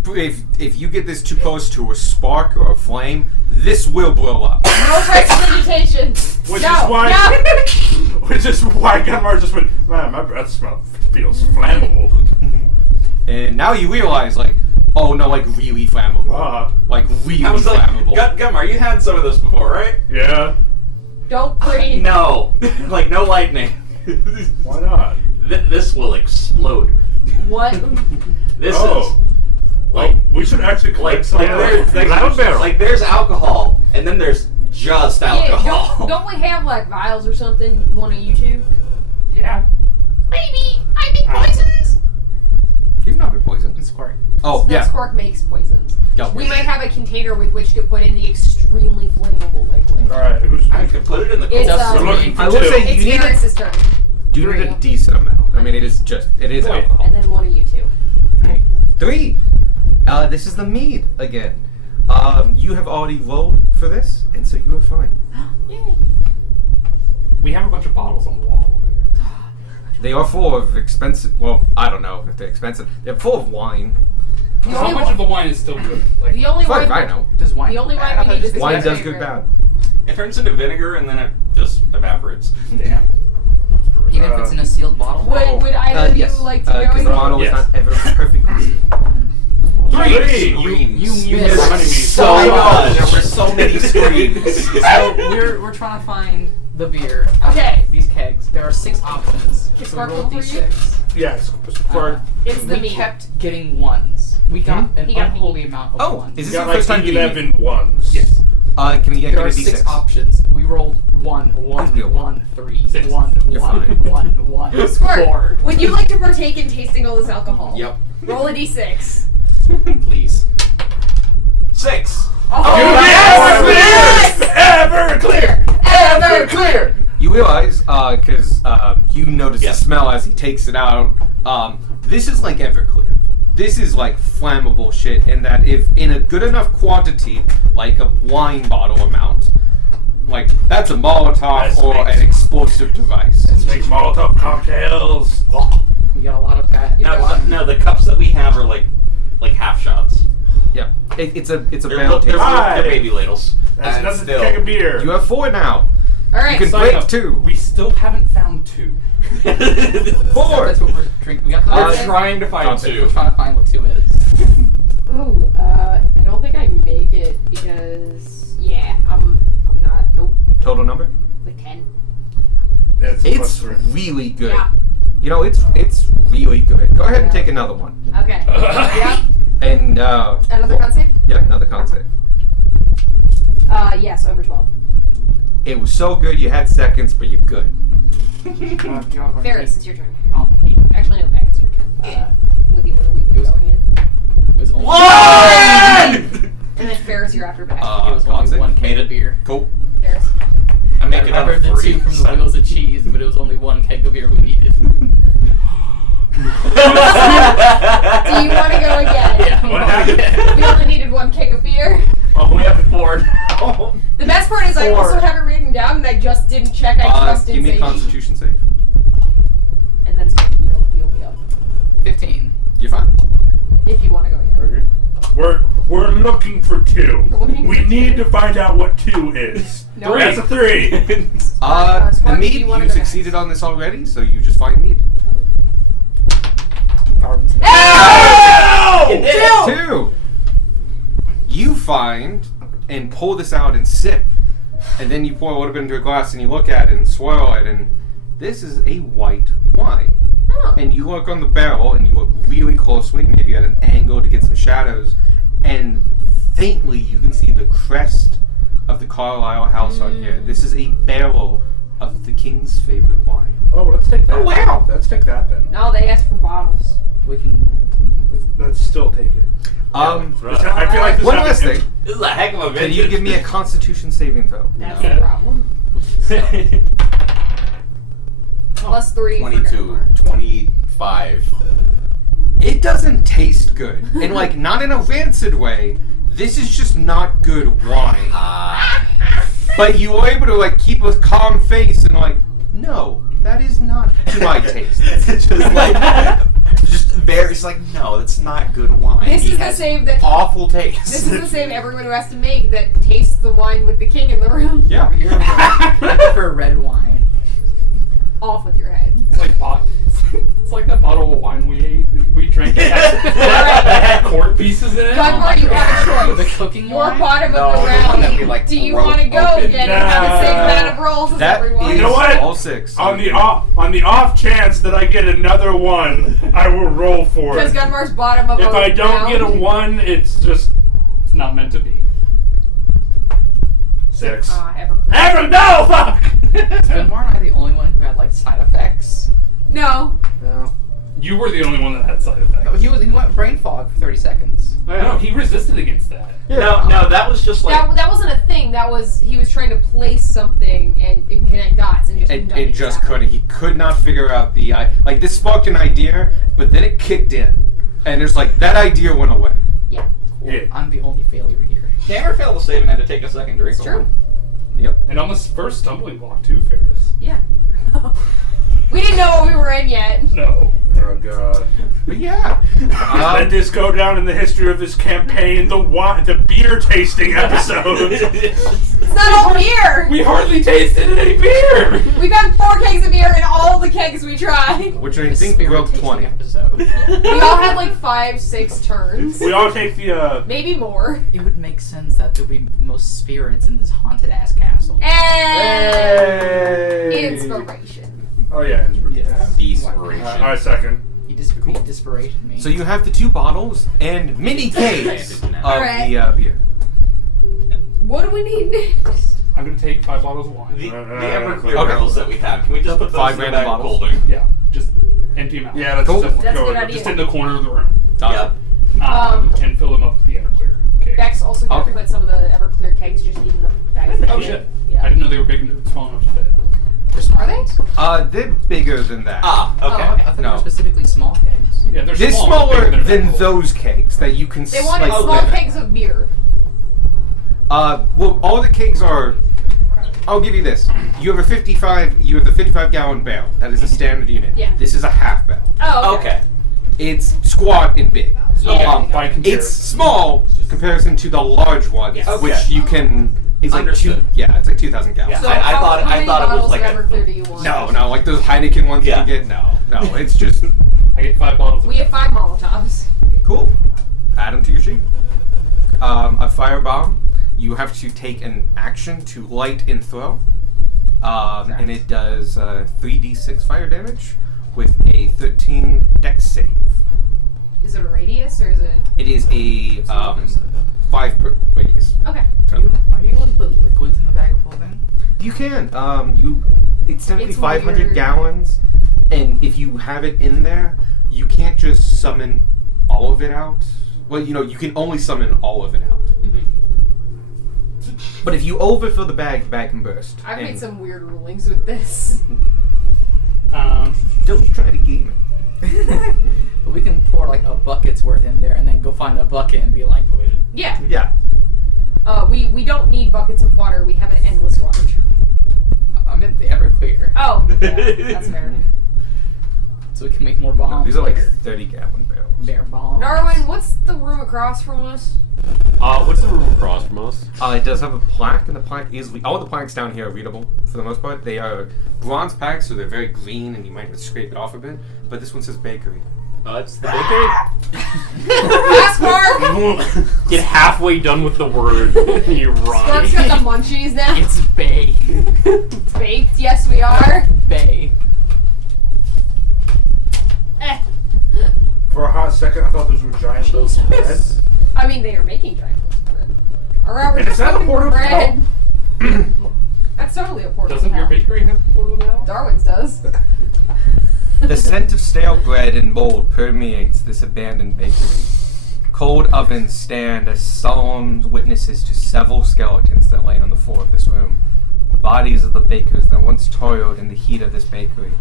get this too close to a spark or a flame, this will blow up. No prestidigitation. Which no, is why, no. which is why Gunmar just went. Man, my breath feels flammable. And now you realize like, oh no, like really flammable. Like really I was like, flammable. Gumar, you had some of this before, right? Yeah. Don't breathe. No. Like, no lightning. Why not? This will explode. What? This Oh. is... Like, we should actually collect some of there's alcohol, and then there's just Yeah, alcohol. don't we have like vials or something? One of you two? Yeah. Maybe I make poisons. You've not been poisoned. It's Squirk. Oh No, yeah. Squark makes poisons. Go. We might have a container with which to put in the extremely flammable liquid. Alright, who's. I could put it in the It's, We're looking for I will two. say It's you need Ferris's turn. do need a 3. decent amount. I mean, it is Wait. alcohol. And then one of you two. 3. This is the mead again. You have already rolled for this, and so you are fine. Yay. We have a bunch of bottles on the wall over there. They are full of expensive. Well, I don't know if they're expensive. They're full of wine. The How only much one- of the wine is still good? Like, The only As far one. as I know, Does wine? The only I wine thought we need just is wine my does favorite. good bad. It turns into vinegar, and then it just evaporates. damn. Even if it's in a sealed bottle. Would either of Yes, you like to go because the in? bottle is Yes. not ever perfectly sealed. 3! You missed missed me so much. There were so many screams. So we're trying to find the beer. out of Okay. These kegs. There are 6 options. It's So we rolled workable for you? D6. Yes, Squirk. It's the We meat. kept getting ones. We got an He got unholy amount of Oh, ones. is this Got your like first time getting mead? 11 ones. Yes. Can you get There a are D6? 6 options. We rolled 1, Please be a 1, 3, Six. 1, You're 1, fine. 1, 1, Squirt, 4. would you like to partake in tasting all this alcohol? Yep. Roll a d6. Please. 6. Oh, Yes! Ever clear! Ever clear! You realize, because you notice Yes. the smell as he takes it out. This is like Everclear. This is like flammable shit, and that if in a good enough quantity, like a wine bottle amount, like that's a Molotov That's or nice. an explosive device. Let's make Molotov cocktails. We got a lot of bad. No, the cups that we have are like half shots. Yeah, it's a They're, barrel they're, taste. Hi. they're baby ladles. That's a still. keg of beer. You have 4 now. All right. You can Side break note, 2. We still haven't found 2. 4. That's what we're drinking. We got the We're Okay. trying to find Concept. We're 2. trying to find what 2 is. Ooh, I don't think I make it because I'm not. Nope, Total number? like 10. That's It's plus 3. really good. Yeah. You know, it's really good. Go ahead and take another one. Okay. Yep. And Another con save? yeah, another con save. Yes, over 12. It was so good you had seconds, but you're good. Ferris, it's your turn. Oh, he, Actually, no, Beck, it's your turn. With the order we've been going in. it was only, And then Ferris, you're after Beck. it was con only save. 1 Made keg it. of beer. Cool. Ferris. I'm making Better up than 3. 2 from the Wheels of Cheese, but it was only 1 keg of beer we needed. Do you want to go again? Yeah. What happened? We only needed 1 keg of beer. Oh, we have 4 now. The best part is I also have it written down and I just didn't check. I trusted Give me a Sadie. Constitution save. And then Sadie, you'll be up. 15. You're fine. If you want to go again. Okay. We're looking for 2. Looking We for need 2. to find out what 2 is. No. That's a 3. Squad, The do mead, you wanna you go succeeded next? on this already, so you just find mead. Oh! 2. You find and pull this out and sip, and then you pour a little bit into a glass and you look at it and swirl it, and this is a white wine. Oh. And you look on the barrel and you look really closely, maybe at an angle to get some shadows, and faintly you can see the crest of the Carlisle house on here. This is a barrel of the king's favorite wine. Oh, let's take that. Oh, wow. Let's take that then. No, they asked for bottles. We can. That's Let's still take it. Right. I feel like this one happened last in- thing. This is a heck of a Can vintage. you give me a Constitution saving throw? That's No. the problem. Plus 3 for 22, Gunmar. 25. It doesn't taste good, and like not in a rancid way. This is just not good wine. But you were able to like keep a calm face and like, no, that is not to my taste. It's just like, just very. It's like, no, that's not good wine. This He is the has same that. awful taste. This is the same everyone who has to make that tastes the wine with the king in the room. Yeah. I prefer red wine. Off with your head. It's like it's like that bottle of wine we drank that had court pieces in it. Gunmar, you have a The choice. cooking Your wine? bottom No, of the the one that we, round. like, Do you broke want to go open. again and have the same amount of rolls as That everyone? is You know what? all 6. On the off chance that I get another 1, I will roll for Because it. Gunmar's bottom of If a I don't round. get a 1, it's just It's not meant to be. 6. Everclear. Ever no fuck. Is Benmar and I the only one who had like side effects? No. You were the only one that had side effects. No, he went brain fog for 30 seconds. No, he resisted against that. No, that was just like. That wasn't a thing. That was he was trying to place something and connect dots and just It just couldn't. He could not figure out the like this sparked an idea, but then it kicked in, and it's like that idea went away. Yeah. Yeah. I'm the only failure here. Never failed to save and had to take a second drink. It's true. Yep. And on this first stumbling block too, Ferris. Yeah. We didn't know what we were in yet. No. Oh god. But yeah. Let this go down in the history of this campaign, the beer tasting episode. It's not all beer. We hardly tasted any beer! We've had 4 kegs of beer in all the kegs we tried. Which I The think spirit broke tasting 20. episode. We all had like 5, 6 turns. We all take the Maybe more. It would make sense that there would be most spirits in this haunted ass castle. And Hey. inspiration. Oh yeah, inspiration. Desperation. I second. He disparated me. So you have the 2 bottles and mini kegs of Alright. the beer. What do we need next? I'm gonna take 5 bottles of wine. The Everclear Okay. barrels that we have. Can we just put those 5 in the random bag of bottles. holding? Yeah, just empty them out. Yeah, let's Cool. just That's a go good with it. idea. Just in the corner of the room. Yep. And fill them up with the Everclear. Okay. Bex also gonna Okay. put some of the Everclear kegs just in the bags. Oh shit. I Yeah. didn't know they were big and small enough to fit. Are they? They're bigger than that. Ah, okay. Oh, okay. I thought they No. were specifically small kegs. Yeah, they're They're small, but smaller bigger than a Red Bull. those kegs that you can They wanted like, small kegs of beer. Well, all the kegs are. I'll give you this. You have a 55. You have the 55-gallon barrel. That is a standard unit. Yeah. This is a half barrel. Oh, Okay. It's squat and big. Yeah. By comparison. It's small comparison to the large ones, Yes. Okay. which you can. Is like Understood. it's like 2,000 gallons. Yeah. So I how thought many it was bottles like of a. Everclear do you want? No, like those Heineken ones Yeah. you can get. No, it's just I get 5 bottles of We have 5 Molotovs. cool. Add them to your sheet. A firebomb. You have to take an action to light and throw, and it does 3d6 fire damage with a 13 dex save. Is it a radius or is it? It is a 5 per radius. Okay. Are you able to put liquids in the bag of holding? You can. It's technically It's 500 weird. gallons, and if you have it in there, you can't just summon all of it out. Well, you can only summon all of it out. But if you overfill the bag can burst. I've made and some weird rulings with this. Don't try to game it. But we can pour like a bucket's worth in there and then go find a bucket and be like, Yeah. Yeah. We don't need buckets of water. We have an endless water. I'm in the Everclear. Oh, yeah, that's fair. So we can make more No, bombs. these are like later. 30-gallon barrels. Bear bombs. Darwin, what's the room across from us? What's the room across from us? It does have a plaque, and the plaque is all the plaques down here are readable for the most part. They are bronze plaques, so they're very green, and you might scrape it off a bit. But this one says bakery. It's the bakery. Last mark! Get halfway done with the word. You Spark's got the run. munchies now. It's Bay. It's baked. Yes, we are. Bay. Eh. For a hot second, I thought those were giant loaves of bread. I mean, they are making giant loaves of bread. Alright, we're And just is that a looking for portal to bread. That's totally a portal. Doesn't to your hell. bakery have portal now? Darwin's does. The scent of stale bread and mold permeates this abandoned bakery. Cold ovens stand as solemn witnesses to several skeletons that lay on the floor of this room. The bodies of the bakers that once toiled in the heat of this bakery.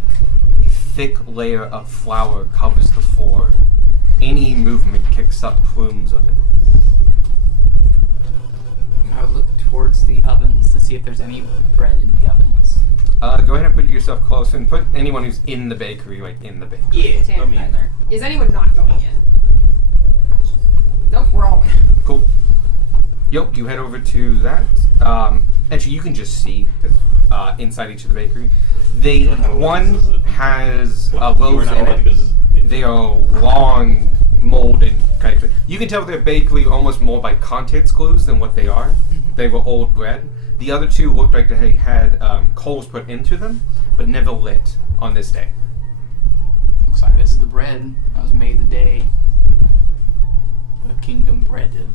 A thick layer of flour covers the floor. Any movement kicks up plumes of it. I would look towards the ovens to see if there's any bread in the ovens. Go ahead and put yourself close and put anyone who's in the bakery, like, in the bakery. Yeah, Tam- let me in there. Is anyone not going in? Nope, we're all in. Cool. Yep, you head over to that. Actually, you can just see inside each of the bakery. One has loaves in it. They are long, molded kind of thing. You can tell they're bakery almost more by contents clues than what they are. They were old bread. The other two looked like they had coals put into them, but never lit on this day. Looks like this is the bread that was made the day the kingdom breaded.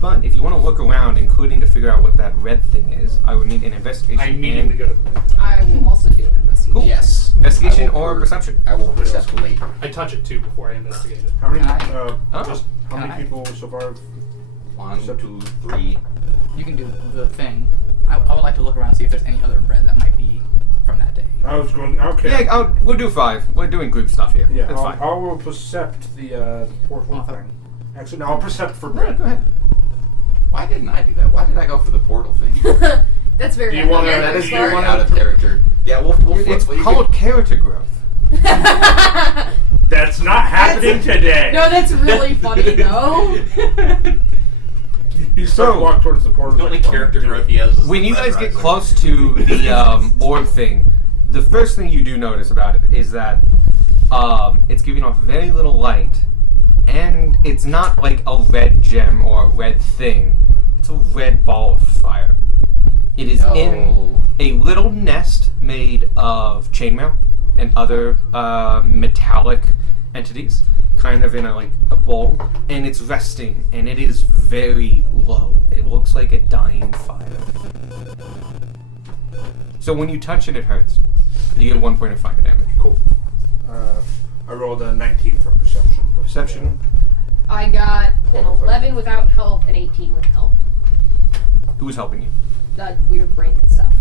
But if you want to look around, including to figure out what that red thing is, I would need an investigation. I immediately go to I will also do an investigation. Cool. Yes. Investigation I will or perception? I will perceptuate. I touch it too before I investigate it. How many? Can Just how Can many I? people so far? 1, 2, 3. You can do the thing. I would like to look around and see if there's any other bread that might be from that day. I was going. Okay. Yeah, we'll do 5. We're doing group stuff here. Yeah, That's I'll, fine. I will percept the portal Oh, thing. Actually, no, I'll percept for Go bread. ahead. Why didn't I do that? Why did I go for the portal thing? That's very Do you wanna- unfair. That is Do you very wanna- out of character. Yeah, we'll flip. It's You called character growth. That's not happening today. No, that's really funny though. You start to So- walk towards the portal. The only like, character do it. growth he has is When you the guys get Red close to the orb thing, the first thing you do notice about it is that it's giving off very little light, and it's not like a red gem or a red thing. It's a red ball of fire. It is in a little nest made of chainmail and other metallic entities, kind of in a bowl, and it's resting, and it is very low. It looks like a dying fire. So when you touch it, it hurts. You get 1 point of fire damage. Cool. I rolled a 19 for perception. Perception. I got an 11 without help and 18 with help. Who's helping you? The weird brain stuff.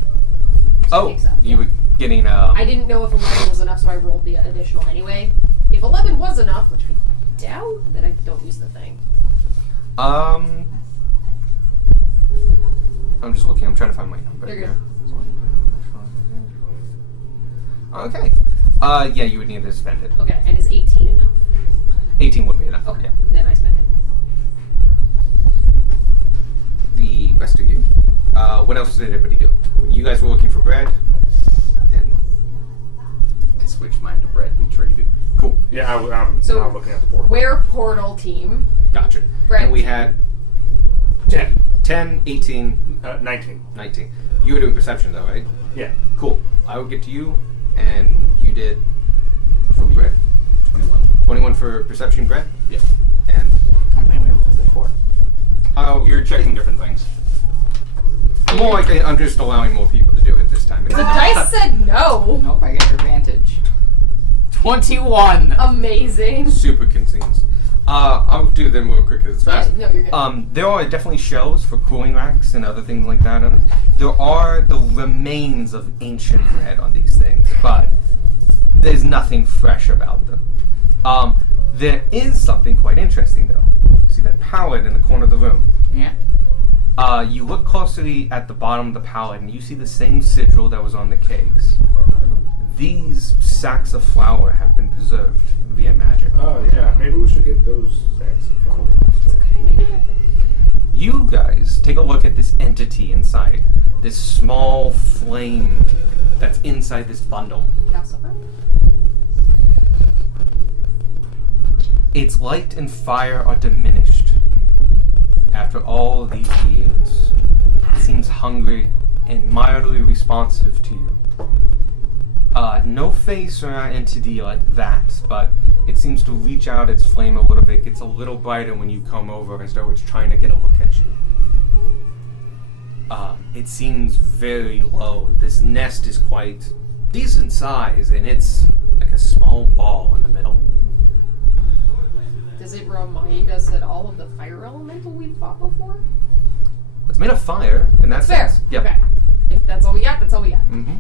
Oh, Psychic stuff, you yeah. were getting. I didn't know if 11 was enough, so I rolled the additional anyway. If 11 was enough, which I doubt, then I don't use the thing. I'm just looking. I'm trying to find my number. You're good. here. Okay. Yeah, you would need to spend it. Okay, and is 18 enough? 18 would be enough. Okay, Yeah. then I spend it. The rest of you. What else did everybody do? You guys were looking for bread. And I switched mine to bread. We traded. cool. Yeah, I'm So, now looking at the portal. Where portal team? Gotcha. Bread And we team. had 10. 10, 18, 19. 19. You were doing perception though, right? Yeah. Cool. I will get to you, and you did for bread. 21. 21 for perception bread? Yeah. And I'm thinking we looked at before. oh, You're checking different things. more like I'm just allowing more people to do it this time. The dice said no. Nope, I get advantage. 21. Amazing. Super concedes. I'll do them real quick because it's Yeah, fast. no, you're good. There are definitely shelves for cooling racks and other things like that on it. There are the remains of ancient bread on these things, but there's nothing fresh about them. There is something quite interesting though. See that pallet in the corner of the room? Yeah. You look closely at the bottom of the pallet and you see the same sigil that was on the kegs. These sacks of flour have been preserved via magic. Oh, yeah. Maybe we should get those sacks of flowers. You guys take a look at this entity inside. This small flame that's inside this bundle. Calcifer? Its light and fire are diminished after all of these years. It seems hungry and mildly responsive to you. No face or entity like that, but it seems to reach out its flame a little bit. Gets a little brighter when you come over as though it's trying to get a look at you. It seems very low. This nest is quite decent size, and it's like a small ball in the middle. Does it remind us at all of the fire elemental we fought before? It's made of fire, in that Fair. sense. Yep. Okay. If that's all we got, that's all we got. Mm-hmm.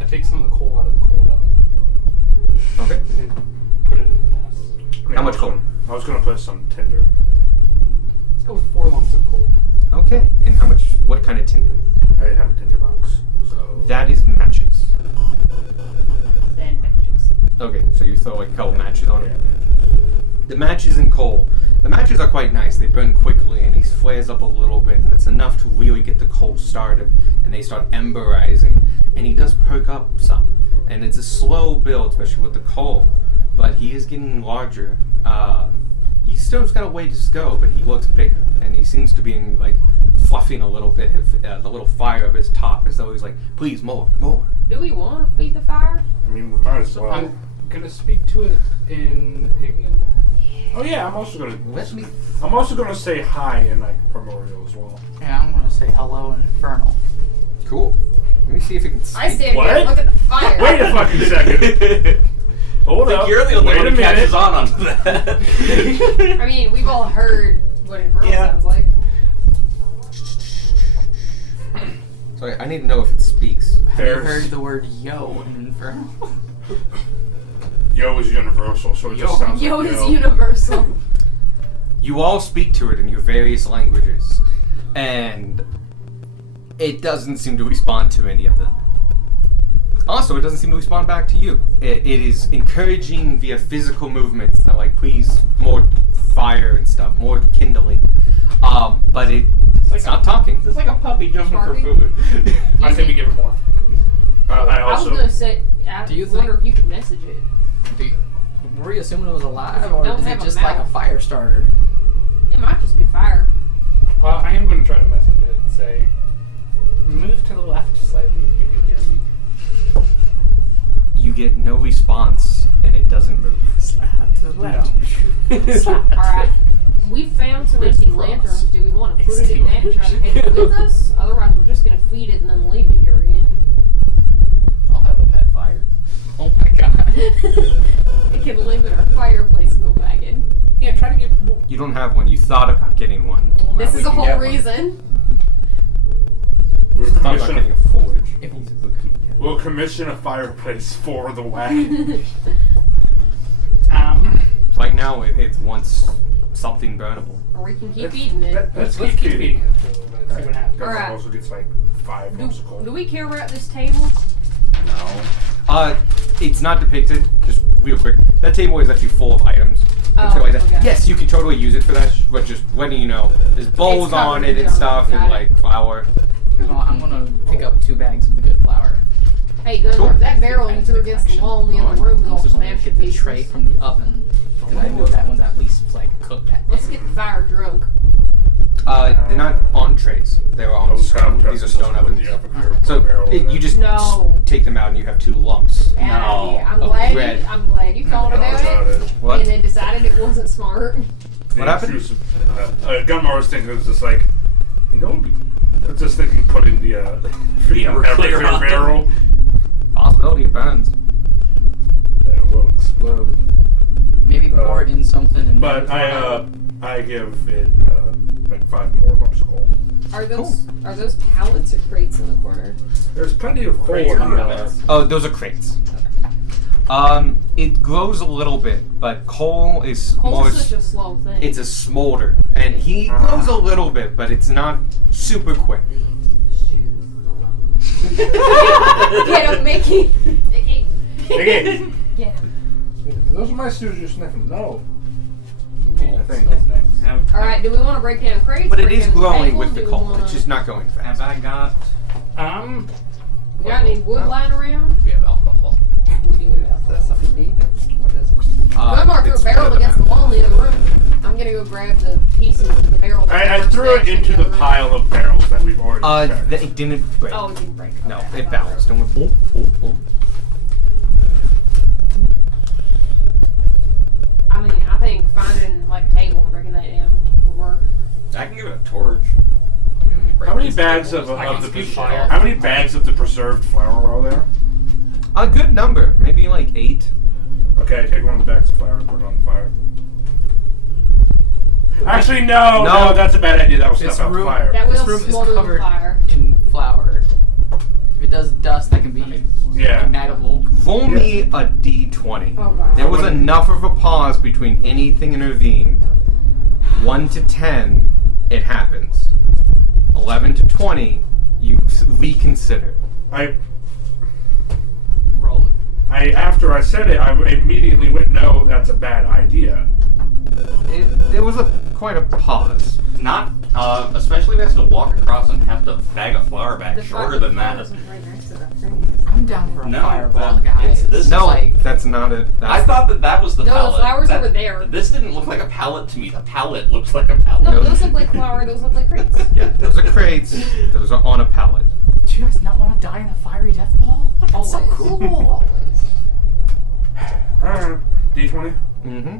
I take some of the coal out of the cold oven Okay. and put it in the mess. How much coal? I was gonna put some tinder. Let's go with 4 lumps of coal. Okay. And how much? What kind of tinder? I have a tinder box. So That is matches. Then matches. Okay, so you throw like a couple matches on yeah. it. The matches and coal. The matches are quite nice. They burn quickly, and he flares up a little bit, and it's enough to really get the coal started. And they start emberizing, and he does perk up some. And it's a slow build, especially with the coal. But he is getting larger. He still's got a ways to go, but he looks bigger, and he seems to be like fluffing a little bit of the little fire of his top, as though he's like, "Please, more, more." Do we want to feed the fire? I mean, we might as well. I'm gonna speak to it in Ignan. Oh yeah, I'm also gonna. Let me. I'm also gonna say hi in like Primordial as well. Yeah, I'm gonna say hello in Infernal. Cool. Let me see if he can speak. I stand here and What? look at the fire. Wait a fucking second. Hold I think up. you're the only Wait one a who catches minute. on onto that. I mean, we've all heard what Infernal Yeah. sounds like. Sorry, I need to know if it speaks. Have you There's- heard the word yo in Infernal? Yo is universal, so it just sounds Yo like is universal. You all speak to it in your various languages, and it doesn't seem to respond to any of them. Also, it doesn't seem to respond back to you. It is encouraging via physical movements, now, like, please, more fire and stuff, more kindling. But it's not talking. It's like a puppy jumping for Barking? food. I say we give it more. I I was also. gonna say, I Do you wonder think- if you could message it. Were we assuming it was alive, If you or don't is have it a just like a mouth. fire starter? It might just be fire. I am gonna try to message it and say, move to the left slightly if you can hear me. You get no response, and it doesn't move. Slap to the left. Alright. We found some empty lanterns. Do we want to put it in that and try to take it with us? Otherwise, we're just gonna feed it and then leave it here again. I'll have a pet fire. Oh my god. It can live in our fireplace in the wagon. Yeah, try to get. You don't have one. You thought about getting one. This we is the can whole get one. reason. We'll Thought about getting commission, a forge. If you- we'll commission a fireplace for the wagon. Right now, it wants something burnable. Or we can keep eating it. Let's Let's keep feeding it for a little bit. See what happens. Governor Alright. also gets like 5 lumps of coal. Do we care about this table? No. It's not depicted. Just real quick, that table is actually full of items. And shit like that. okay. Yes, you can totally use it for that, but just letting you know, there's bowls It's covered on in it and junk. stuff, Got and it. like flour. Well, I'm gonna pick up 2 bags of the good flour. Hey, good. Cool. That barrel you threw against the wall in the other room is I'm all also gonna smashed to get the tray pieces. from the oven. Because I know that one's at least like cooked at Let's get the fire drunk. They're not on trays. They're I on was stone. kind of These are stone with ovens. the oven here, So barrel in you it. just No. take them out and you have 2 lumps. Bad idea. I'm of glad. bread. I'm glad you thought No, about it's not it, it. What? and then decided it wasn't smart. What happened? Gunmar was thinking it was just like, you know, I was just thinking putting the Clear everything on. barrel. Possibility it burns. Yeah, it will explode. Maybe pour it in something and. But I give it like 5 more lumps of coal. Are those pallets or crates in the corner? There's plenty of coal Crates in or the pallets? Oh, those are crates. It grows a little bit, but coal is more. Coal's such a slow thing. It's a smolder, and he grows a little bit, but it's not super quick. Get him, Mickey. Mickey. Mickey. Get him. Those are my shoes you're sniffing. No. I think. All right. Do we want to break down crates? But it break is down growing table? with the Do we coal. wanna- It's just not going fast. Have I got? We got any wood lying around? We have alcohol. We do about That's that. something neat. What is it? Gunmar threw a it's barrel one of against the them. wall in the other room. I'm gonna go grab the pieces of the barrel. that I were threw it stashed in into the other room. pile of barrels that we've already checked. It didn't break. Oh, it didn't break. No, Okay, I it thought bounced and went boom, boom, boom. I mean, I think finding like a table and breaking that down would work. I can give it a torch. How many bags of I can the speak fire. how many bags of the preserved flour are there? A good number, maybe like 8. Okay, I take one of the bags of flour and put it on the fire. Actually, no, No. that's a bad idea. That was This stuff out room- fire. That This will room is smolder with covered fire. in flour. If it does dust, that can be Yeah. ignitable. Roll me a d20. Oh god. There was enough of a pause between anything intervened. 1 to 10, it happens. 11 to 20, you reconsider. Roll it. After I said it, I immediately went, no, that's a bad idea. There was quite a pause. Not, especially if he has to walk across and have to bag a flour back The shorter fire than that. wasn't right next to the thing. I'm down for a No, fireball, that- guys. it's- No, like that's not it. I thought that was the No, the pallet. flower's That- over there. This didn't look like a pallet to me. The pallet looks like a pallet. No, those look like flour, those look like crates. Yeah, those are crates. Those are on a pallet. do you guys not want to die in a fiery death ball? Like, that's so Always. cool. Always. Alright. D20. Mm-hmm.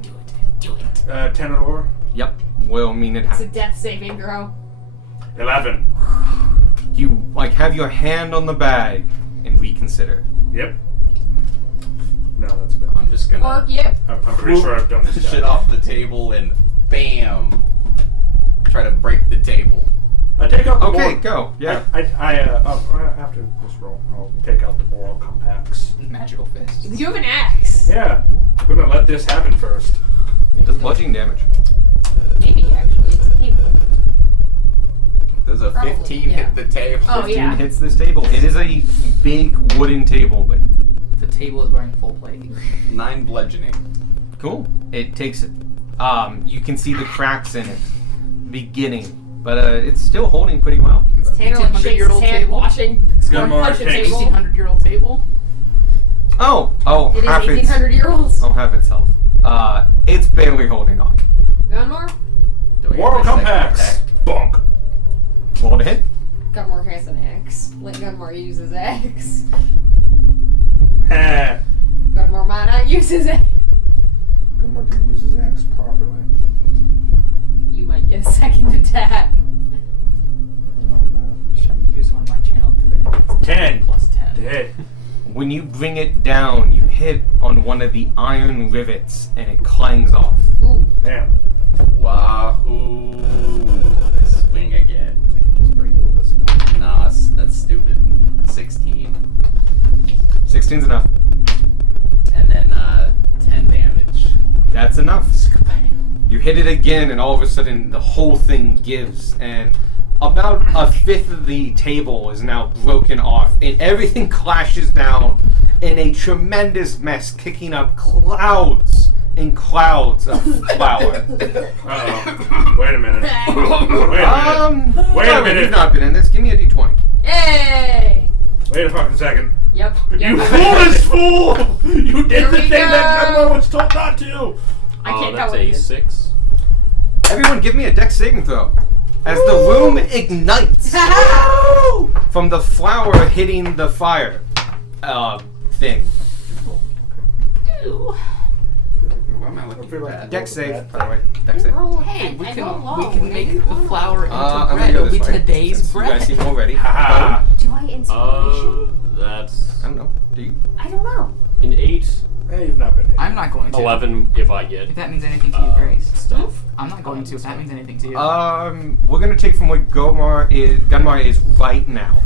Do it. 10 or lower. Yep, will mean it It's a happens. death saving throw. 11. You, have your hand on the bag and reconsider. Yep. No, that's bad. I'm just gonna Mark, yep. I'm pretty sure I've done this. shit off the table and bam, try to break the table. I take out the Okay, more- go. Yeah. After this roll, I'll take out the moral compacts. Magical fist. You have an axe. Yeah, I'm gonna let this happen first. It does bludgeoning damage. Maybe, actually. It's a table. Does a Probably, 15 yeah. hit the table? Oh, 15 yeah. hits this table. It is a big wooden table, but The table is wearing full plate. 9 bludgeoning. cool. It takes it. You can see the cracks in it beginning, but it's still holding pretty well. Tanner like shakes his 1800-year-old hand table. washing. Gunmar Punch a takes- table. 1800-year-old table. Oh, It is half its. 1800 year olds. Oh, half its health. It's barely holding on. Gunmar? Do I get Moral my second compacts. attack? Bonk. Roll to hit. Gunmar has an axe. Let Gunmar use his axe. Heh. Gunmar might not use his axe. Gunmar didn't use his axe properly. You might get a second attack. Should I use one of my channel divinities? 10. Plus 10. Dead. When you bring it down, you hit on one of the iron rivets, and it clangs off. Ooh. Damn. Wahoo! Swing again. Just break it with a spell. Nah, that's stupid. 16. 16's enough. And then 10 damage. That's enough. You hit it again, and all of a sudden, the whole thing gives, and about a fifth of the table is now broken off, and everything clashes down in a tremendous mess, kicking up clouds and clouds of flour. Uh-oh. Wait a minute. Wait a minute. Wait a Darwin, minute. You've not been in this. Give me a d20. Yay! Wait a fucking second. Yep. You Yep. foolish fool! You did Here the we thing that go. Gunmar was told not to! I can't tell that's what a it is. 6. Everyone, give me a dex saving throw. As the room ignites from the flour hitting the fire thing. Why am I looking feel at like that? Dex save, by the way. Dex save. Hey, we can make the flour into I'm bread. gonna go It'll be this way. today's since bread. You guys seem already. Haha. Do I inspiration? That's I don't know. Do you? I don't know. an 8, Hey, you've not been hit. I'm not going to. 11 if I get If that means anything to you, Grace. stuff. I'm not going to if that means anything to you. We're gonna take from what Gunmar is right now.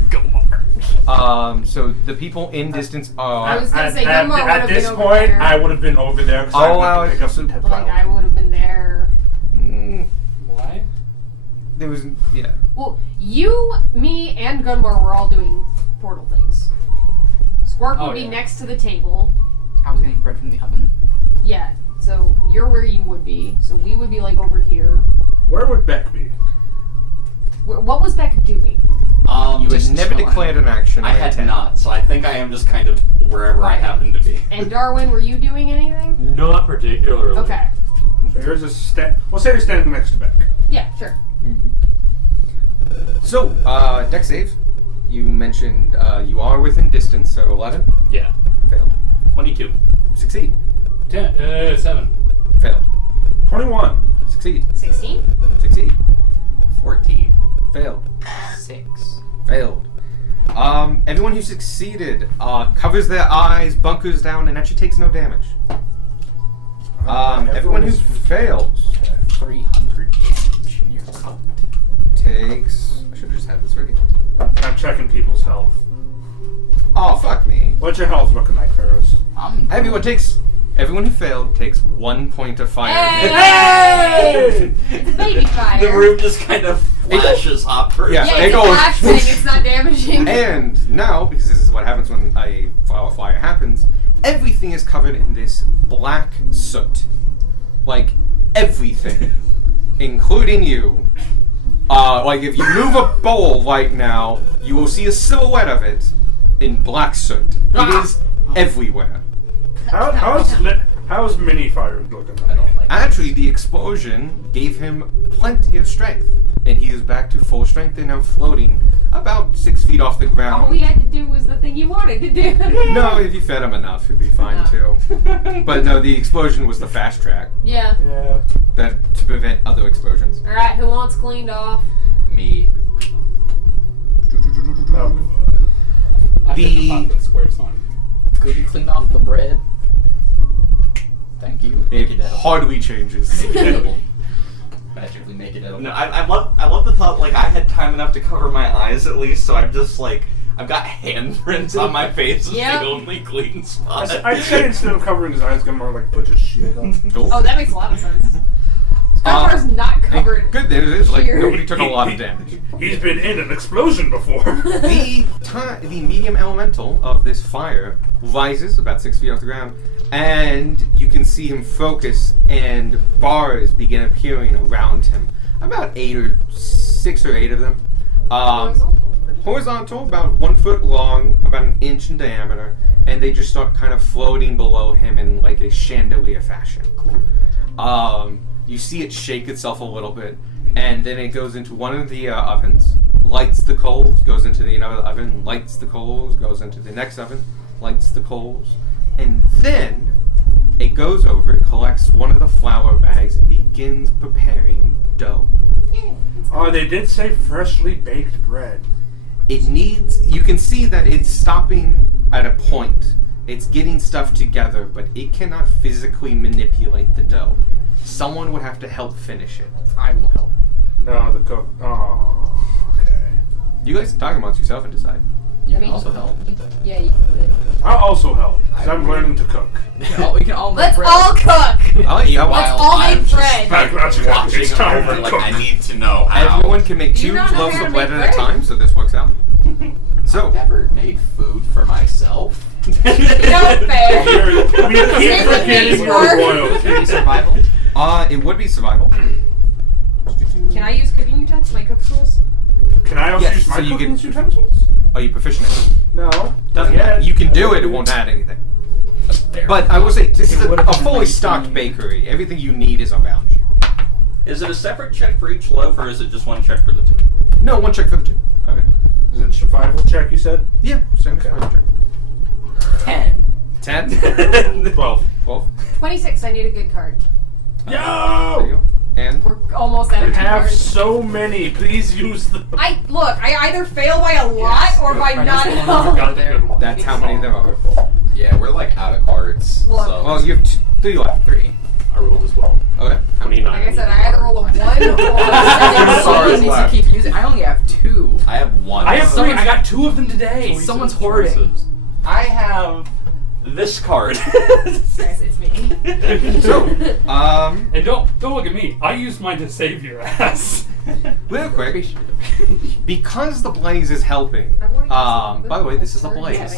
So the people in distance I are. was gonna say At Gunmar would have been this over point, there. I would have been over there because I'll I allow went to it pick up some to- dead Like, I flower. would have been there. Why? There was yeah. Well, you, me, and Gunmar were all doing portal things. Squark Oh, would be yeah. next to the table. I was getting bread from the oven. Yeah, so you're where you would be. So we would be like over here. Where would Beck be? What was Beck doing? You had Just never chilling. declared an action. I on had attack. not, so I think I am just kind of wherever I Right. happen to be. And Darwin, were you doing anything? Not particularly. Okay. So here's a we'll say you're standing next to Beck. Yeah, sure. So, dex save. You mentioned you are within distance, so 11 Yeah. failed. 22. Succeed. 7. Failed. 21. Succeed. 16? Succeed. 14. Failed. 6. Failed. Everyone who succeeded covers their eyes, bunkers down, and actually takes no damage. Everyone who fails 300 damage. Oh, fuck me. What's your health looking like, Ferris? Everyone who failed takes 1 point of fire. Hey! It's a baby fire. The room just kind of flashes hot for Yeah. Yeah, It it's a goes black thing. whoosh. It's not damaging. And now, because this is what happens when a flower fire happens, everything is covered in this black soot. Like, everything. Including you. Like, if you move a bowl right now, you will see a silhouette of it in black soot. It is everywhere. How's mini fire looking I like? don't like Actually, the explosion gave him plenty of strength. And he is back to full strength and now floating about 6 feet off the ground. All we had to do was the thing you wanted to do. No, if you fed him enough, it'd be fine too. But no, the explosion was the fast track Yeah. Yeah. that to prevent other explosions. All right. Who wants cleaned off? me. I The- picked the top of the square sign. Could you clean off the bread? Thank you. It hardly changes. Edible. Magically make it edible. No, I love the thought. Like I had time enough to cover my eyes at least, so I'm just like I've got handprints on my face. It's Yep. the only clean spot. I'd say instead of covering his eyes, gonna like put his shield on. Oh, that makes a lot of sense. Scar's not covered. Good news is like Here. nobody took a lot of damage. He's been in an explosion before. The medium elemental of this fire rises about 6 feet off the ground, and you can see him focus, and bars begin appearing around him. About 6 or 8 of them. Horizontal, about 1 foot long, about an inch in diameter, and they just start kind of floating below him in like a chandelier fashion. You see it shake itself a little bit, and then it goes into one of the ovens, lights the coals, goes into the another oven, lights the coals, goes into the next oven, lights the coals, and then it goes over, collects one of the flour bags, and begins preparing dough. Oh, they did say freshly baked bread. It needs, you can see that it's stopping at a point. It's getting stuff together, but it cannot physically manipulate the dough. Someone would have to help finish it. I will help. No, the cook. Oh, okay. You guys can talk amongst yourself and decide. You I can mean, also help. Yeah, you could. I'll also help, because I'm learning to cook. We can all make Let's bread. all cook. I like that one. Let's all I'm make just bread. Background watching it's time over to like cook. I need to know how. Everyone can make Do you 2 not know loaves how of to bread make at a bread? time, so this works out. So, I've never made food for myself. No fair. We keep Make the forgetting meat you're work. royalty. Survival? it would be survival. Can I use cooking utensils? My cook tools? Can I also Yes, use my so you cooking can- utensils? Are you proficient in it? No. Doesn't Not matter. yet. You can do it, it won't add anything. But I will say, this is It would've a been fully nice stocked to- bakery. Everything you need is around you. Is it a separate check for each loaf, or is it just one check for the 2? No, 1 check for the 2. Okay. Is it survival check, you said? Yeah, same Okay. survival check. 10. 10? 12. 12? 26. I need a good card. There you Yo! go. And? We're almost out I of have cards. so many. Please use them. I either fail by a lot or by Right, not that's the at one all. we got there. That's how many there are. Yeah, we're like out of cards. Look. So. Well, you have 3 left. 3. I rolled as well. Okay. 29. Like I said, I either roll a 1 or a 7. Sorry. Someone needs to keep using. I only have 2. I have one. I have so- 3. I got 2 of them today. Someone's hoarding. I have this card. Guys, it's me. So, And don't look at me. I used mine to save your ass. real quick, because the blaze is helping. By the way, this is a blaze.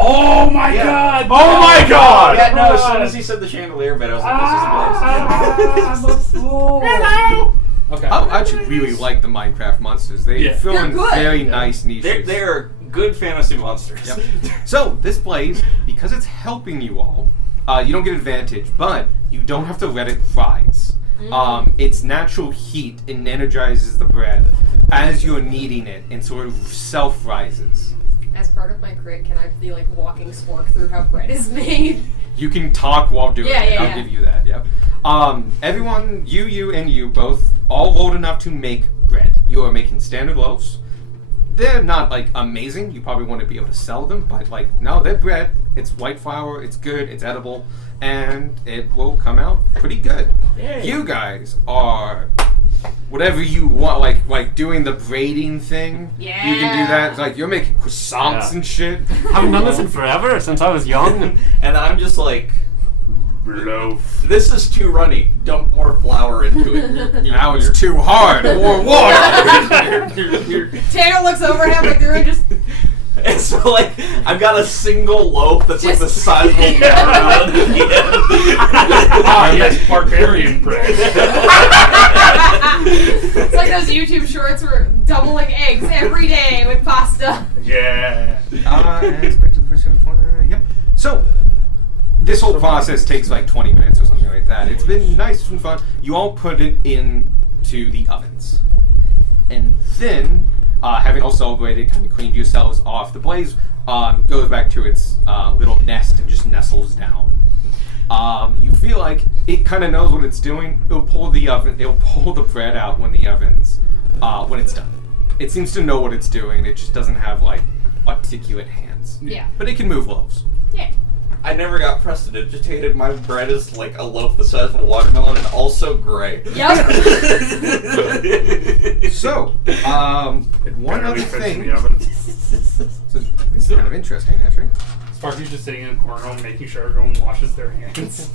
Oh my god! Oh my god! Yeah, no, as soon as he said the chandelier bit, I was like, this is a blaze. I'm a fool. Hello! Okay. I actually really like the Minecraft monsters. They Yeah. fill They're in good. very nice niches. They are good fantasy monsters. Yep. So, this blaze, because it's helping you all, you don't get advantage, but you don't have to let it rise. Its natural heat energizes the bread as you're kneading it and sort of self-rises. As part of my crit, can I be like walking spork through how bread is made? You can talk while doing Yeah, it. yeah, I'll yeah. give you that, yep. Everyone, you, and you both, all old enough to make bread. You are making standard loaves. They're not, like, amazing. You probably want to be able to sell them, but, like, no, they're bread. It's white flour, it's good, it's edible, and it will come out pretty good. Yay. You guys are whatever you want, like doing the braiding thing. You can do that. Like you're making croissants Yeah. and shit. Haven't done this in forever, since I was young. And I'm just like, Loaf. this is too runny. Dump more flour into it. Now it's too hard. More water. Tanner looks over halfway through and just. And so, like, I've got a single loaf that's like the Just- size of a marrow. Ah, yes, barbarian bread. It's like those YouTube shorts where doubling eggs every day with pasta. Yeah. Aspect of the first yep. So, this whole process takes like 20 minutes or something like that. It's been nice and fun. You all put it into the ovens. And then, having all celebrated, kind of cleaned yourselves off, the blaze goes back to its little nest and just nestles down. You feel like it kind of knows what it's doing. It'll pull the bread out when when it's done. It seems to know what it's doing. It just doesn't have like articulate hands. Yeah. But it can move loaves. Yeah. I never got prestidigitated. My bread is like a loaf the size of a watermelon and also gray. Yep. So, one Barely other fits in thing. the oven. So, this is kind of interesting, actually. Sparky's just sitting in a corner making sure everyone washes their hands.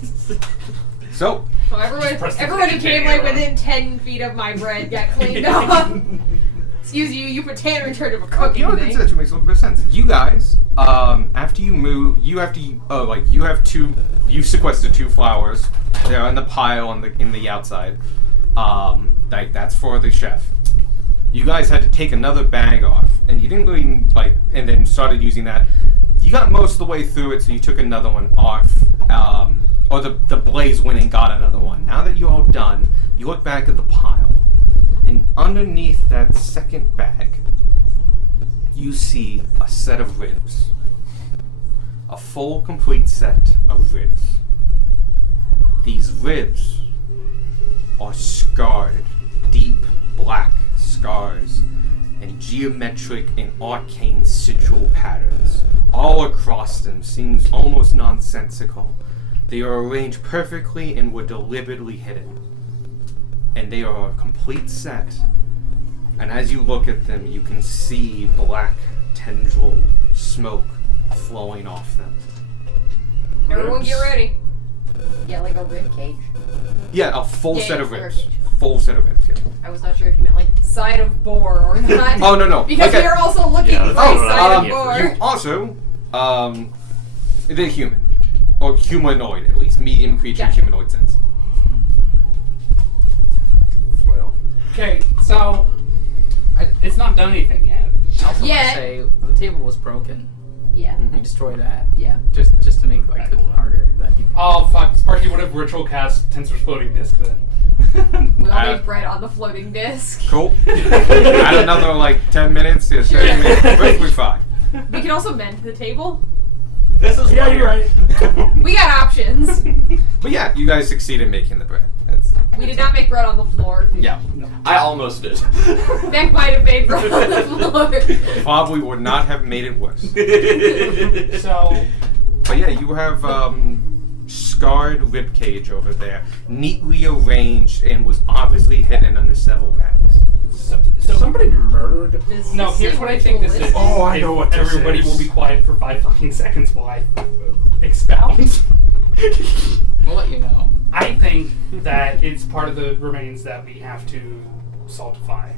So, So everyone who came like within 10 feet of my bread got cleaned off. Excuse you, you put Tanner in charge of a cooking you know, thing. that makes a little bit of sense. You guys, after you move, you sequester 2 flowers. They're in the pile in the outside. That's for the chef. You guys had to take another bag off, and you didn't really and then started using that. You got most of the way through it, so you took another one off. Or the blaze went and got another one. Now that you're all done, you look back at the pile. And underneath that second bag, you see a set of ribs. A full, complete set of ribs. These ribs are scarred, deep black scars, and geometric and arcane sigil patterns. All across them seems almost nonsensical. They are arranged perfectly and were deliberately hidden. And they are a complete set. And as you look at them, you can see black tendril smoke flowing off them. Everyone get ready. Yeah, like a rib cage. Yeah, a full Yeah, set of yeah, ribs. rib cage. Full set of ribs, yeah. I was not sure if you meant like side of boar or not. Oh, no. Because Okay. we are also looking Yeah, for that's a what side I'm of looking boar. You also, they're human. Or humanoid, at least. Medium creature, Gotcha. humanoid sense. Well, Okay, so it's not done anything yet. I also want Yeah. to say the table was broken. Yeah. You destroy that Yeah. just to make like cooking harder. That you, Oh fuck, Sparky would have ritual cast Tensor's floating disc then. We all need bread on the floating disc. Cool. Add another, 10 minutes. Yes, Sure. 30 minutes. Perfectly fine. We can also mend the table. This is yeah, funny. you're right. We got options. But yeah, you guys succeed in making the bread. That's We did not make bread on the floor. yeah. I almost did. Beck might have made bread on the floor. Probably would not have made it worse. So But yeah, you have scarred ribcage over there, neatly arranged, and was obviously hidden under several bags. Somebody murdered. This no, is here's what I think this is. ritualistic. Oh, I know what this Everybody is. will be quiet for 5 fucking seconds while I expound. we'll let you know. I think that it's part of the remains that we have to saltify.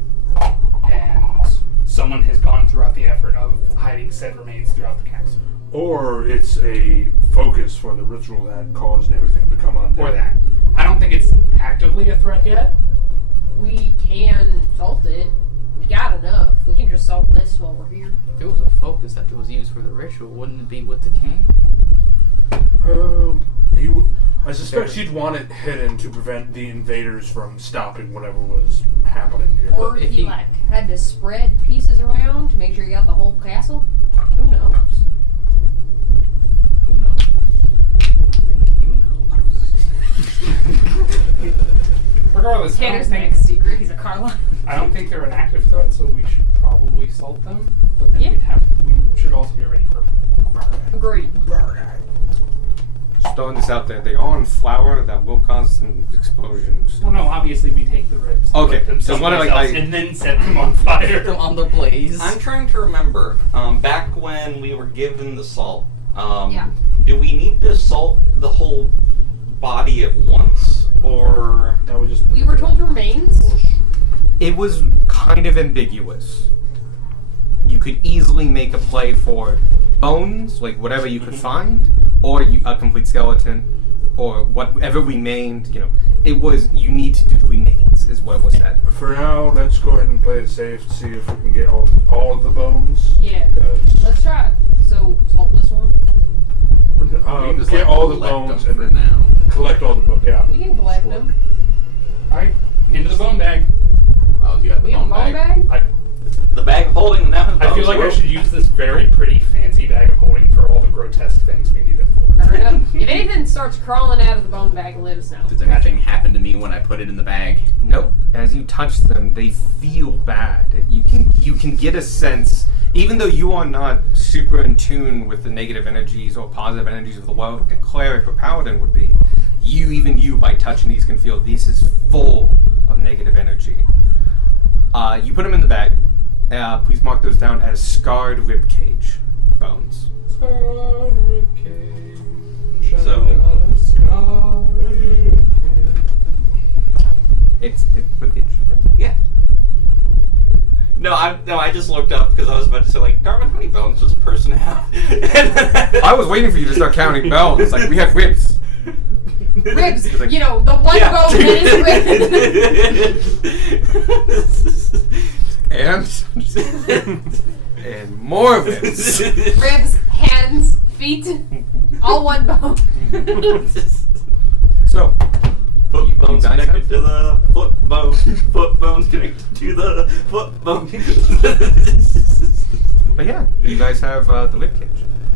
And someone has gone throughout the effort of hiding said remains throughout the castle. Or it's a focus for the ritual that caused everything to come on. Or that. I don't think it's actively a threat yet. We can salt it. We got enough. We can just salt this while we're here. If it was a focus that was used for the ritual, wouldn't it be with the king? I suspect he'd want it hidden to prevent the invaders from stopping whatever was happening here. Or if he he- had to spread pieces around to make sure you got the whole castle. Who knows? Who knows? I think you know. Regardless, Tanner's next secret. He's a Carla. I don't think they're an active threat, so we should probably salt them. But then Yeah. we should also get ready for Agreed. Just throwing this out there, they are on flour that will cause some explosions. Well, no, obviously we take the ribs Okay, put them so one of, someplace like, else I- and then set them on Put fire. them on the blaze. I'm trying to remember. Back when we were given the salt, Yeah. do we need to salt the whole body at once, or That was just. We were told remains. It was kind of ambiguous. You could easily make a play for bones, like whatever you could find, or a complete skeleton, or whatever remained. You know, it was you need to do the remains, is what was said. For now, let's go ahead and play it safe to see if we can get all of the bones. Yeah. 'Cause, Let's try it. So, salt this one. We can just, get like, all the collect bones them and for then now. collect all the bones. Yeah. We can collect them. Alright, into the bone bag. Oh, you have the We have a bone bone bag. bag? the bag holding them now? I feel like I should use this very pretty fancy bag of holding for all the grotesque things we need it for. Hurry up. If anything starts crawling out of the bone bag, let us know. Does anything happen to me when I put it in the bag? Nope. As you touch them, they feel bad. You can get a sense, even though you are not super in tune with the negative energies or positive energies of the world, like a cleric or paladin would be. You by touching these can feel this is full of negative energy. You put them in the bag. Please mark those down as scarred ribcage bones. Scarred ribcage. So- I've got a scarred ribcage. It's ribcage. Yeah. No, I just looked up because I was about to say, like, Darwin, how many bones does a person have? I was waiting for you to start counting bones. Like, we have ribs. Ribs. It's like- You know, the one Yeah. bone that is ribs. And more ribs. Ribs, hands, feet, all one bone. So, Foot You bones guys connected have- to the foot bone. Foot bones connected to the foot bone. but yeah, you guys have the ribcage.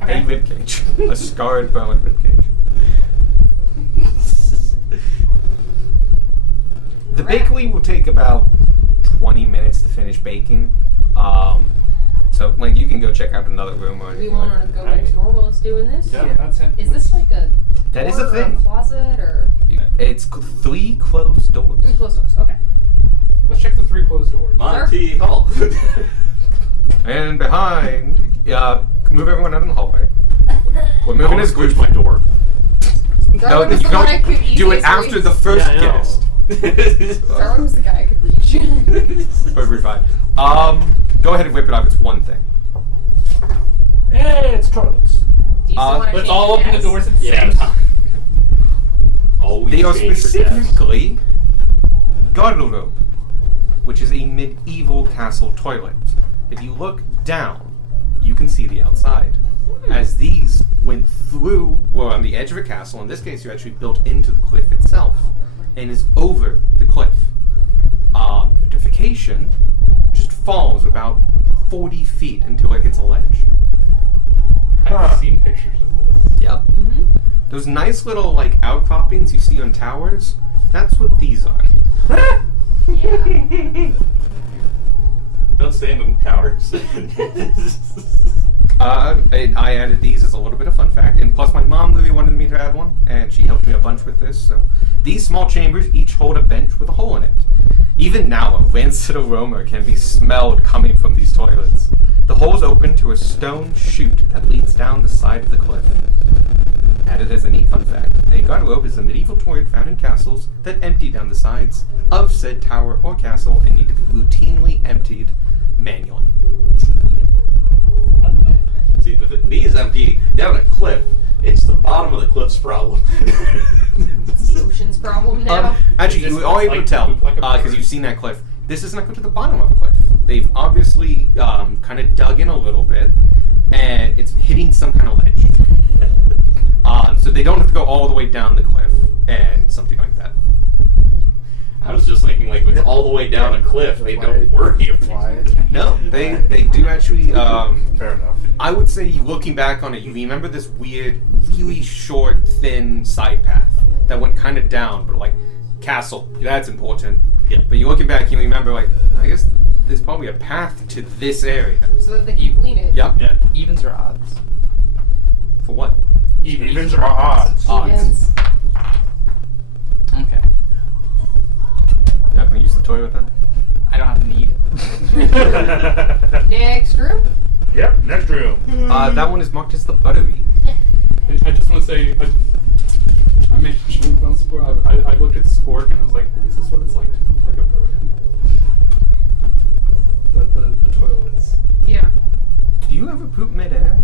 Okay. A ribcage. A scarred bone ribcage. The bakery will take about 20 minutes to finish baking. So, like, you can go check out another room or Do we anything like want to that. go next door while it's doing this? Yeah, that's it. Is this like a That is door a or thing. closet or It's 3 closed doors. 3 closed doors? Okay. Let's check the 3 closed doors. Monty Hall. And behind, move everyone out in the hallway. We're moving as groups. my door. No, Darwin was you the one I could don't do it easiest after reach. the first Yeah, I know. guest. Darwin was the guy I could reach. Perfectly fine. Go ahead and whip it up. It's one thing. Hey, it's toilets. Do you still wanna Let's change all open the gas? doors at the same Yes. time. Always They are change for gas. specifically garderobe, which is a medieval castle toilet. If you look down, you can see the outside. As these went through, were on the edge of a castle. In this case, you actually built into the cliff itself, and is over the cliff. Beautification just falls about 40 feet until it hits a ledge. I've seen pictures of this. Yep. Mhm. Those nice little like outcroppings you see on towers, that's what these are. Yeah. Don't stand in towers. I added these as a little bit of fun fact, and plus my mom really wanted me to add one, and she helped me a bunch with this. So these small chambers each hold a bench with a hole in it. Even now, a rancid aroma can be smelled coming from these toilets. The holes open to a stone chute that leads down the side of the cliff. Added as a neat fun fact, a garderobe is a medieval toilet found in castles that empty down the sides of said tower or castle and need to be routinely emptied manually. See, if these empty down a cliff, it's the bottom of the cliff's problem. It's the ocean's problem now. Actually, Is this you are able to like tell poop like a because bird? you've seen that cliff. This is not going to the bottom of a cliff. They've obviously kind of dug in a little bit, and it's hitting some kind of ledge. So they don't have to go all the way down the cliff and something like that. I was just thinking, like, it's all the way down a cliff. They don't worry about it. No, they do actually. Fair enough. I would say, looking back on it, you remember this weird, really short, thin side path that went kind of down, but like castle. That's important. Yeah. But you're looking back, you remember like, I guess there's probably a path to this area. So that they can clean it. Yep. Yeah. Evens or odds? For what? Evens are odds. Odds. Evens. Okay. Now, not gonna use the toilet then? I don't have the need. Next room. Yep, next room. That one is marked as the buttery. I just want to say, I mentioned about Squirk. I looked at Squirk and I was like, is this what it's like to look like a bird? The toilets. Yeah. Do you ever poop midair?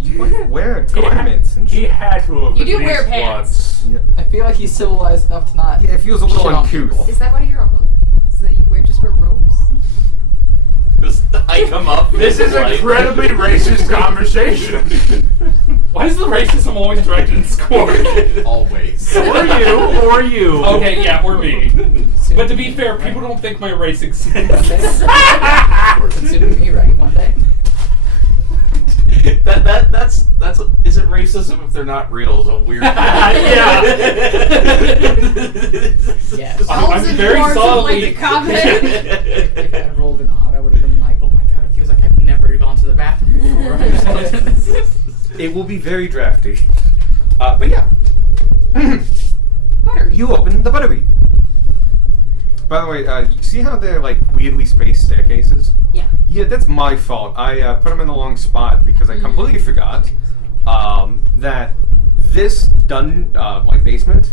You wear garments and He shit. had to have You at do least wear pants. once. Yeah. I feel like he's civilized enough to not. Yeah, it feels a little shit on uncouth. people. Is that why you're a monk? So that you just wear robes? Just I come up. This is like- incredibly racist conversation. Why is the racism always directed at Squirk? Always. Or you. Okay, yeah, or me. But to be fair, people don't think my race exists. Consider me right one day. That's isn't racism if they're not real is a weird Yeah. Yes. I'm and very dwarves would solidly- like to comment. If I had rolled an odd, I would have been like, oh my god, it feels like I've never gone to the bathroom before. It will be very drafty. But yeah. Buttery. You open the buttery. By the way, you see how they're like weirdly spaced staircases? Yeah. Yeah, that's my fault. I put them in the wrong spot because I completely forgot that this basement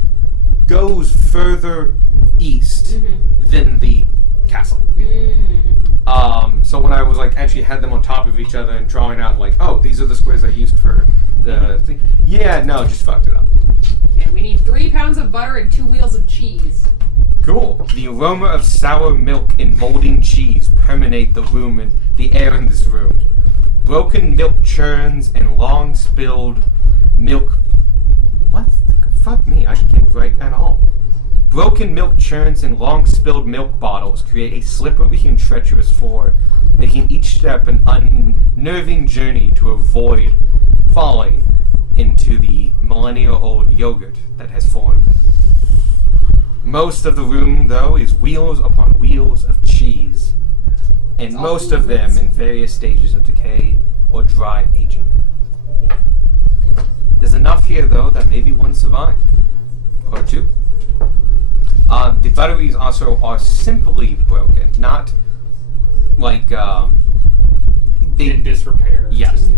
goes further east than the castle. So when I was like actually had them on top of each other and drawing out like, oh, these are the squares I used for the thing. Yeah, no, just fucked it up. Okay, we need 3 pounds of butter and 2 wheels of cheese. Cool. The aroma of sour milk and molding cheese permeate the room and the air in this room. Broken milk churns and long spilled milk. What? Fuck me, I can't write at all. Broken milk churns and long spilled milk bottles create a slippery and treacherous floor, making each step an unnerving journey to avoid falling into the millennial-old yogurt that has formed. Most of the room, though, is wheels upon wheels of cheese, and all most of them movements. in various stages of decay or dry aging. There's enough here, though, that maybe one survived. Or two. The butteries also are simply broken, not like, they... In disrepair. Yes.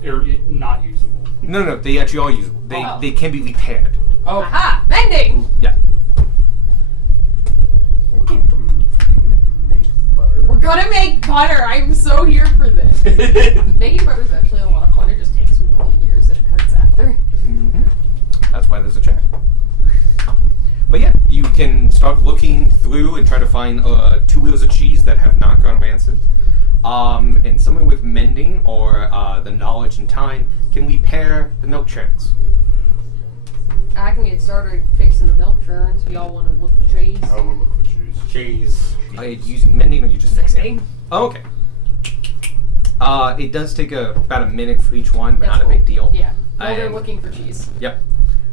They're not usable. No, they actually are usable. Oh. They can be repaired. Oh. Aha! Mending! Yeah. We're gonna make butter! I'm so here for this. Making butter is actually a lot of fun. It just takes a million years and it hurts after. That's why there's a chair. But yeah, you can start looking through and try to find 2 wheels of cheese that have not gone rancid. And someone with mending or the knowledge and time can repair the milk churns. I can get started fixing the milk churns if y'all want to look for cheese. I will look for cheese. Cheese. Are you using mending or are you just fixing it? Mending. Oh, okay. It does take about a minute for each one, but That's not a cool. big deal. Yeah. While they're And- looking for cheese. Yep.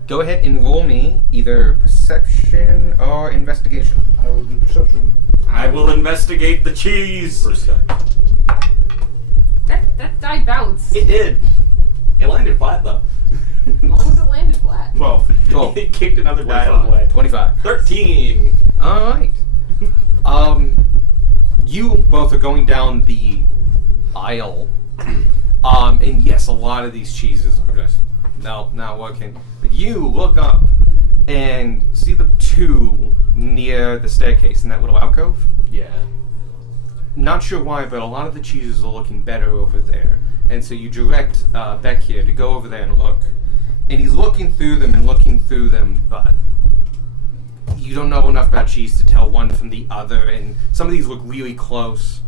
Go ahead and roll me either perception or investigation. I will do perception. I will investigate the cheese. First step. That die bounced. It did. It landed flat though. As long as it landed flat. 12. It kicked another die out of the way. 25. 13. Alright. You both are going down the aisle. And yes, a lot of these cheeses are just not working. But you look up and see the 2 near the staircase in that little alcove. Yeah. Not sure why, but a lot of the cheeses are looking better over there. And so you direct Beck here to go over there and look. And he's looking through them, but you don't know enough about cheese to tell one from the other. And some of these look really close.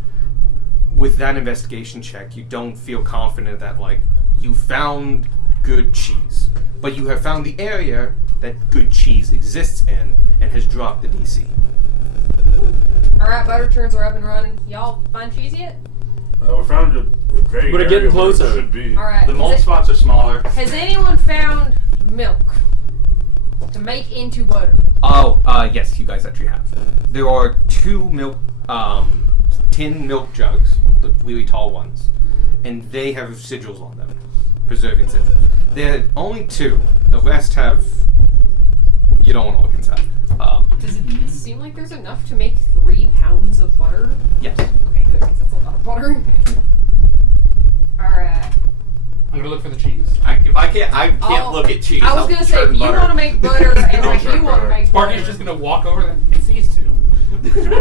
With that investigation check, you don't feel confident that, like, you found good cheese. But you have found the area that good cheese exists in and has dropped the DC. Alright, butter churns are up and running. Y'all find cheese yet? We found a very We're getting area where it closer. should be. Alright. The mold spots are smaller. Has anyone found milk to make into butter? Oh, yes, you guys actually have. There are 2 milk, tin milk jugs, the really tall ones, and they have sigils on them, preserving sigils. There are only 2. The rest have. You don't want to look inside. Does it seem like there's enough to make 3 pounds of butter? Yes. Okay, good, because that's a lot of butter. Alright. I'm gonna look for the cheese. I can't look at cheese. I was I'll gonna say, churn if you butter. want to make butter and I'll like churn you want to butter. make Sparky's butter, just gonna walk over there. It's these two.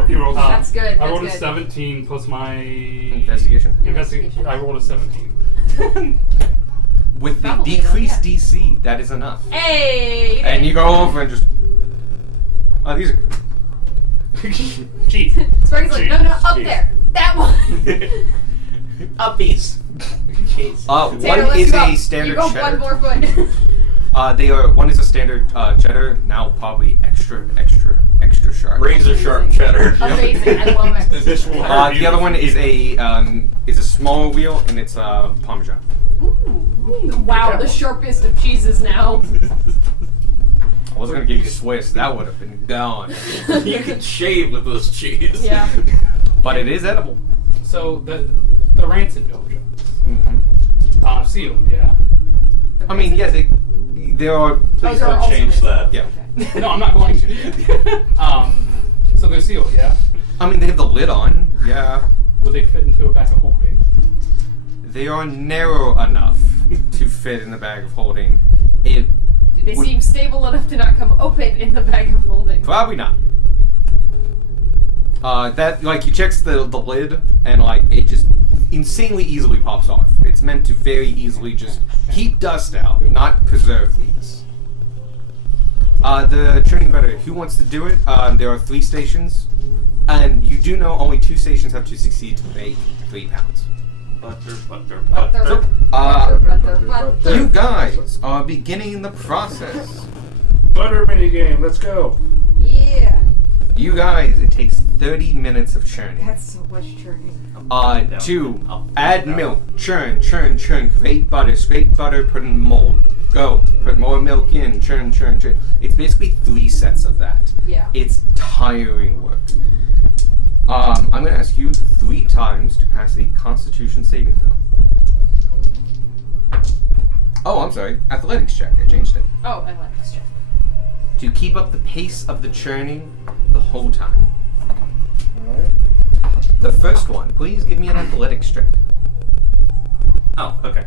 You rolled That's good. I rolled That's a good. 17 plus my Investigation. investigation. I rolled a 17. With the Probably decreased enough, DC, that is enough. Hey! And you go over and just. Oh, these are good. Cheese. Sparky's like, no, up Jeez. there. That one. Uppies. Jeez. Tanner, One let's is go. a You standard go cheddar. 1 more foot. One is a standard cheddar, now probably extra sharp. Razor sharp cheddar. Amazing. I love it. This will hurt The you. other one is a smaller wheel, and it's Parmesan. Ooh. Wow, the sharpest of cheeses now. I was gonna give you Swiss, that would have been gone. You can shave with this cheese. Yeah. But it is edible. So the rancid milk jugs. Mm-hmm. Sealed, yeah. I mean, yeah, there are. Please they're don't also change that. Yeah. Okay. No, I'm not going to. So they're sealed, yeah. I mean, they have the lid on. Yeah. Would they fit into a bag of holding? They are narrow enough to fit in the bag of holding. It Do they would- seem stable enough to not come open in the bag of holding? Probably not. That like you checks the lid and like it just insanely easily pops off. It's meant to very easily just keep dust out, not preserve these. The churning butter. Who wants to do it? There are 3 stations, and you do know only 2 stations have to succeed to make 3 pounds. Butter. Butter. So, you guys are beginning the process. Butter minigame, let's go. Yeah. You guys, it takes 30 minutes of churning. That's so much churning. To add milk, churn, create butter, scrape butter, put in mold. Go, put more milk in, churn. It's basically 3 sets of that. Yeah. It's tiring work. I'm gonna ask you 3 times to pass a Constitution saving throw. Oh, I'm sorry, athletics check. I changed it. Oh, I like this check. To keep up the pace of the churning the whole time. Alright. The first one, please give me an athletics check. Oh, okay.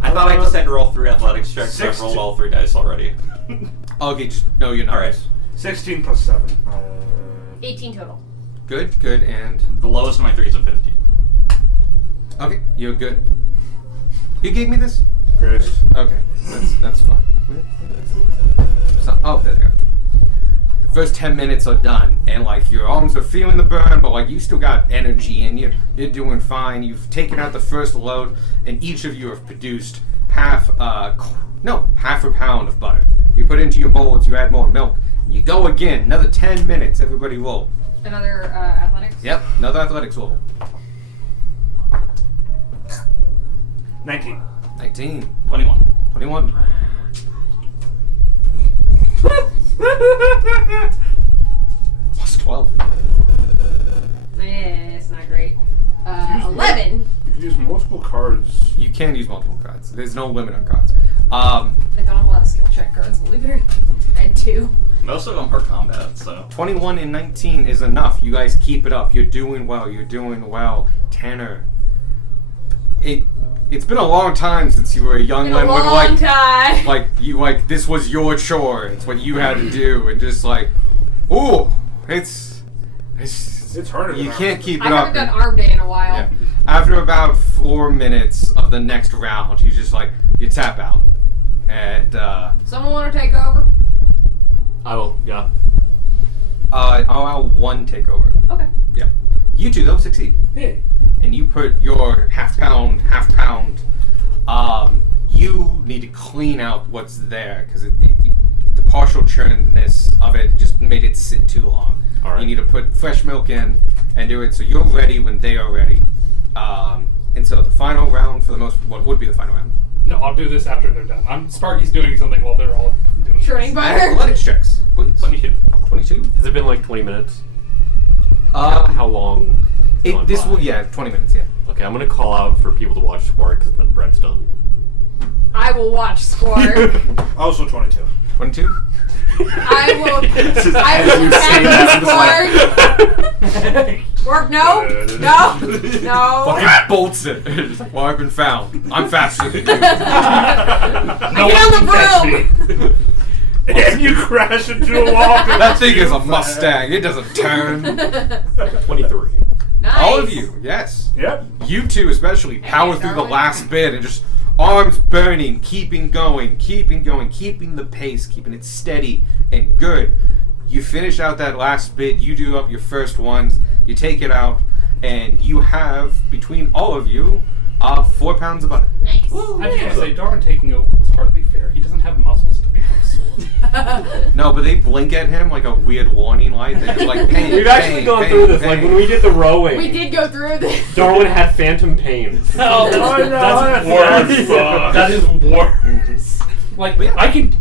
I thought I just had to roll 3 athletics checks, so I've 16. rolled all 3 dice already. Okay, just no, you're not. Alright. 16 plus 7. 18 total. Good, and The lowest of my 3 is a 15. okay, you're good. You gave me this? Great. Okay, that's fine. Oh, there they are. The first 10 minutes are done, and like your arms are feeling the burn, but like you still got energy in you. You're doing fine. You've taken out the first load, and each of you have produced half a pound of butter. You put it into your molds. You add more milk. And you go again. Another 10 minutes. Everybody roll. Another athletics? Yep, another athletics roll. 19. 19, 21. 21. Plus 12. Yeah, it's not great. 11. You can use multiple cards. You can use multiple cards. There's no limit on cards. I don't have a lot of skill check cards, believe it or not. I had 2. Most of them are combat, so. 21 and 19 is enough. You guys keep it up. You're doing well. Tanner. It's been a long time since you were a young Been a when long time. like this was your chore. It's what you had to do, and just like, ooh, it's harder than You arm can't day. keep it I up. haven't done arm day in a while. Yeah. After about 4 minutes of the next round, you just like you tap out, and Someone want to take over? I will, yeah. I'll allow 1 takeover. Okay. Yeah, you 2 though succeed. Hey. And you put your half pound. You need to clean out what's there because the partial churnness of it just made it sit too long. All right. You need to put fresh milk in and do it so you're ready when they are ready. And so the final round, for the most, what would be the final round? No, I'll do this after they're done. Sparky's doing something while they're all doing Churning this. butter. Athletics checks, please. 22. 22. Has it been like 20 minutes? How long? has gone This by? will 20 minutes. Yeah. Okay, I'm gonna call out for people to watch Spark because then Brett's done. I will watch Squark. Also 22. 22? I will you say tap Squark, no, no. Fucking bolts it. It's like, well, I've been found. I'm faster than you. No Get on one can catch me. And you crash into a wall. That thing is a Mustang. It doesn't turn. 23. Nice. All of you, yes. Yep. You two especially power through the Darwin. last bit and just arms burning, keeping going, keeping the pace, keeping it steady and good. You finish out that last bit, you do up your first ones, you take it out, and you have, between all of you, 4 pounds of butter. Nice. I just want to say, Darwin taking over was hardly fair. He doesn't have muscles to become sore. No, but they blink at him like a weird warning light. They're like, pain, We've actually pain, gone pain, through this. pain. Like when we did the rowing, We did go through this. Darwin had phantom pain. Oh, that's worse. That is worse. Like, I can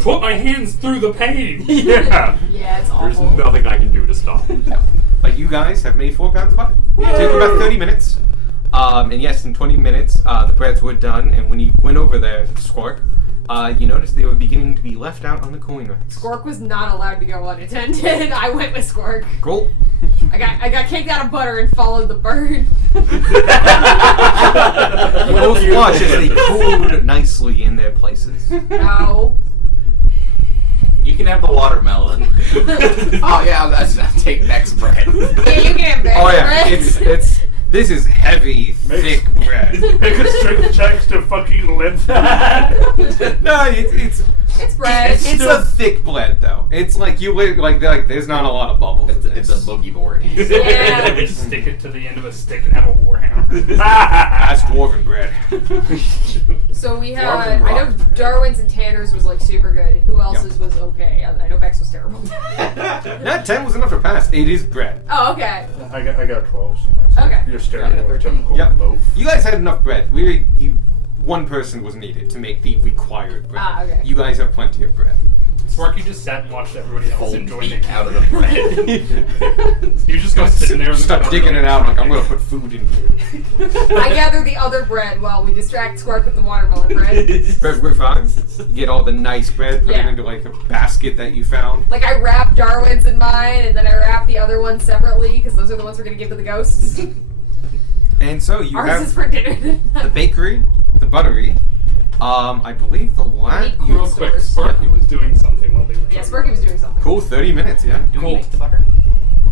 put my hands through the pain. Yeah. Yeah, it's There's awful. nothing I can do to stop it. But you guys have made 4 pounds of butter. It took about 30 minutes. And yes, in 20 minutes, the breads were done. And when you went over there, Squark, you noticed they were beginning to be left out on the coin racks. Squark was not allowed to go unattended. I went with Squark. Cool. I got kicked out of butter and followed the bird. You both watch as they cooled nicely in their places. No. You can have the watermelon. Oh yeah, I'll take next bread. Yeah, you can have that. Oh yeah, this is heavy, thick bread. Make a strength check to fucking lift that. No, it's It's bread. it's a thick bread though. It's like like there's not a lot of bubbles. It's a boogie board. Yeah. They just stick it to the end of a stick and have a warhammer. That's dwarven bread. So we had. Warm and I know rock. Darwin's and Tanner's was like super good. Who else's was okay? I know Bex was terrible. That 10 was enough to pass. It is bread. Oh, okay. I got 12. So that's Okay. Your stereotypical Yep. loaf. You guys had enough bread. One person was needed to make the required bread. Ah, okay. You guys have plenty of bread. Sparky just sat and watched everybody else Full enjoy beak making out of the bread. He was just going to sit in there and Start digging it out. Like I'm gonna put food in here. I gather the other bread while we distract Squark with the watermelon bread. Bread, we're fine. You get all the nice bread, put it Yeah. into like a basket that you found. Like I wrap Darwin's in mine, and then I wrap the other ones separately because those are the ones we're gonna give to the ghosts. And so you Ours have is for dinner. the bakery, the buttery. I believe the last. Cool Real quick, stores. Sparky was doing something while they were Yeah, talking. Sparky was doing something. Cool, 30 minutes, yeah. Do Cool. we make the butter?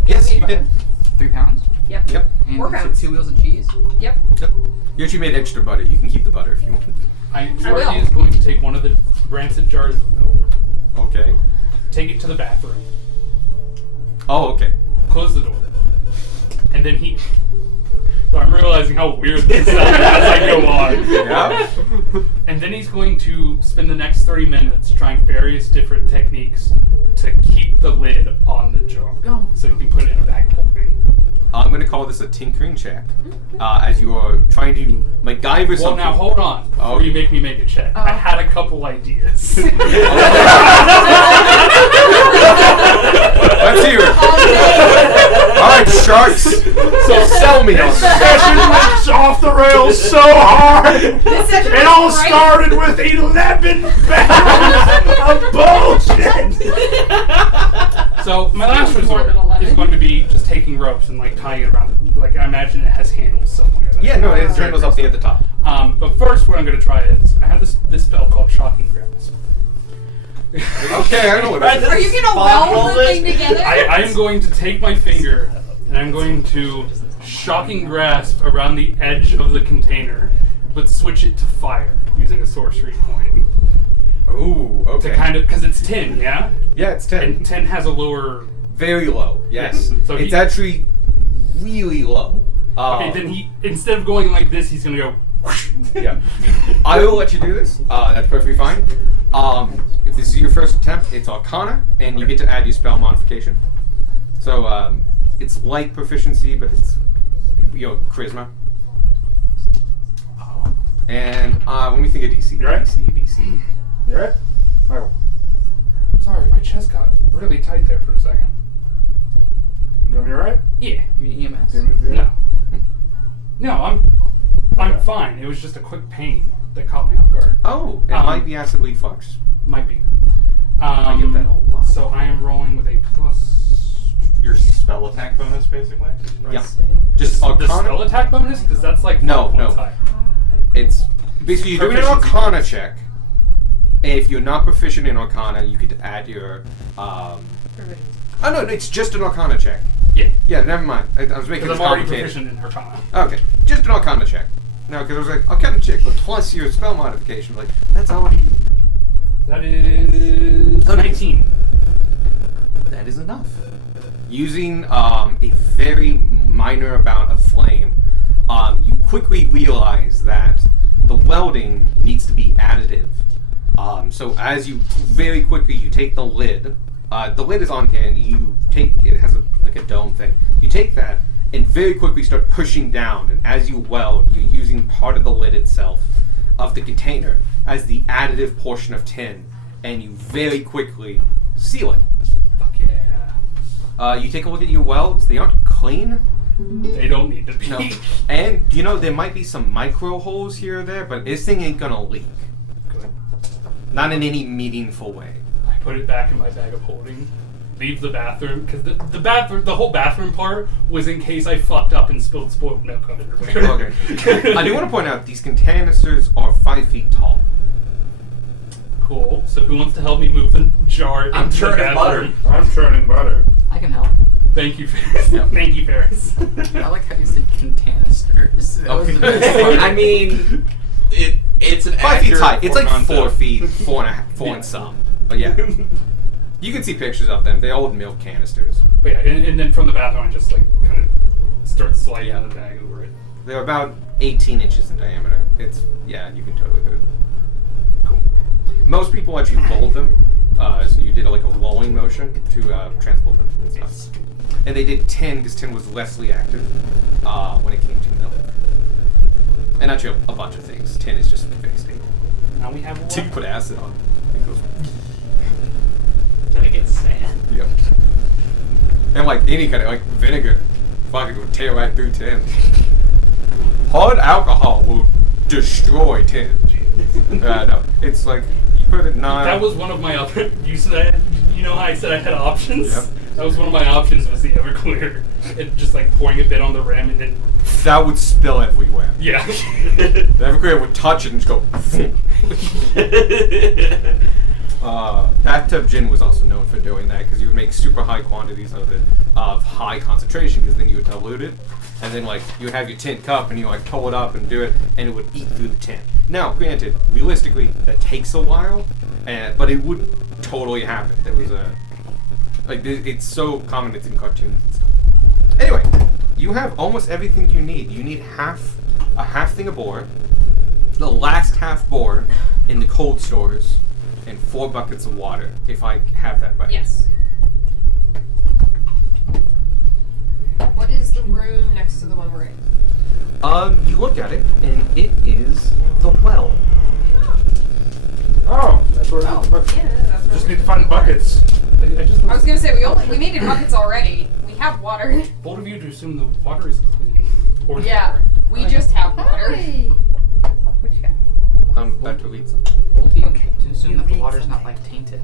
Yes, we you made did. 3 pounds? Yep. Yep. And 4 pounds. 2 wheels of cheese? Yep. Yep. You actually made extra butter. You can keep the butter if you want. Sparky will. is going to take one of the rancid jars of milk, Okay. take it to the bathroom, Oh, okay. close the door, and then he. So I'm realizing how weird this sounds as I go on. Yeah. And then he's going to spend the next 30 minutes trying various different techniques to keep the lid on the jar, Oh. so he can put it in a bag holding. I'm going to call this a tinkering check. As you are trying to MacGyver Well, something. now hold on before Oh. you make me make a check. Oh. I had a couple ideas. Let's hear it. Alright, sharks. So sell me on this. Session went off the rails so hard. This session It was all great. started with 11 pounds of bullshit. So my last More resort than 11. is going to be just taking ropes and like tying it around. Like I imagine it has handles somewhere. that Yeah, I no, can- it handles up at the top. But first, what I'm going to try is I have this spell called Shocking Grasp. Okay, I know what that is. Are you gonna weld the thing together? I am going to take my finger and I'm going to Shocking Grasp around the edge of the container, but switch it to fire using a sorcery point Ooh, okay. to kind of because it's tin, yeah, Yeah, it's 10. and tin has a lower. Very low, yes. So it's he- actually really low. Okay, then he instead of going like this, he's gonna go. whoosh. Yeah. I will let you do this. That's perfectly fine. If this is your first attempt, it's Arcana, and you get to add your spell modification. So, it's like proficiency, but it's, charisma. And, let me think of DC. You right? DC. You alright? Michael. Sorry, my chest got really tight there for a second. You gonna be alright? Yeah. You mean EMS? Can you move your No. head? No, I'm fine. It was just a quick pain that caught me off guard. Oh, it might be acid reflux. Might be. I get that a lot. So I am rolling with a plus. Your spell attack bonus, basically. Yeah. Just The Arcana. spell attack bonus? Because that's like No, 5 no. points high. It's basically you're doing an Proficiency Arcana bonus. check. If you're not proficient in Arcana, you could add your. Oh no, it's just an Arcana check. Yeah. Yeah, never mind. I was making Because it I'm already complicated. proficient in Arcana. Okay, just an Arcana check. No, because I was like Arcana check, but plus your spell modification. Like that's already. That is 19. That is enough. Using a very minor amount of flame, you quickly realize that the welding needs to be additive. So as you very quickly you take the lid is on here, and you take it has like a dome thing. You take that and very quickly start pushing down, and as you weld, you're using part of the lid itself of the container as the additive portion of tin, and you very quickly seal it. Fuck yeah. You take a look at your welds; they aren't clean. They don't need to be. No. And there might be some micro holes here or there, but this thing ain't gonna leak. Good. Not in any meaningful way. I put it back in my bag of holding. Leave the bathroom because the whole bathroom part was in case I fucked up and spilled spoiled milk everywhere. Okay. I do want to point out these canisters are 5 feet tall. Cool. So who wants to help me move the jar I'm into the churning butter. bathroom? I'm churning butter. I can help. Thank you, Ferris. Yep. Thank you, Ferris. I like how you said canisters. That was the best part. I mean, it's an 5 feet accurate high. It's like 4 concept. feet, 4 and some. But yeah. You can see pictures of them. They're old milk canisters. But yeah, and then from the bathroom, I just like kind of start sliding Yeah. the bag over it. They're about 18 inches in diameter. You can totally do it. Cool. Most people actually roll them. So you did like a rolling motion to transport them and stuff. And they did tin because tin was less reactive when it came to milk. And actually a bunch of things. Tin is just very stable. Now we have Till you put acid on it, it goes. Then it gets sad. Yep. And like any kind of like vinegar, fucking will tear right through tin. Hard alcohol will destroy tin. No, it's like you put it nine. That was one of my other. You said, you know how I said I had options. Yep. That was one of my options. Was the Everclear, it just like pouring a bit on the rim and then That would spill everywhere. yeah. The Everclear would touch it and just go. Bathtub gin was also known for doing that because you would make super high quantities of it of high concentration because then you would dilute it, and then like you would have your tin cup and you like pull it up and do it, and it would eat through the tin. Now, granted, realistically, that takes a while, but it would totally happen. There was it's so common it's in cartoons and stuff. Anyway, you have almost everything you need. You need a half thing of board, the last half board in the cold stores, and 4 buckets of water, if I have that right. Yes. What is the room next to the one we're in? You look at it, and it is the well. Oh, that's where Yeah, that's Just right. need to find buckets. I was gonna say we needed buckets already. We have water. Bold of you to assume the water is clean. Or Yeah, we just have water. Which guy? Back to read something. Bold of you to assume that the water's not like tainted.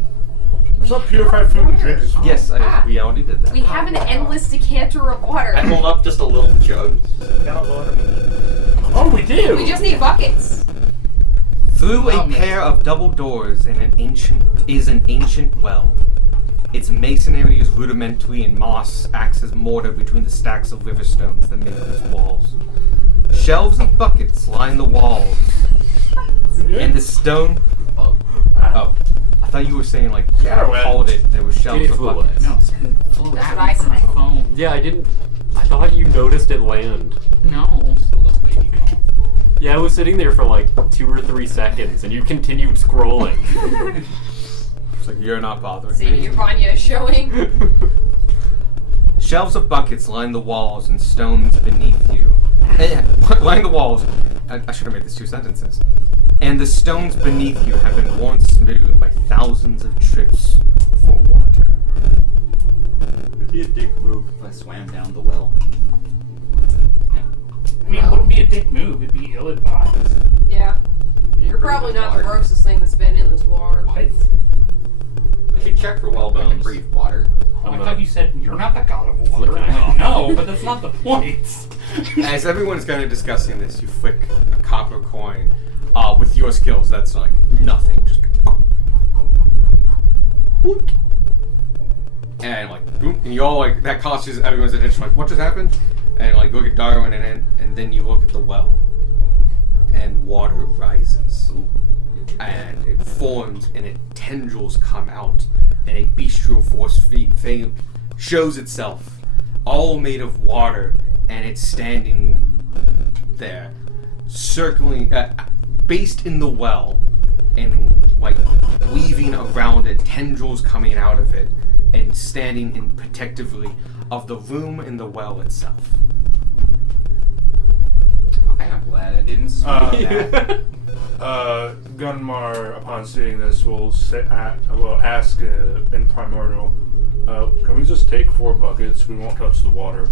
I saw purified food and drink. Yes, we already did that. We have an endless decanter of water. I hold up just a little jug. Oh, we do. We just need buckets. Through a Oh, man. pair of double doors in an ancient well. Its masonry is rudimentary and moss acts as mortar between the stacks of river stones that make up its walls. Shelves of buckets line the walls, and the stone. Oh, I thought you were saying like called it. There were shelves It of flew buckets. No, it flew That's out what I in front of said. my phone. Yeah, I didn't. I thought you noticed it land. No. Just a little baby girl. Yeah, I was sitting there for like 2 or 3 seconds, and you continued scrolling. It's like you're not bothering See, me. your Vanya is showing. Shelves of buckets line the walls and stones beneath you. Line the walls. I should have made this 2 sentences. And the stones beneath you have been worn smooth by thousands of trips for water. It'd be a dick move if I swam down the well. I mean, it wouldn't be a dick move. It'd be ill-advised. Yeah. You're probably not the water. grossest thing that's been in this water. What? We should check for well I can bones. breathe water. Oh, I thought you said you're not the god of water. Flick I'm like, no, but that's not the point. As everyone's kind of discussing this, you flick a copper coin. With your skills, that's like nothing. Just boink. And like boom, and you all like that causes everyone's attention. Like, what just happened? And like look at Darwin, and then you look at the well, and water rises, and it forms, and tendrils come out, and a bestial force shows itself, all made of water, and it's standing there, circling, based in the well, and like weaving around it, tendrils coming out of it, and standing in protectively of the room and the well itself. Okay, I'm glad I didn't speak that. Gunmar, upon seeing this, will ask in Primordial, can we just take 4 buckets? We won't touch the water.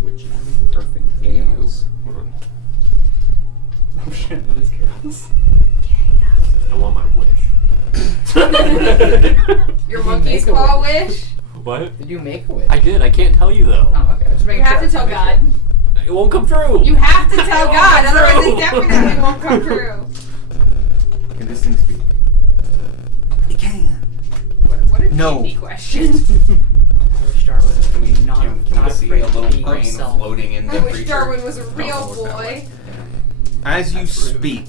Which is perfect for you. Hold on. Oh shit, it is chaos. I want my wish. Your You monkey's make a paw wish. wish? What? Did you make a wish? I did. I can't tell you though. Oh, okay. Just making You have sure. to tell God. It won't come through. You have to tell Oh, God, no. otherwise it definitely won't come true. Can this thing speak? It can. What a No. cheesy question. I wish Darwin would be not, Can we not see afraid a little to be brain himself. floating in the I wish creature? Darwin was a real Don't look that way. boy. As you speak,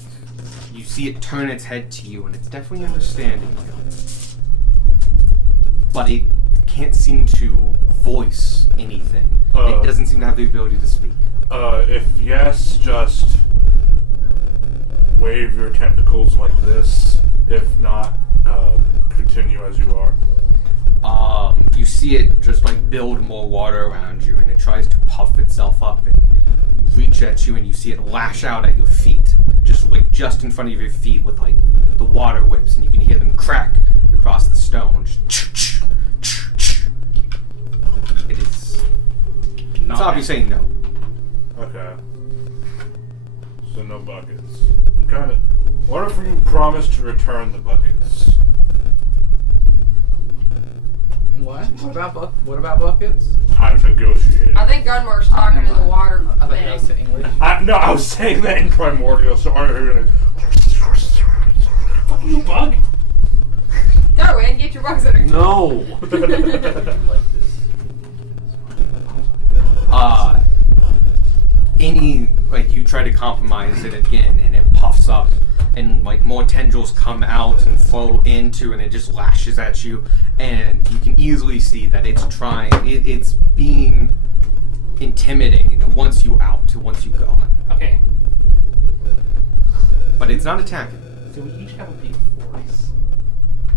you see it turn its head to you, and it's definitely understanding you. But it can't seem to voice anything. It doesn't seem to have the ability to speak. If yes, just wave your tentacles like this. If not, continue as you are. You see it just like build more water around you, and it tries to puff itself up and reach at you, and you see it lash out at your feet, just in front of your feet with like the water whips, and you can hear them crack across the stone. Just it is. It's obviously saying no. Okay. So no buckets. What if we promise to return the buckets? What? What about buckets? I'm negotiating. I think Gunmar's talking to the water I thought you guys said thing. English. No, I was saying that in Primordial, so are you gonna... Fuck you, bug. Darwin, get your bugs under No. You try to compromise it again, and it puffs up, and like more tendrils come out and flow into, and it just lashes at you, and you can easily see that it's trying. It's being intimidating. It wants you out. It wants you gone. Okay, But it's not attacking. so we each have a peak force.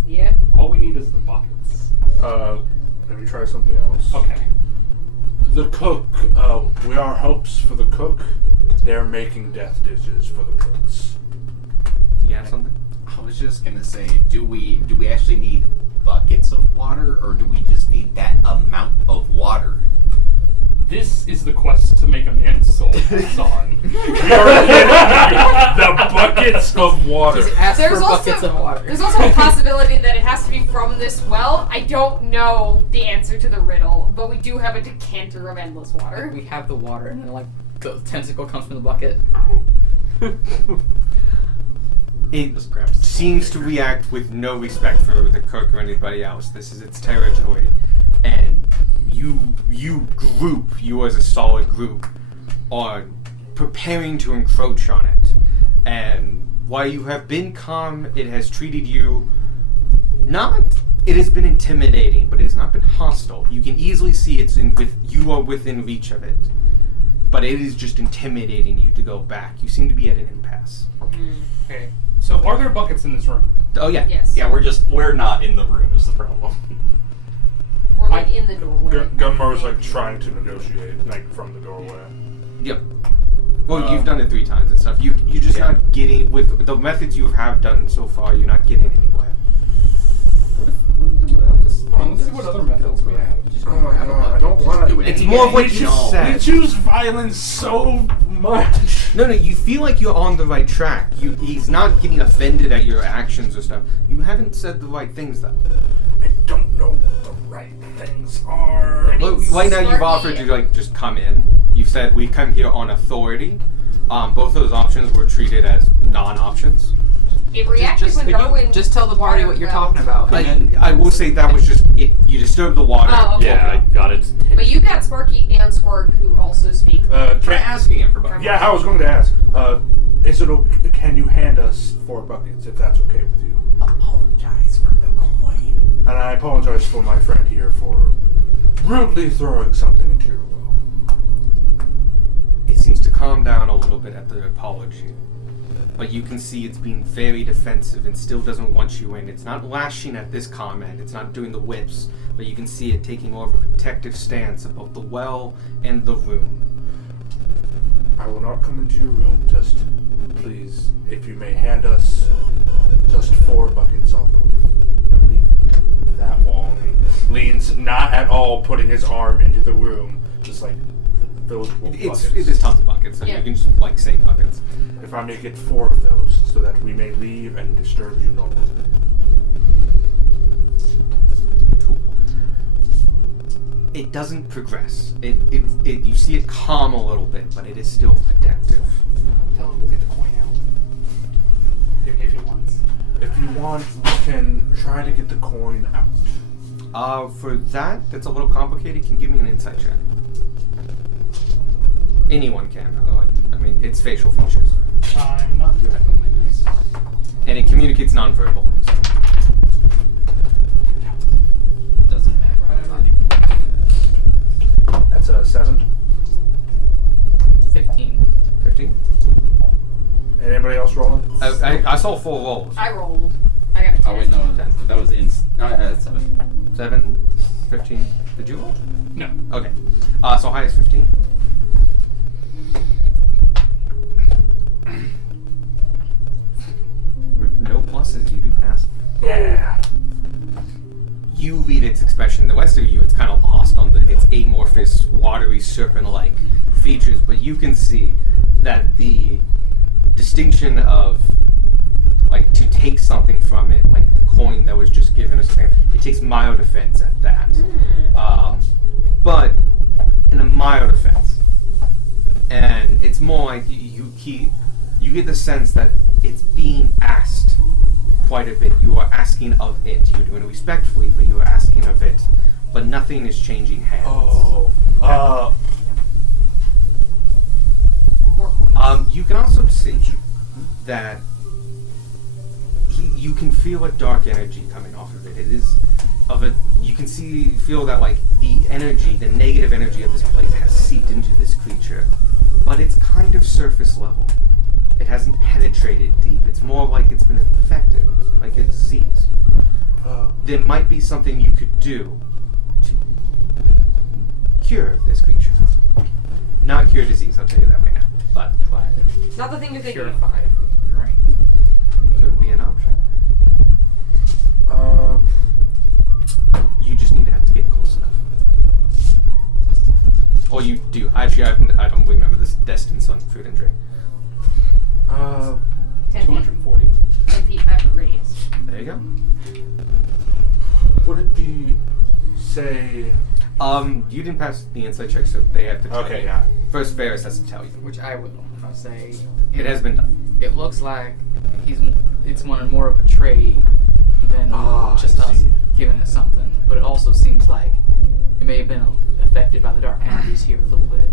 Yeah. All we need is the buckets. Let me try something else. Okay. The cook, we are helps for the cook. They're making death dishes for the cooks. Do you have something? I was just gonna say, do we actually need buckets of water, or do we just need that amount of water? This is the quest to make a man's soul pass on. We are getting the buckets of water. Just ask There's for buckets also of water. there's also a possibility that it has to be from this well. I don't know the answer to the riddle, but we do have a decanter of endless water. We have the water, and then like the tentacle comes from the bucket. It seems to react with no respect for the cook or anybody else. This is its territory, and you as a solid group are preparing to encroach on it. And while you have been calm, it has treated you it has been intimidating, but it has not been hostile. You can easily see you are within reach of it, but it is just intimidating you to go back. You seem to be at an impasse. Okay. So are there buckets in this room? Oh yeah. Yes. Yeah, we're not in the room is the problem. We're like in the doorway. Gunmar's like trying to negotiate, like from the doorway. Yep. Well, you've done it 3 times and stuff. You're just not getting, with the methods you have done so far, you're not getting anywhere. Hold on, let's see what other methods we have. I don't want to. Do it It's anyway. more of what you No. said. We choose violence so much. No, you feel like you're on the right track. He's not getting offended at your actions or stuff. You haven't said the right things, though. I don't know what the right things are. I mean, Well, right now you've Sparky- offered to like just come in. You've said we come here on authority. Both of those options were treated as non-options. It reacted when Darwin. Just tell the party what you're talking about. I will say that was just it. You disturbed the water. Oh, okay. Yeah, I got it. But you got Sparky and Squirk who also speak. Try asking it for buckets. Yeah, I was going to ask. Is it okay, can you hand us 4 buckets if that's okay with you? Apologize for the coin. And I apologize for my friend here for rudely throwing something into your well. It seems to calm down a little bit at the apology. But you can see it's being very defensive and still doesn't want you in. It's not lashing at this comment, it's not doing the whips, but you can see it taking more of a protective stance about the well and the room. I will not come into your room, just please, if you may hand us just 4 buckets off of, I believe, that wall. And he leans, not at all putting his arm into the room, just like those buckets. It is tons of buckets, so Yeah. you can just like say buckets. If I may get 4 of those, so that we may leave and disturb you no more. Cool. It doesn't progress. You see it calm a little bit, but it is still protective. Tell him we'll get the coin out. If he wants. If you want, we can try to get the coin out. For that's a little complicated. Can you give me an insight check? Anyone can, by the way. I mean, it's facial features. I'm not good at my dice. And it communicates nonverbal. Doesn't matter. That's a 7. 15. 15? And anybody else rolling? I saw 4 rolls. I rolled. I got a 10. Oh wait, no, that was no, that's 7. 7, 15. Did you roll? No. Okay. So high is 15. With no pluses, you do pass. Yeah. You read its expression. The rest of you, it's kind of lost on its amorphous, watery, serpent-like features, but you can see that the distinction of, like, to take something from it, like the coin that was just given us, it takes mild offense at that. But in a mild offense. And it's more like you get the sense that it's being asked quite a bit. You are asking of it. You're doing it respectfully, but you are asking of it. But nothing is changing hands. Oh. More coins. You can also see that you can feel a dark energy coming off of it. It is of a. You can feel that like the energy, the negative energy of this place has seeped into this creature, but it's kind of surface level. It hasn't penetrated deep. It's more like it's been infected, like a disease. There might be something you could do to cure this creature. Not cure disease, I'll tell you that right now. But Not the thing you're thinking of. Purify. Right. could be an option. You just need to have to get close enough. Or you do. Actually, I don't remember this distance on food and drink. 10 feet. 240. 10 feet at the radius. There you go. Would it be, say... You didn't pass the insight check, so they have to tell Okay, you. yeah. First, Ferris has to tell you. Which I will. I'll say. It has been done. It looks like it's more of a trade than just I us see. giving us something. But it also seems like it may have been affected by the dark energies here a little bit.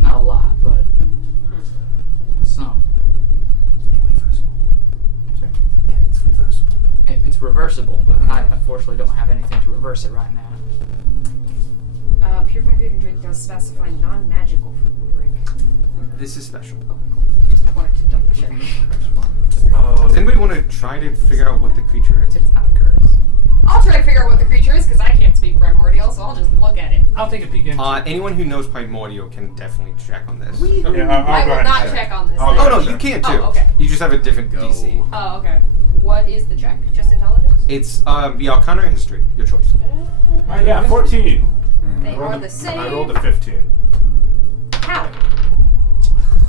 Not a lot, but some. And reversible. And it's reversible. It's reversible, but I unfortunately don't have anything to reverse it right now. Purified food and drink does specify non-magical food and drink. This is special. Oh, cool. Just wanted to double check. Does anybody want to try to figure out what the creature is? It's not a curse. I'll try to figure out what the creature is because I can't speak primordial, so I'll just look at it. I'll take a peek into Anyone who knows Primordial can definitely check on this. Yeah, I I'll go will ahead not and check on this. I'll then. go Oh no, ahead. you can too. Oh, okay. You just have a different Go. DC. Oh, okay. What is the check? Just intelligence? It's the Arcana or History, your choice. Yeah, 14. They are the same. I rolled a 15. How?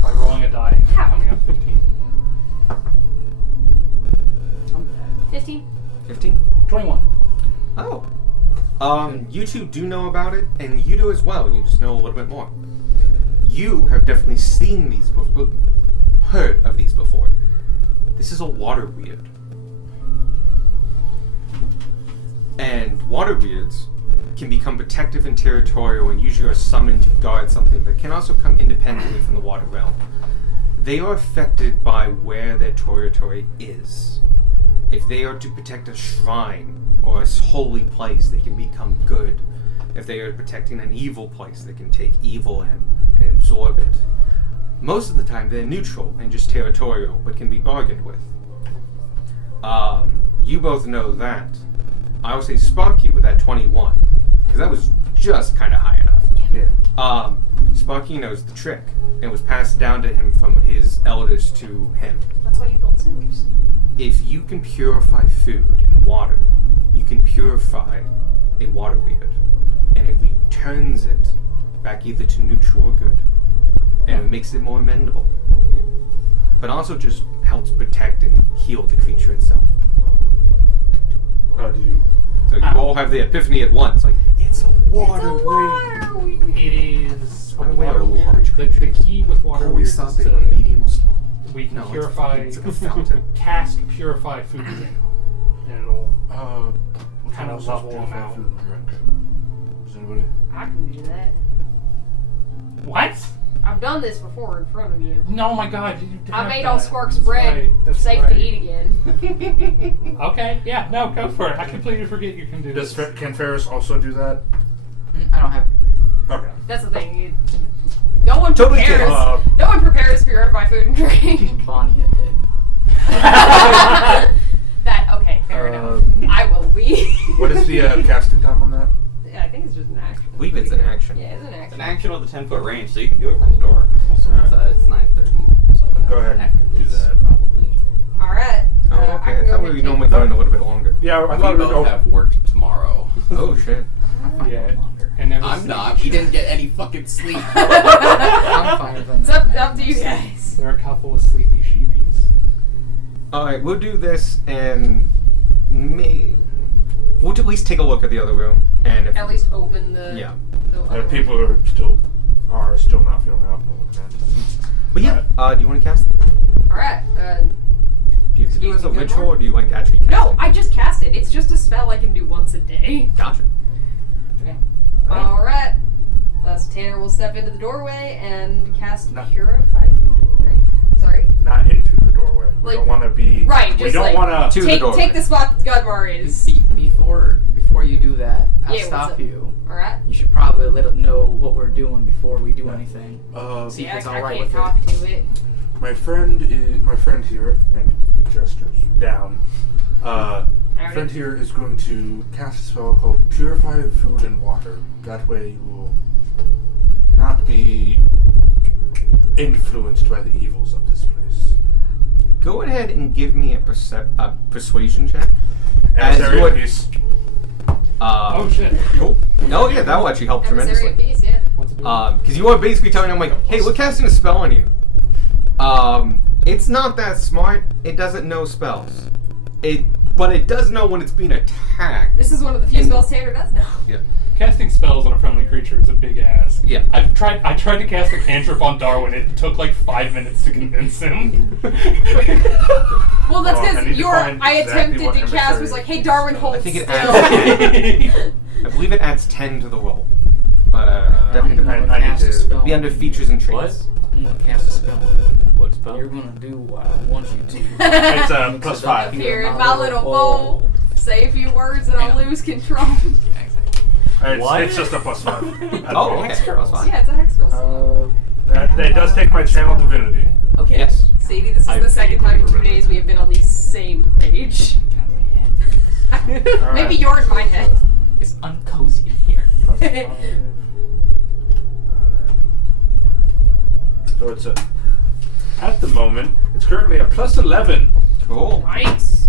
By rolling rolling a die and How? coming up 15. 15. 15? 21. Oh. You two do know about it, and you do as well. You just know a little bit more. You have definitely seen these before, heard of these before. This is a water weird. And water weirds can become protective and territorial and usually are summoned to guard something, but can also come independently from the water realm. They are affected by where their territory is. If they are to protect a shrine or a holy place, they can become good. If they are protecting an evil place, they can take evil and absorb it. Most of the time, they're neutral and just territorial, but can be bargained with. You both know that. I would say Sparky with that 21, because that was just kind of high enough. Yeah. Sparky knows the trick. It was passed down to him from his elders to him. That's why you built sewers. If you can purify food and water, you can purify a water weird. And it returns it back either to neutral or good. And it makes it more amendable. But also just helps protect and heal the creature itself. Do you? So you all have the epiphany at once, like, it's a water weird. It is a By the way, water a weird. large The key with water Always weirds thought is they were medium or small. we can No, purify, it's like a fountain. cast purify food and drink, and it'll What kind of else is level purified them out. food and drink? Does anybody? I can do that. What? I've done this before in front of you. No, my God! You I have made done all it. Sparks That's bread right, that's safe right. to eat again. Okay, yeah, no, go for it. I completely forget you can do Does this. Can Ferris also do that? I don't have. Okay. That's the thing. No one Totally prepares. kidding. No one prepares purify food and drink. Bonnie did. That okay, fair enough. I will be. What is the casting time on that? Yeah, I think it's just an action. I believe it's an action. Yeah, it's an It's action. an action with a 10-foot range, so you can do it from the door. Also, it's 9:30. So Go ahead, After do this, that. probably. All right. Oh, okay. I can thought go we and were normally take- going a little bit longer. Yeah, I We thought both have work tomorrow. Oh, shit. I'm fine Yeah. with longer. And then I'm not. We didn't get any fucking sleep. I'm fine with It's up to you guys. There are a couple of sleepy sheepies. Alright, we'll do this and we'll at least take a look at the other room. And if At least open the. Yeah. The other one. People are still not feeling up. But yeah, do you want to cast? All right. Do you have to do it as a Good ritual mark? or do you like actually cast No, it? I just cast it. It's just a spell I can do once a day. Gotcha. All right. Tanner will step into the doorway and cast No. Purify Food and Drink. Sorry. Not into the doorway. We Like- don't want to be. Right, We just don't like- want To the Take doorway. take the spot Gudmar is. Before you do that, I'll Yeah, what's stop up? you. All right. You should probably let us know what we're doing before we do anything. See if Yeah, it's I alright can't with talk it. to it. My friend here, and gestures down. My friend here is going to cast a spell called Purify Food and Water. That way you will not be influenced by the evils of this place. Go ahead and give me a persuasion check. As Emissary you of would- Peace. Oh shit. Cool. Oh yeah, that will actually help Emissary of tremendously. Peace, yeah. What's it doing? Because you are basically telling him like, hey, we're casting a spell on you. It's not that smart. It doesn't know spells. But it does know when it's being attacked. This is one of the few And- spells Tanner does know. Yeah. Casting spells on a friendly creature is a big ask. Yeah. I tried to cast a cantrip on Darwin. It took like 5 minutes to convince him. Well, that's Oh, I because need to find I exactly attempted what to cast emissary was like, hey, is. Darwin, I hold think it still. adds. I believe it adds 10 to the roll. But definitely I gonna need cast a to spell. be under features and traits. I'm gonna cast a spell. What spell? You're gonna do what I want you to. It's plus 5. Here in my little bowl, say a few words and I'll lose control. It's just a plus 5. Oh, okay. That's fine. Yeah, it's a hex spell. That does take my channel divinity. Okay. Yes. Sadie, this is the second time in 2 days we have been on the same page. Get out of my head. All Maybe right. you're in my head. It's uncozy in here. Plus 5. So it's at the moment, it's currently a plus 11. Cool. Nice.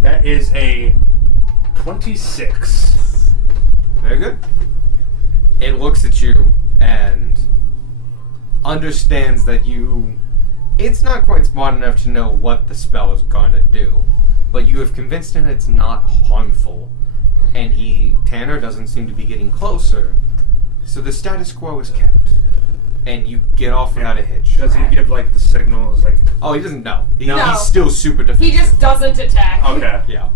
That is a 26. Very good. it looks at you and understands that it's not quite smart enough to know what the spell is going to do, but you have convinced him it's not harmful, and Tanner doesn't seem to be getting closer, so the status quo is kept, and you get off without a hitch. Does he give like the signals? Like, Oh, he doesn't know. No. He's still super defensive. He just doesn't attack. okay. Yeah.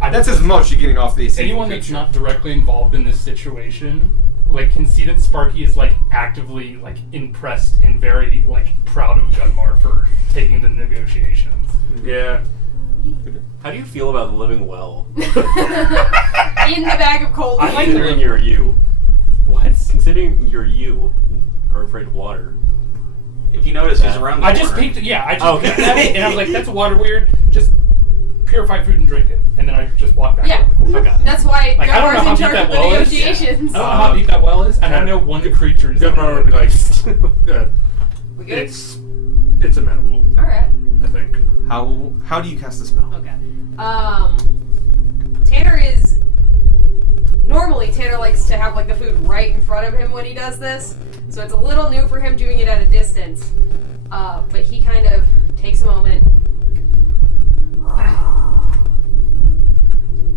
That's as much you're getting off the Anyone that's not directly involved in this situation, like, can see that Sparky is like actively like impressed and very like proud of Gunmar for taking the negotiations. Yeah. How do you feel about living well? In the bag of cold. Considering you're you. What? Considering you're you are afraid of water. If you notice, he's around the I corner. just peeked. Yeah, I just Okay. peeked at it, and I was like, "That's water weird. Just purify food and drink it." And then I just walked back. Yeah. Okay. That's why Like, I don't know Gunmar's how in deep charge that of the well is. negotiations. I don't know how deep that well is, and I know one creature is. Gunmar would be like, We good? it's amenable, Alright. I think. How do you cast the spell? Okay. Normally Tanner likes to have like the food right in front of him when he does this, so it's a little new for him doing it at a distance. But he kind of takes a moment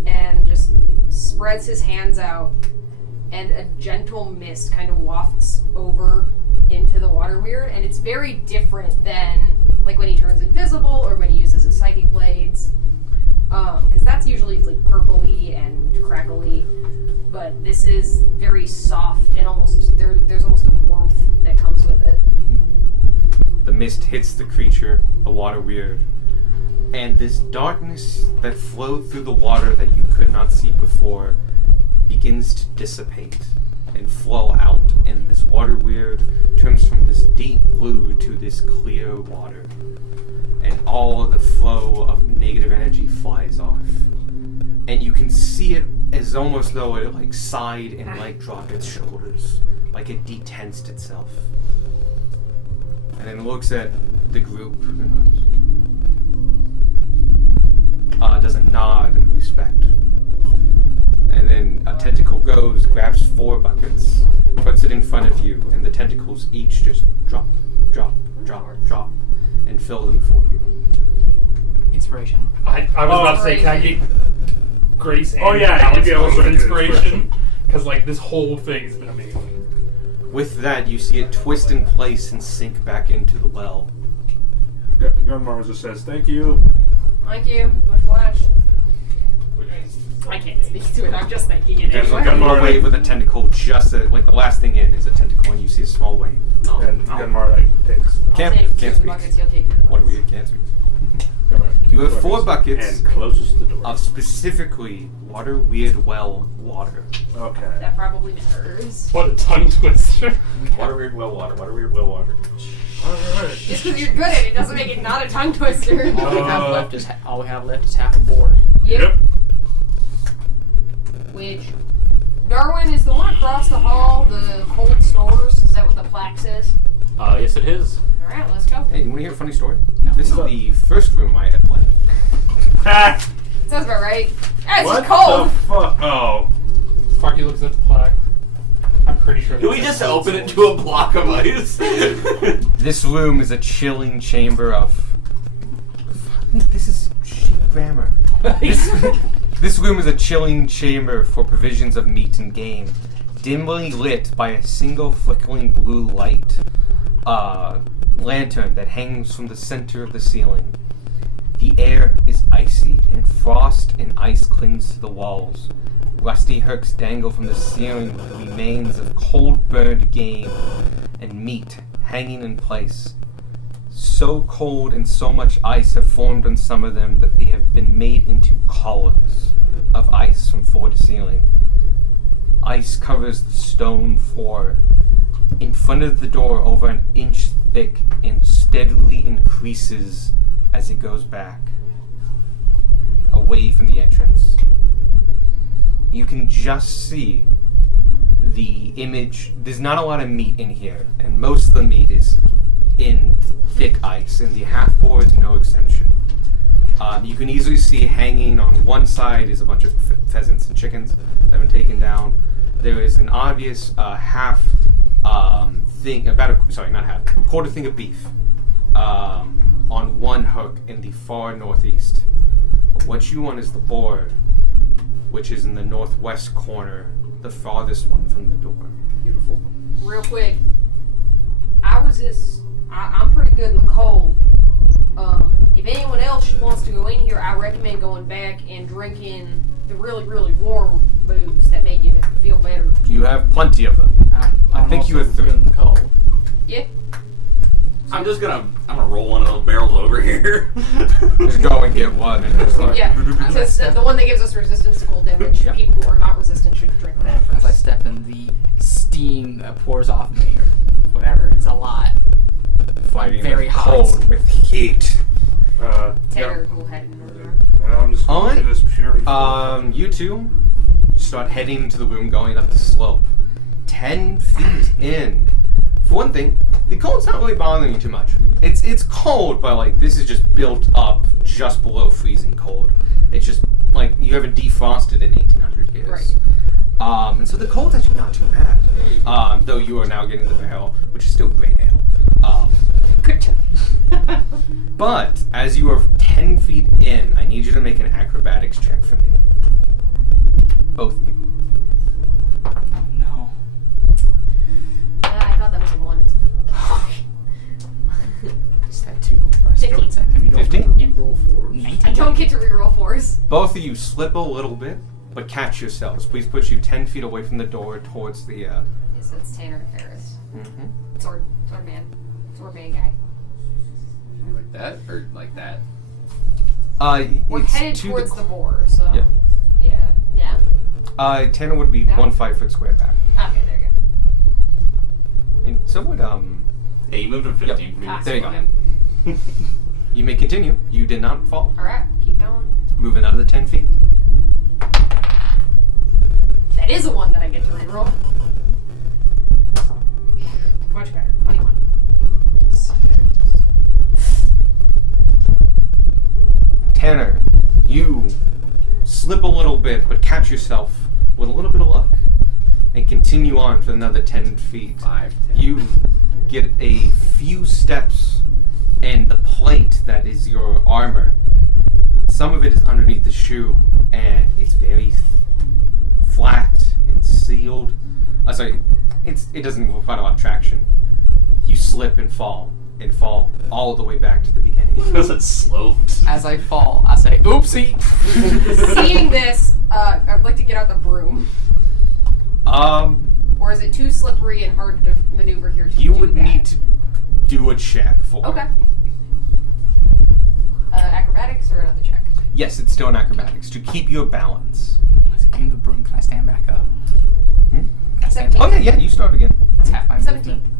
and just spreads his hands out, and a gentle mist kind of wafts over into the water weird, and it's very different than like when he turns invisible or when he uses his psychic blades. Because that's usually like purpley and crackly, but this is very soft and there's almost a warmth that comes with it. The mist hits the creature, the water weird, and this darkness that flowed through the water that you could not see before begins to dissipate and flow out, and this water weird turns from this deep blue to this clear water, and all of the flow of negative energy flies off, and you can see it as almost though it like sighed and like dropped its shoulders, like it detensed itself, and then looks at the group and does a nod in respect, and then a tentacle goes, grabs 4 buckets, puts it in front of you, and the tentacles each just drop, drop, drop, drop, and fill them for you. Inspiration. I was about to say, can I get grace and Oh, yeah, Alex you can both also of get inspiration? Because like this whole thing has been amazing. With that, you see it twist in place and sink back into the well. Gunmar just says, thank you. Thank you. Much obliged. I can't speak to it. I'm just thinking it There's anyway. like A wave with a tentacle, like the last thing in is a tentacle, and you see a small wave. And Gunmar like takes. Can't I'll take speak. two buckets. You'll take your What are we? Can't speak. Gunmar You have 4 buckets and closes the door. of specifically water weird well water. Okay. That probably matters. What a tongue twister. Water weird well water. Water weird well water. All right. Just because you're good at it doesn't make it not a tongue twister. All we have left is half a board. Yep. Which, Darwin, is the one across the hall the cold stores? Is that what the plaque says? Yes it is. Alright, let's go. Hey, you want to hear a funny story? No. This is the first room I had planned. Sounds about right. Ah, it's What just cold. the fuck? Oh. Sparky looks at the plaque. I'm pretty sure. Do we just open it to a block of ice? This room is a chilling chamber of. This is shit grammar. This room is a chilling chamber for provisions of meat and game, dimly lit by a single flickering blue light lantern that hangs from the center of the ceiling. The air is icy, and frost and ice clings to the walls. Rusty hooks dangle from the ceiling with the remains of cold-burned game and meat hanging in place. So cold and so much ice have formed on some of them that they have been made into columns of ice from floor to ceiling. Ice covers the stone floor in front of the door over an inch thick and steadily increases as it goes back, away from the entrance. You can just see the image. There's not a lot of meat in here, and most of the meat is in thick ice, and the half board is no exception. You can easily see hanging on one side is a bunch of pheasants and chickens that have been taken down, there is an obvious half thing, not half, quarter thing of beef on one hook in the far northeast. But what you want is the boar, which is in the northwest corner, the farthest one from the door. Beautiful. Real quick, I'm pretty good in the cold. If anyone else wants to go in here, I recommend going back and drinking the really, really warm booze that made you feel better. You have plenty of them. I think you also have 3. good in the cold. Yeah. I'm gonna roll one of those barrels over here. Just go and get one and just like... Yeah. Because the one that gives us resistance to cold damage, Yeah. people who are not resistant should drink that As I first. step in, the steam that pours off me, or whatever, it's a lot. Fighting Very with hot. cold with heat. Tanner will head in order. I'm just All going right. to do this purely. You two start heading into the room, going up the slope. 10 feet in. For one thing, the cold's not really bothering you too much. It's cold, but like this is just built up just below freezing cold. It's just like you haven't defrosted in 1800 years. Right. And so the cold's actually not too bad. Though you are now getting the barrel, which is still great ale. Good job. But as you are 10 feet in, I need you to make an acrobatics check for me. Both of you. No. I thought that was a 1. It's Just had 2 for a split 15. second. 15? You roll 4. 19. I don't get to reroll 4s. Both of you slip a little bit, but catch yourselves. Please put you 10 feet away from the door towards the... So it's Tanner and Ferris. Mhm. Sword man guy. Like that or like that? We're it's headed to towards the... the boar, so. Yeah. Yeah. Tanner would be That 1 one? 5-foot square back. Okay, there you go. And so would, Yeah, you moved him 15 feet. Ah, there you go. fine. You may continue. You did not fall. Alright, keep going. Move another 10 feet. That is a 1 that I get to reroll. Much better. 21. Tanner, you slip a little bit, but catch yourself with a little bit of luck and continue on for another 10 feet. 5, 10. You get a few steps, and the plate that is your armor, some of it is underneath the shoe, and it's very flat and sealed. It doesn't provide a lot of traction. You slip and fall all the way back to the beginning. Because it's sloped. As I fall, I say, oopsie! Seeing this, I would like to get out the broom. Um, Or is it too slippery and hard to maneuver here to you do would that? need to do a check for Okay. Acrobatics or another check? Yes, it's still an acrobatics to keep your balance. As I gain the broom, can I stand back up? Hmm? Can I stand 17. Oh yeah, you start again. That's half my 17. movement.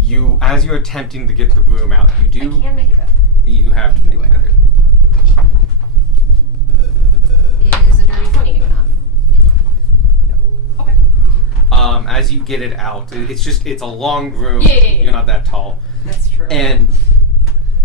You, as you're attempting to get the broom out, you I do. can make it better. You have to make it better. Is a dirty 20 enough? Okay. As you get it out, it's a long broom. Yeah. You're not that tall, That's true. and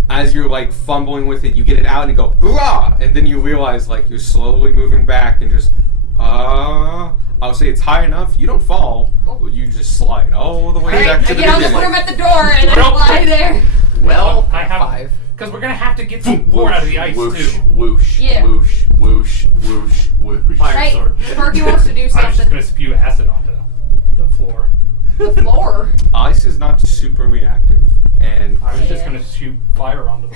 as you're like fumbling with it, you get it out and you go hurrah, and then you realize like you're slowly moving back and just I'll say it's high enough. You don't fall. Cool. You just slide all the way Alright, back I to the get on the beginning. broom at the door and I Well, fly there. Well, I have 5. because we're gonna have to get some board out of the ice whoosh, too. whoosh, Yeah. whoosh, whoosh, whoosh, whoosh. Fire Right, sword. Sparky wants to do I was just something. gonna spew acid onto the floor. The floor. Ice is not super reactive, and I was just Yeah. gonna shoot fire onto the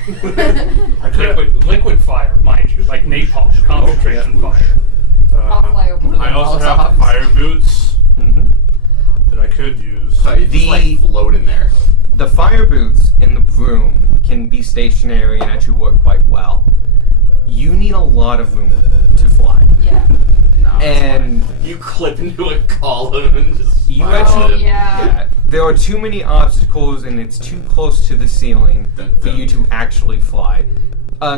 floor. liquid fire, mind you, like napalm, concentration fire. I'll fly over. I also have the fire boots that I could use. So you just like float in there. the fire boots and the broom can be stationary and actually work quite well. You need a lot of room to fly. Yeah. No, it's And You clip into a column and just you fire actually, it. yeah. there are too many obstacles and it's too close to the ceiling Dun, for dun. you to actually fly.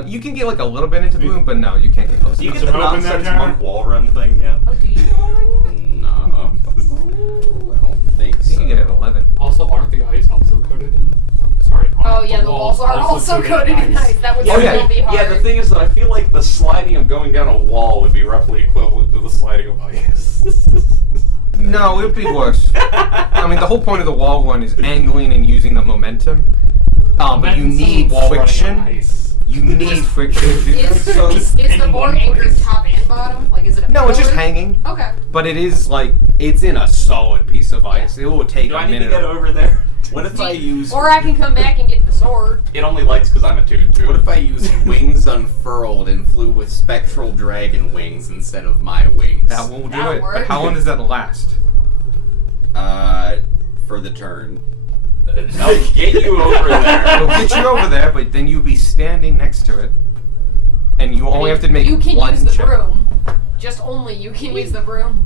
You can get like a little bit into the room, but no, you can't get close. Do you enough. get the Open that nonsense jar? monk wall run thing yet? Oh, do you know one yet? No, I don't think I think so. you get it at 11. Also, aren't the ice also coated in? Sorry. Oh aren't yeah, the walls are also coated in ice. That would Oh, yeah. still be hard. Yeah, the thing is that I feel like the sliding of going down a wall would be roughly equivalent to the sliding of ice. No, it'd be worse. I mean, the whole point of the wall run is angling and using the momentum. But you need friction. You need friction to do that. So Is the board anchored top and bottom? Like, is it a no, it's just pillar? hanging. Okay. But it is like it's in a solid piece of ice. It will take Do a I need to minute. get over there? What if I use... Or I can come back and get the sword. It only lights because I'm attuned to it. What if I used wings unfurled and flew with spectral dragon wings instead of my wings? That won't do That'll it. But work. how long does that last? For the turn. I'll get you over there. It'll get you over there, but then you'll be standing next to it, and you only have to make You can one use the check. broom. Just only you can use the broom.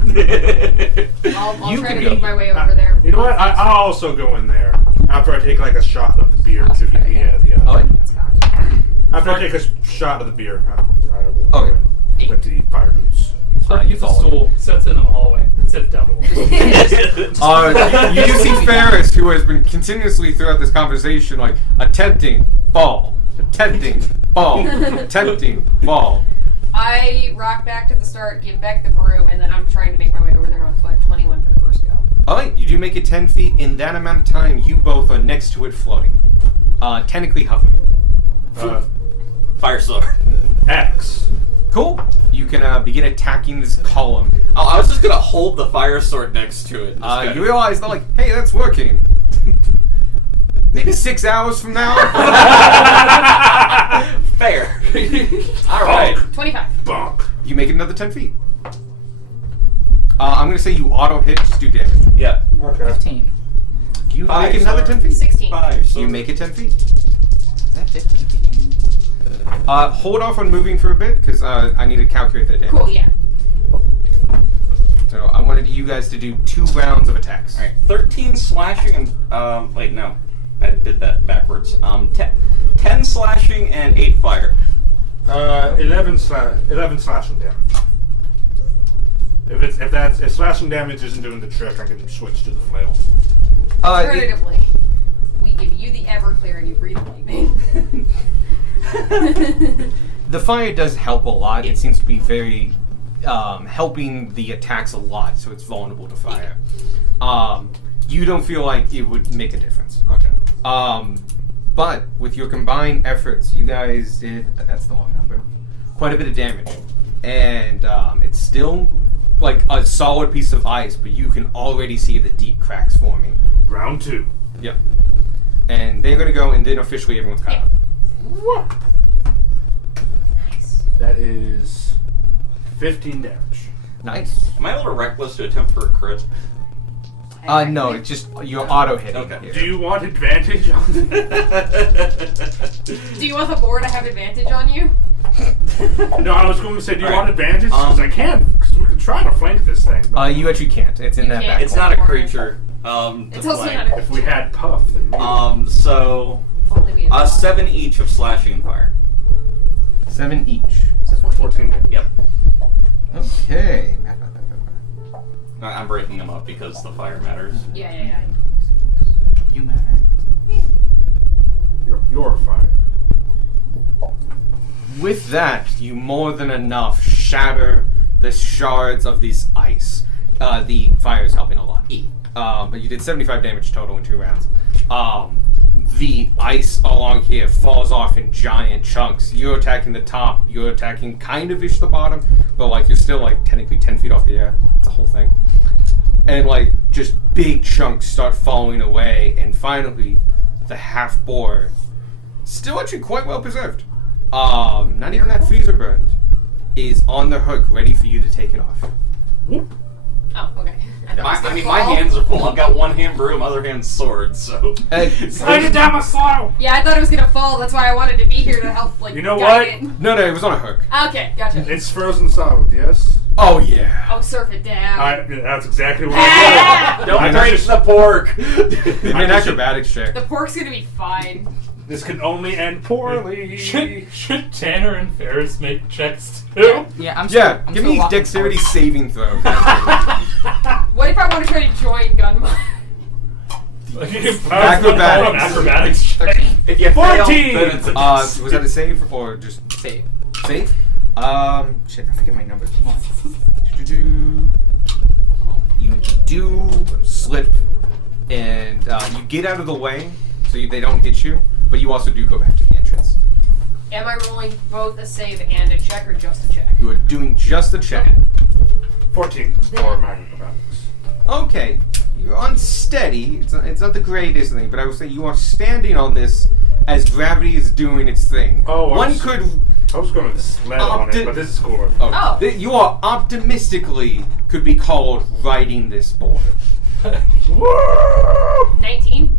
I'll You try can to go. make my way over there. You know what? I'll also go in there after I take like a shot of the beer to give me the. Oh, wait. That's cocked. After I take a shot of the beer, I will go Okay. in with the fire boots. Sparky gets a stool, sits in the hallway, and sits down to work. You do see Ferris, who has been continuously throughout this conversation, like attempting fall, attempting fall, attempting fall. I rock back to the start, give back the broom, and then I'm trying to make my way over there on foot. 21 for the first go. Alright, you do make it 10 feet. In that amount of time, you both are next to it floating. Technically hovering. Fire sword. X. Cool. You can begin attacking this column. Oh, I was just gonna hold the fire sword next to it. You realize they're like, hey, that's working. Maybe 6 hours from now? Fair. Alright. 25. Bonk. You make it another 10 feet. I'm gonna say you auto hit, just do damage. Yeah. Okay. 15. You Five, make it another sorry. 10 feet. 16. Fire sword. You make it 10 feet. Is that 15 feet? Hold off on moving for a bit, because I need to calculate that damage. Cool, yeah. So I wanted you guys to do 2 rounds of attacks. Alright, 13 slashing and, wait, no. I did that backwards. 10 slashing and 8 fire. 11 slashing damage. If slashing damage isn't doing the trick, I can switch to the flail. Alternatively, we give you the Everclear and you breathe lightning. The fire does help a lot. It seems to be very helping the attacks a lot, so it's vulnerable to fire. You don't feel like it would make a difference. Okay. But with your combined efforts, you guys did, that's the wrong number, quite a bit of damage. And it's still like a solid piece of ice, but you can already see the deep cracks forming. Round 2. Yep. And they're gonna go, and then officially everyone's caught up. What? Nice. That is 15 damage. Nice. Am I a little reckless to attempt for a crit? No, it's just you're auto hitting. Okay. here. Do you want advantage on Do you want the board to have advantage on you? No, I was going to say, do you Alright. want advantage? Because I can. Because we can try to flank this thing. But You actually can't. It's in You that can't. back. It's corner. not a creature. It's To also flank. not a if we had Puff, then maybe. So, If only we had 7 each of slashing and fire. 7 each. So 14 damage. Yep. Okay. I'm breaking them up because the fire matters. Yeah. You matter. You're fire. With that, you more than enough shatter the shards of this ice. The fire is helping a lot. But you did 75 damage total in 2 rounds. The ice along here falls off in giant chunks. You're attacking the top. You're attacking kind of ish the bottom, but like you're still like technically 10 feet off the air. It's a whole thing. And like just big chunks start falling away, and finally, the half board, still actually quite well preserved. Not even that freezer burned, is on the hook, ready for you to take it off. Oh, okay. My hands are full. I've got one hand broom, other hand sword, so. Slide it down my slow! Yeah, I thought it was gonna fall. That's why I wanted to be here to help, like, You know guide what? it. No, it was on a hook. Okay, gotcha. It's frozen solid, yes? Oh yeah. Oh, surf it down. That's exactly what Ah! I Don't I break just- the pork! Give me an acrobatics check. The pork's gonna be fine. This can only end poorly. Should Tanner and Ferris make checks too? Yeah, I'm still, Yeah, I'm give still me walking dexterity forward. saving throws. What if I want to try to join Gunma? Acrobatics. Acrobatics check. 13. If you fail, 14! then it's a Was that a save or just Save. save? Shit, I forget my numbers. Do-do-do. you do slip, and you get out of the way so they don't hit you, but you also do go back to the entrance. Am I rolling both a save and a check or just a check? You are doing just the check. 14 for my acrobatics. Okay, you're unsteady. It's not the greatest thing, but I would say you are standing on this as gravity is doing its thing. Oh, one could. I was going to sled on it, but this is cooler. Oh. You are optimistically could be called riding this board. Woo! 19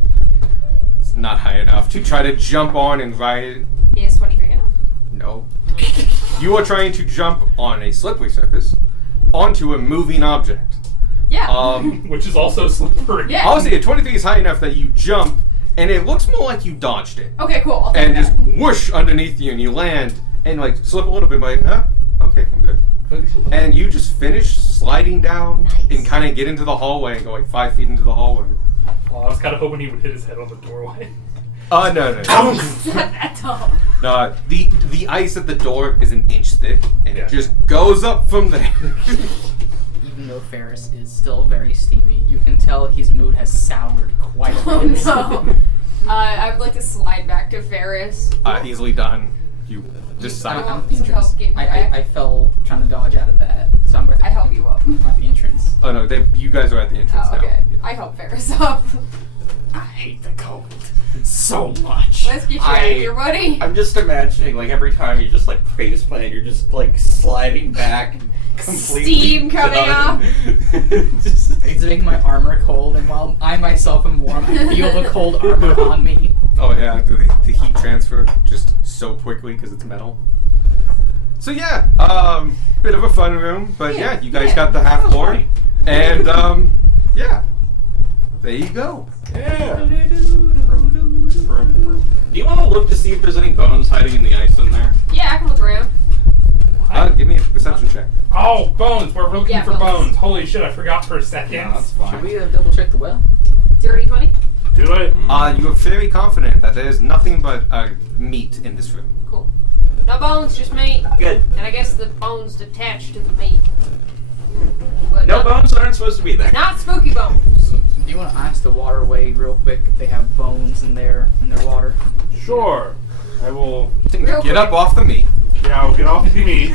It's not high enough to try to jump on and ride it. is 23 enough? No. You are trying to jump on a slippery surface onto a moving object. Yeah. Which is also slippery. Yeah. Honestly, a 23 is high enough that you jump, and it looks more like you dodged it. Okay, cool. I'll take And that. just whoosh underneath you, and you land, and like slip a little bit, like, huh? Okay, I'm good. And you just finish sliding down and kind of get into the hallway and go like 5 feet into the hallway. Well, I was kind of hoping he would hit his head on the doorway. No. Not that tall. No, the ice at the door is an inch thick, and Yeah. it just goes up from there. Even though Ferris is still very steamy, you can tell his mood has soured quite a Oh bit. no. I would like to slide back to Ferris. Easily done. You just I sign. want I'm at the some help entrance. getting back. I fell trying to dodge out of that, so I'm at the, I help you up. I'm at the entrance. Oh no, you guys are at the entrance Oh, okay. now. I help Ferris up. I hate the cold so much. Let's get you out of here, buddy. I'm just imagining, like, every time you just, like, face plant, you're just, like, sliding back. Completely Steam coming done. It's making my armor cold, and while I myself am warm, I feel the cold armor on me. Oh yeah, the heat transfer just so quickly because it's metal. So yeah, bit of a fun room, but yeah, you guys got the half floor, and yeah, there you go. Yeah. Do you want to look to see if there's any bones hiding in the ice in there? Yeah, I can look around. Give me a perception check. Oh, bones! We're looking Yeah, for bones. bones. Holy shit, I forgot for a second. Yeah, that's Should fine. we double check the well? Dirty 20? Do it. You are very confident that there's nothing but meat in this room. Cool. No bones, just meat. Good. And I guess the bones detached to the meat. But No not, bones aren't supposed to be there. Not spooky bones. Do you want to ask the waterway real quick if they have bones in their water? Sure. I will. Real Get up quick. Oh, off the meat. Yeah, I'll get off of me.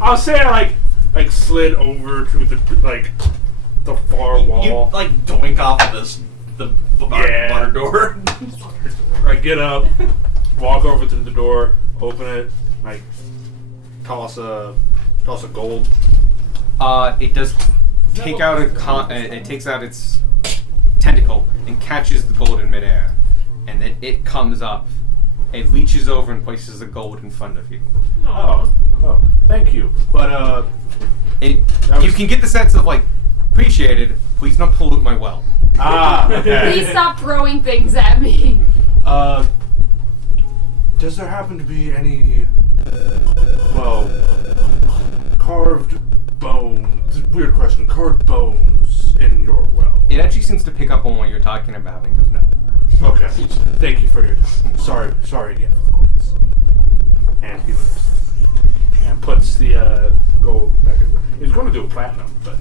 I'll say I like slid over to the far You wall. like doink off of the Yeah. bar door. I get up, walk over to the door, open it, like toss a gold. It does take out it takes out its tentacle and catches the gold in midair, and then it comes up. It reaches over and places the gold in front of you. Oh, thank you. But You was- can get the sense of like, appreciated. Please don't pollute my well. okay. Please stop throwing things at me. Does there happen to be any, carved bones? Weird question. Carved bones in your well? It actually seems to pick up on what you're talking about and goes no. Okay. Thank you for your time. Sorry again for the coins. And he leaves. And puts the gold back in. He's going to do a platinum, but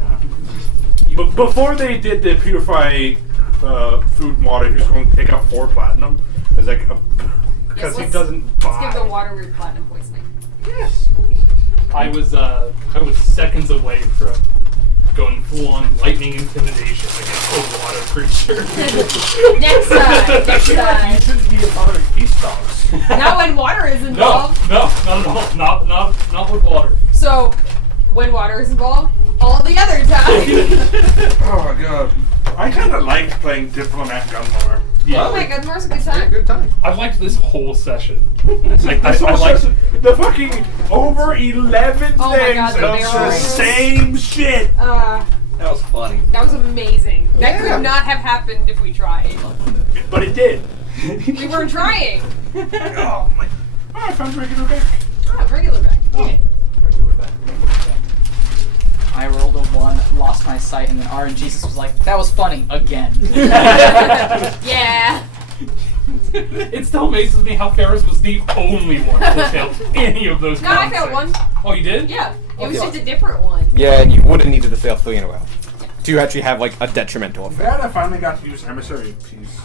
But before they did the purify food and water, he was going to take out 4 platinum. As like because he doesn't Let's buy. give the water weird platinum poisoning. Yes. I was seconds away from going full on lightning intimidation against a water creature. Next time. You shouldn't be a part of peace talks. Not when water is No, involved. not at all. Not with water. So, when water is involved, all the other time. Oh my god. I kind of liked playing Diplomat Gunmore. Yeah. Oh my god, Morse, a good Very time. good time. I've liked this whole session. Like this whole session, the fucking over 11 Oh my things God, the of the barrels. same shit. That That was funny. was amazing. That Yeah. could not have happened if we tried. But it did. We weren't trying. Oh my. Oh, I found regular back. Ah, regular back. Oh. Regular back. I rolled a 1, lost my sight, and then RNGesus was like, that was funny, again. Yeah. It still amazes me how Ferris was the only one to fail any of those No, I con failed saves. one. Oh, you did? Yeah. It was just a different one. Yeah, and you would have needed to fail 3 in a row to actually have like a detrimental effect. Glad I finally got to use Emissary Piece.